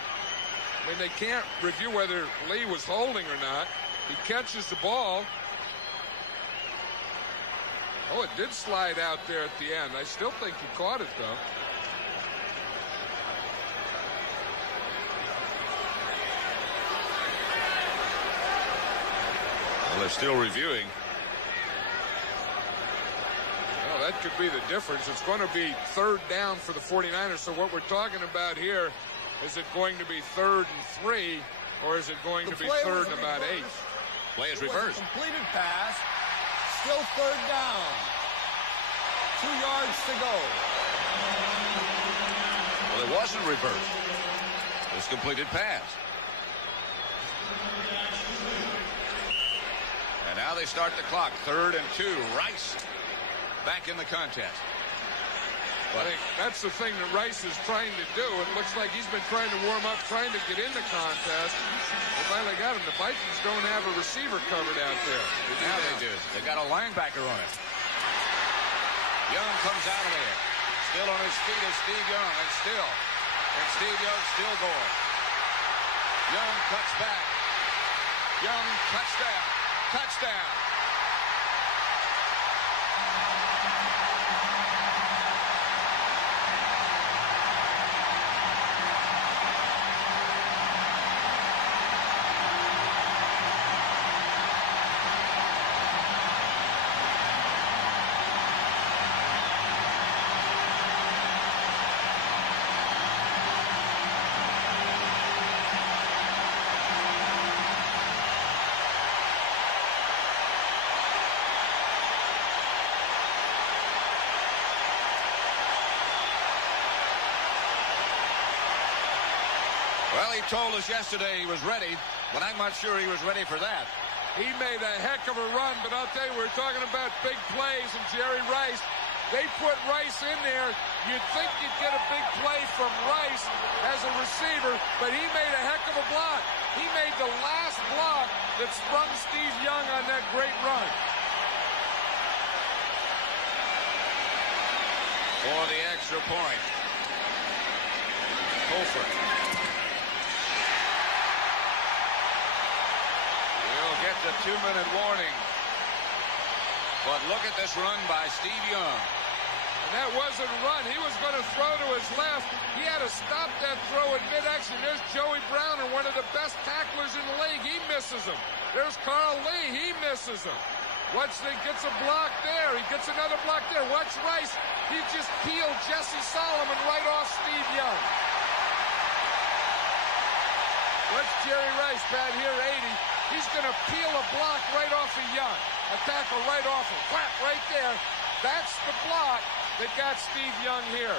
I mean, they can't review whether Lee was holding or not. He catches the ball. Oh, it did slide out there at the end. I still think he caught it, though. Well, they're still reviewing. Well, that could be the difference. It's going to be 3rd down for the 49ers. So what we're talking about here, is it going to be 3rd and 3, or is it going to be 3rd and about 8? Play is reversed. Completed pass. Still 3rd down. 2 yards to go. Well, it wasn't reversed. It was completed pass. And now they start the clock. 3rd and 2. Rice back in the contest. I think that's the thing that Rice is trying to do. It looks like he's been trying to warm up, trying to get in the contest. They finally got him. The Vikings don't have a receiver covered out there. Now they do. They got a linebacker on it. Young comes out of there. Still on his feet is Steve Young. And Steve Young still going. Young cuts back. Young touchdown. Touchdown. Well, he told us yesterday he was ready, but I'm not sure he was ready for that. He made a heck of a run, but I'll tell you, we're talking about big plays, and Jerry Rice, they put Rice in there. You'd think you'd get a big play from Rice as a receiver, but he made a heck of a block. He made the last block that sprung Steve Young on that great run. For the extra point. Hofer. We'll get the 2-minute warning. But look at this run by Steve Young. And that wasn't a run. He was going to throw to his left. He had to stop that throw in mid-action. There's Joey Browner, one of the best tacklers in the league. He misses him. There's Carl Lee. He misses him. Watch, he gets a block there. He gets another block there. Watch Rice. He just peeled Jesse Solomon right off Steve Young. Watch Jerry Rice, Pat, here, 80. He's going to peel a block right off of Young. A tackle right off him. Whap, right there. That's the block that got Steve Young here.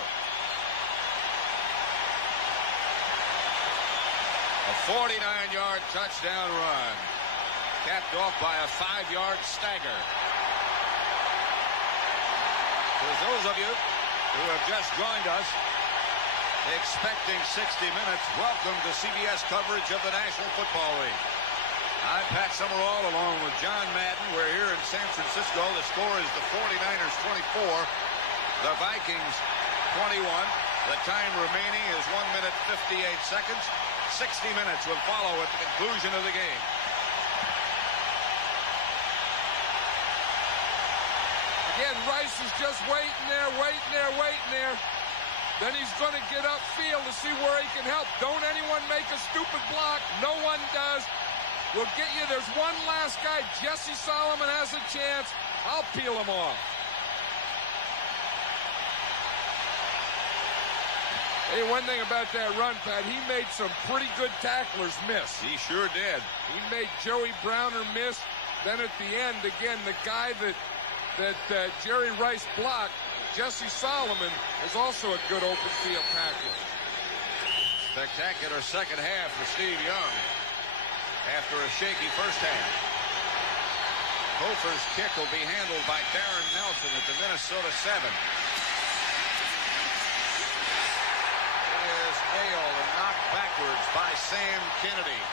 A 49-yard touchdown run. Capped off by a 5-yard stagger. For those of you who have just joined us, expecting 60 minutes, welcome to CBS coverage of the National Football League. I'm Pat Summerall along with John Madden. We're here in San Francisco. The score is the 49ers 24, the Vikings 21. The time remaining is 1 minute 58 seconds. 60 minutes will follow at the conclusion of the game. Again, Rice is just waiting there, waiting there, waiting there. Then he's going to get upfield to see where he can help. Don't anyone make a stupid block. No one does. We'll get you. There's one last guy. Jesse Solomon has a chance. I'll peel him off. Hey, one thing about that run, Pat, he made some pretty good tacklers miss. He sure did. He made Joey Browner miss. Then at the end, again, the guy that Jerry Rice blocked, Jesse Solomon, was also a good open field tackler. Spectacular second half for Steve Young after a shaky first half. Hofer's kick will be handled by Darren Nelson at the Minnesota 7. It is nailed and knocked backwards by Sam Kennedy.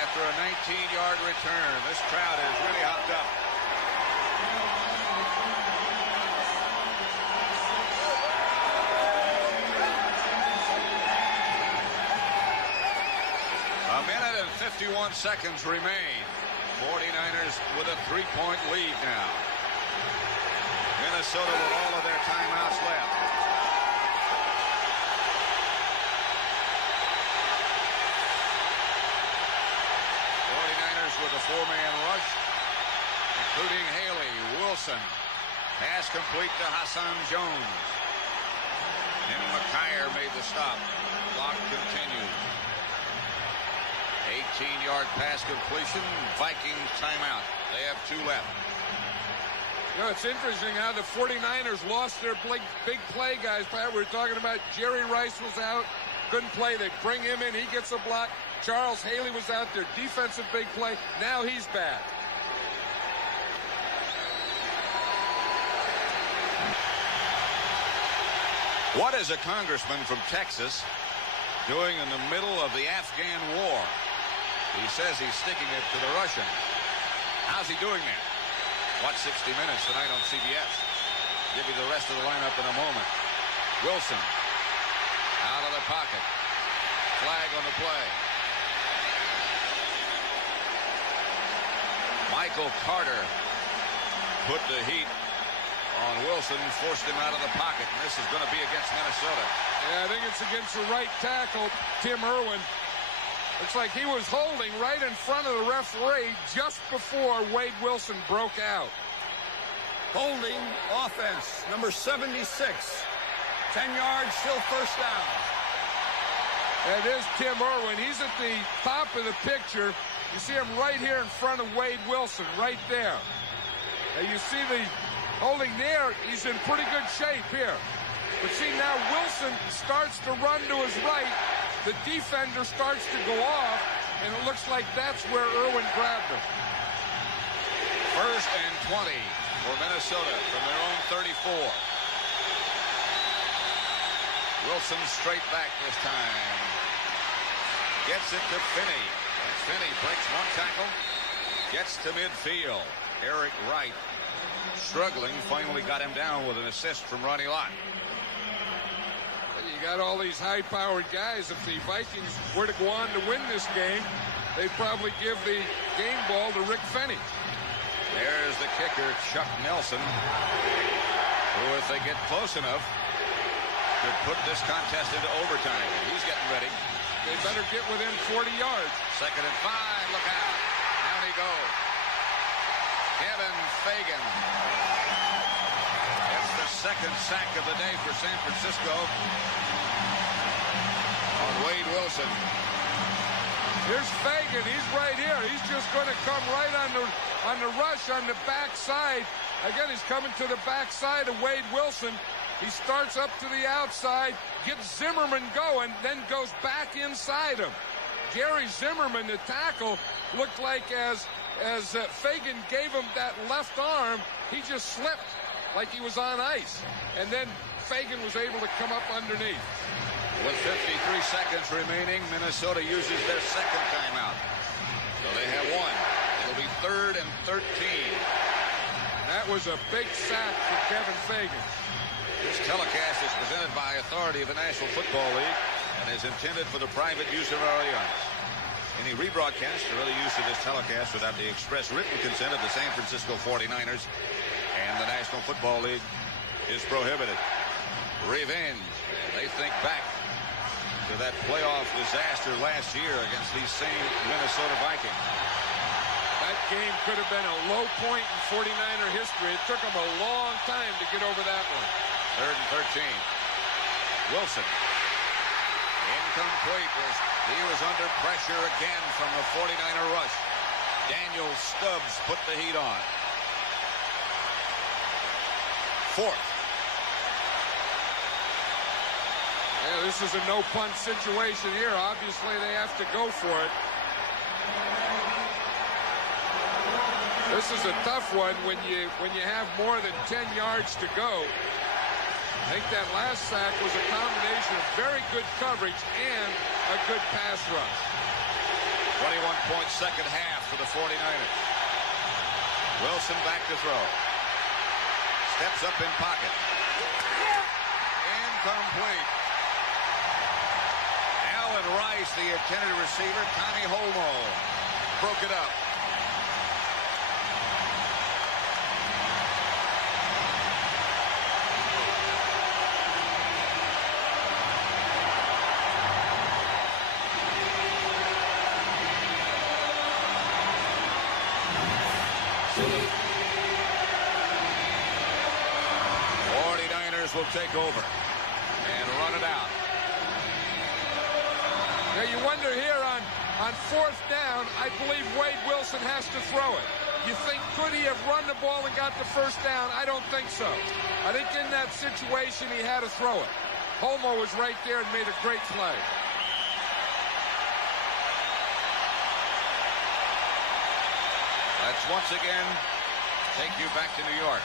After a 19-yard return, this crowd is really hopped up. A minute and 51 seconds remain. 49ers with a 3-point lead now. Minnesota with all of their timeouts left. 49ers with a 4-man rush, including Haley, Wilson. Pass complete to Hassan Jones. And McKyer made the stop. Clock continues. 18-yard pass completion. Vikings timeout. They have 2 left. You know, it's interesting how the 49ers lost their big play guys. Pat, we were talking about Jerry Rice was out. Couldn't play. They bring him in. He gets a block. Charles Haley was out there. Defensive big play. Now he's back. What is a congressman from Texas doing in the middle of the Afghan war? He says he's sticking it to the Russians. How's he doing that? Watch 60 Minutes tonight on CBS. Give you the rest of the lineup in a moment. Wilson out of the pocket. Flag on the play. Michael Carter put the heat on Wilson, forced him out of the pocket, and this is going to be against Minnesota. Yeah, I think it's against the right tackle, Tim Irwin. Looks like he was holding right in front of the referee just before Wade Wilson broke out. Holding offense, number 76. 10 yards, still first down. That is Tim Irwin. He's at the top of the picture. You see him right here in front of Wade Wilson, right there. Now you see the holding there. He's in pretty good shape here. But see, now Wilson starts to run to his right. the defender starts to go off, and it looks like that's where Irwin grabbed him. 1st and 20 for Minnesota from their own 34. Wilson straight back this time. Gets it to Finney. Finney breaks one tackle. Gets to midfield. Eric Wright, struggling, finally got him down with an assist from Ronnie Lott. You got all these high-powered guys. If the Vikings were to go on to win this game, they'd probably give the game ball to Rick Finney. There's the kicker, Chuck Nelson, who, if they get close enough, could put this contest into overtime. And he's getting ready. They better get within 40 yards. 2nd and 5. Look out. Down he goes. Kevin Fagan. It's the 2nd sack of the day for San Francisco on Wade Wilson. Here's Fagan. He's right here. He's just going to come right on the rush on the backside. Again, he's coming to the backside of Wade Wilson. He starts up to the outside, gets Zimmerman going, then goes back inside him. Gary Zimmerman, the tackle, looked like as Fagan gave him that left arm, he just slipped like he was on ice. And then Fagan was able to come up underneath. With 53 seconds remaining, Minnesota uses their 2nd timeout. So they have one. It'll be 3rd and 13. That was a big sack for Kevin Fagan. This telecast is presented by authority of the National Football League and is intended for the private use of our audience. Any rebroadcast or other use of this telecast without the express written consent of the San Francisco 49ers and the National Football League is prohibited. Revenge. And they think back to that playoff disaster last year against these same Minnesota Vikings. That game could have been a low point in 49er history. It took them a long time to get over that one. 3rd and 13. Wilson. Incomplete. He was under pressure again from the 49er rush. Daniel Stubbs put the heat on. 4th. Yeah, this is a no-punt situation here. Obviously, they have to go for it. This is a tough one when you have more than 10 yards to go. I think that last sack was a combination of very good coverage and a good pass rush. 21-point second half for the 49ers. Wilson back to throw. Steps up in pocket. Incomplete. Allen Rice, the intended receiver, Tommy Holmo, broke it up. Will take over and run it out. Now you wonder here on 4th down, I believe Wade Wilson has to throw it. You think, could he have run the ball and got the 1st down? I don't think so. I think in that situation he had to throw it. Holmo was right there and made a great play. Let's once again take you back to New York.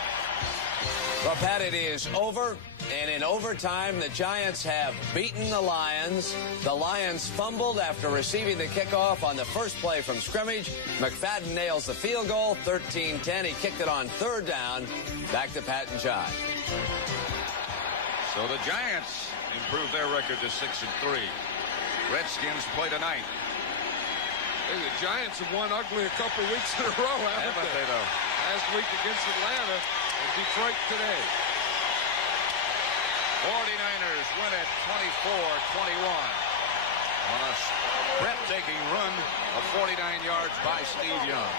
Well, Pat, it is over, and in overtime, the Giants have beaten the Lions. The Lions fumbled after receiving the kickoff on the first play from scrimmage. McFadden nails the field goal, 13-10. He kicked it on 3rd down. Back to Pat and John. So the Giants improved their record to 6-3. Redskins play tonight. Hey, the Giants have won ugly a couple weeks in a row, haven't they, though? Last week against Atlanta and Detroit today. 49ers win it 24-21 on a breathtaking run of 49 yards by Steve Young.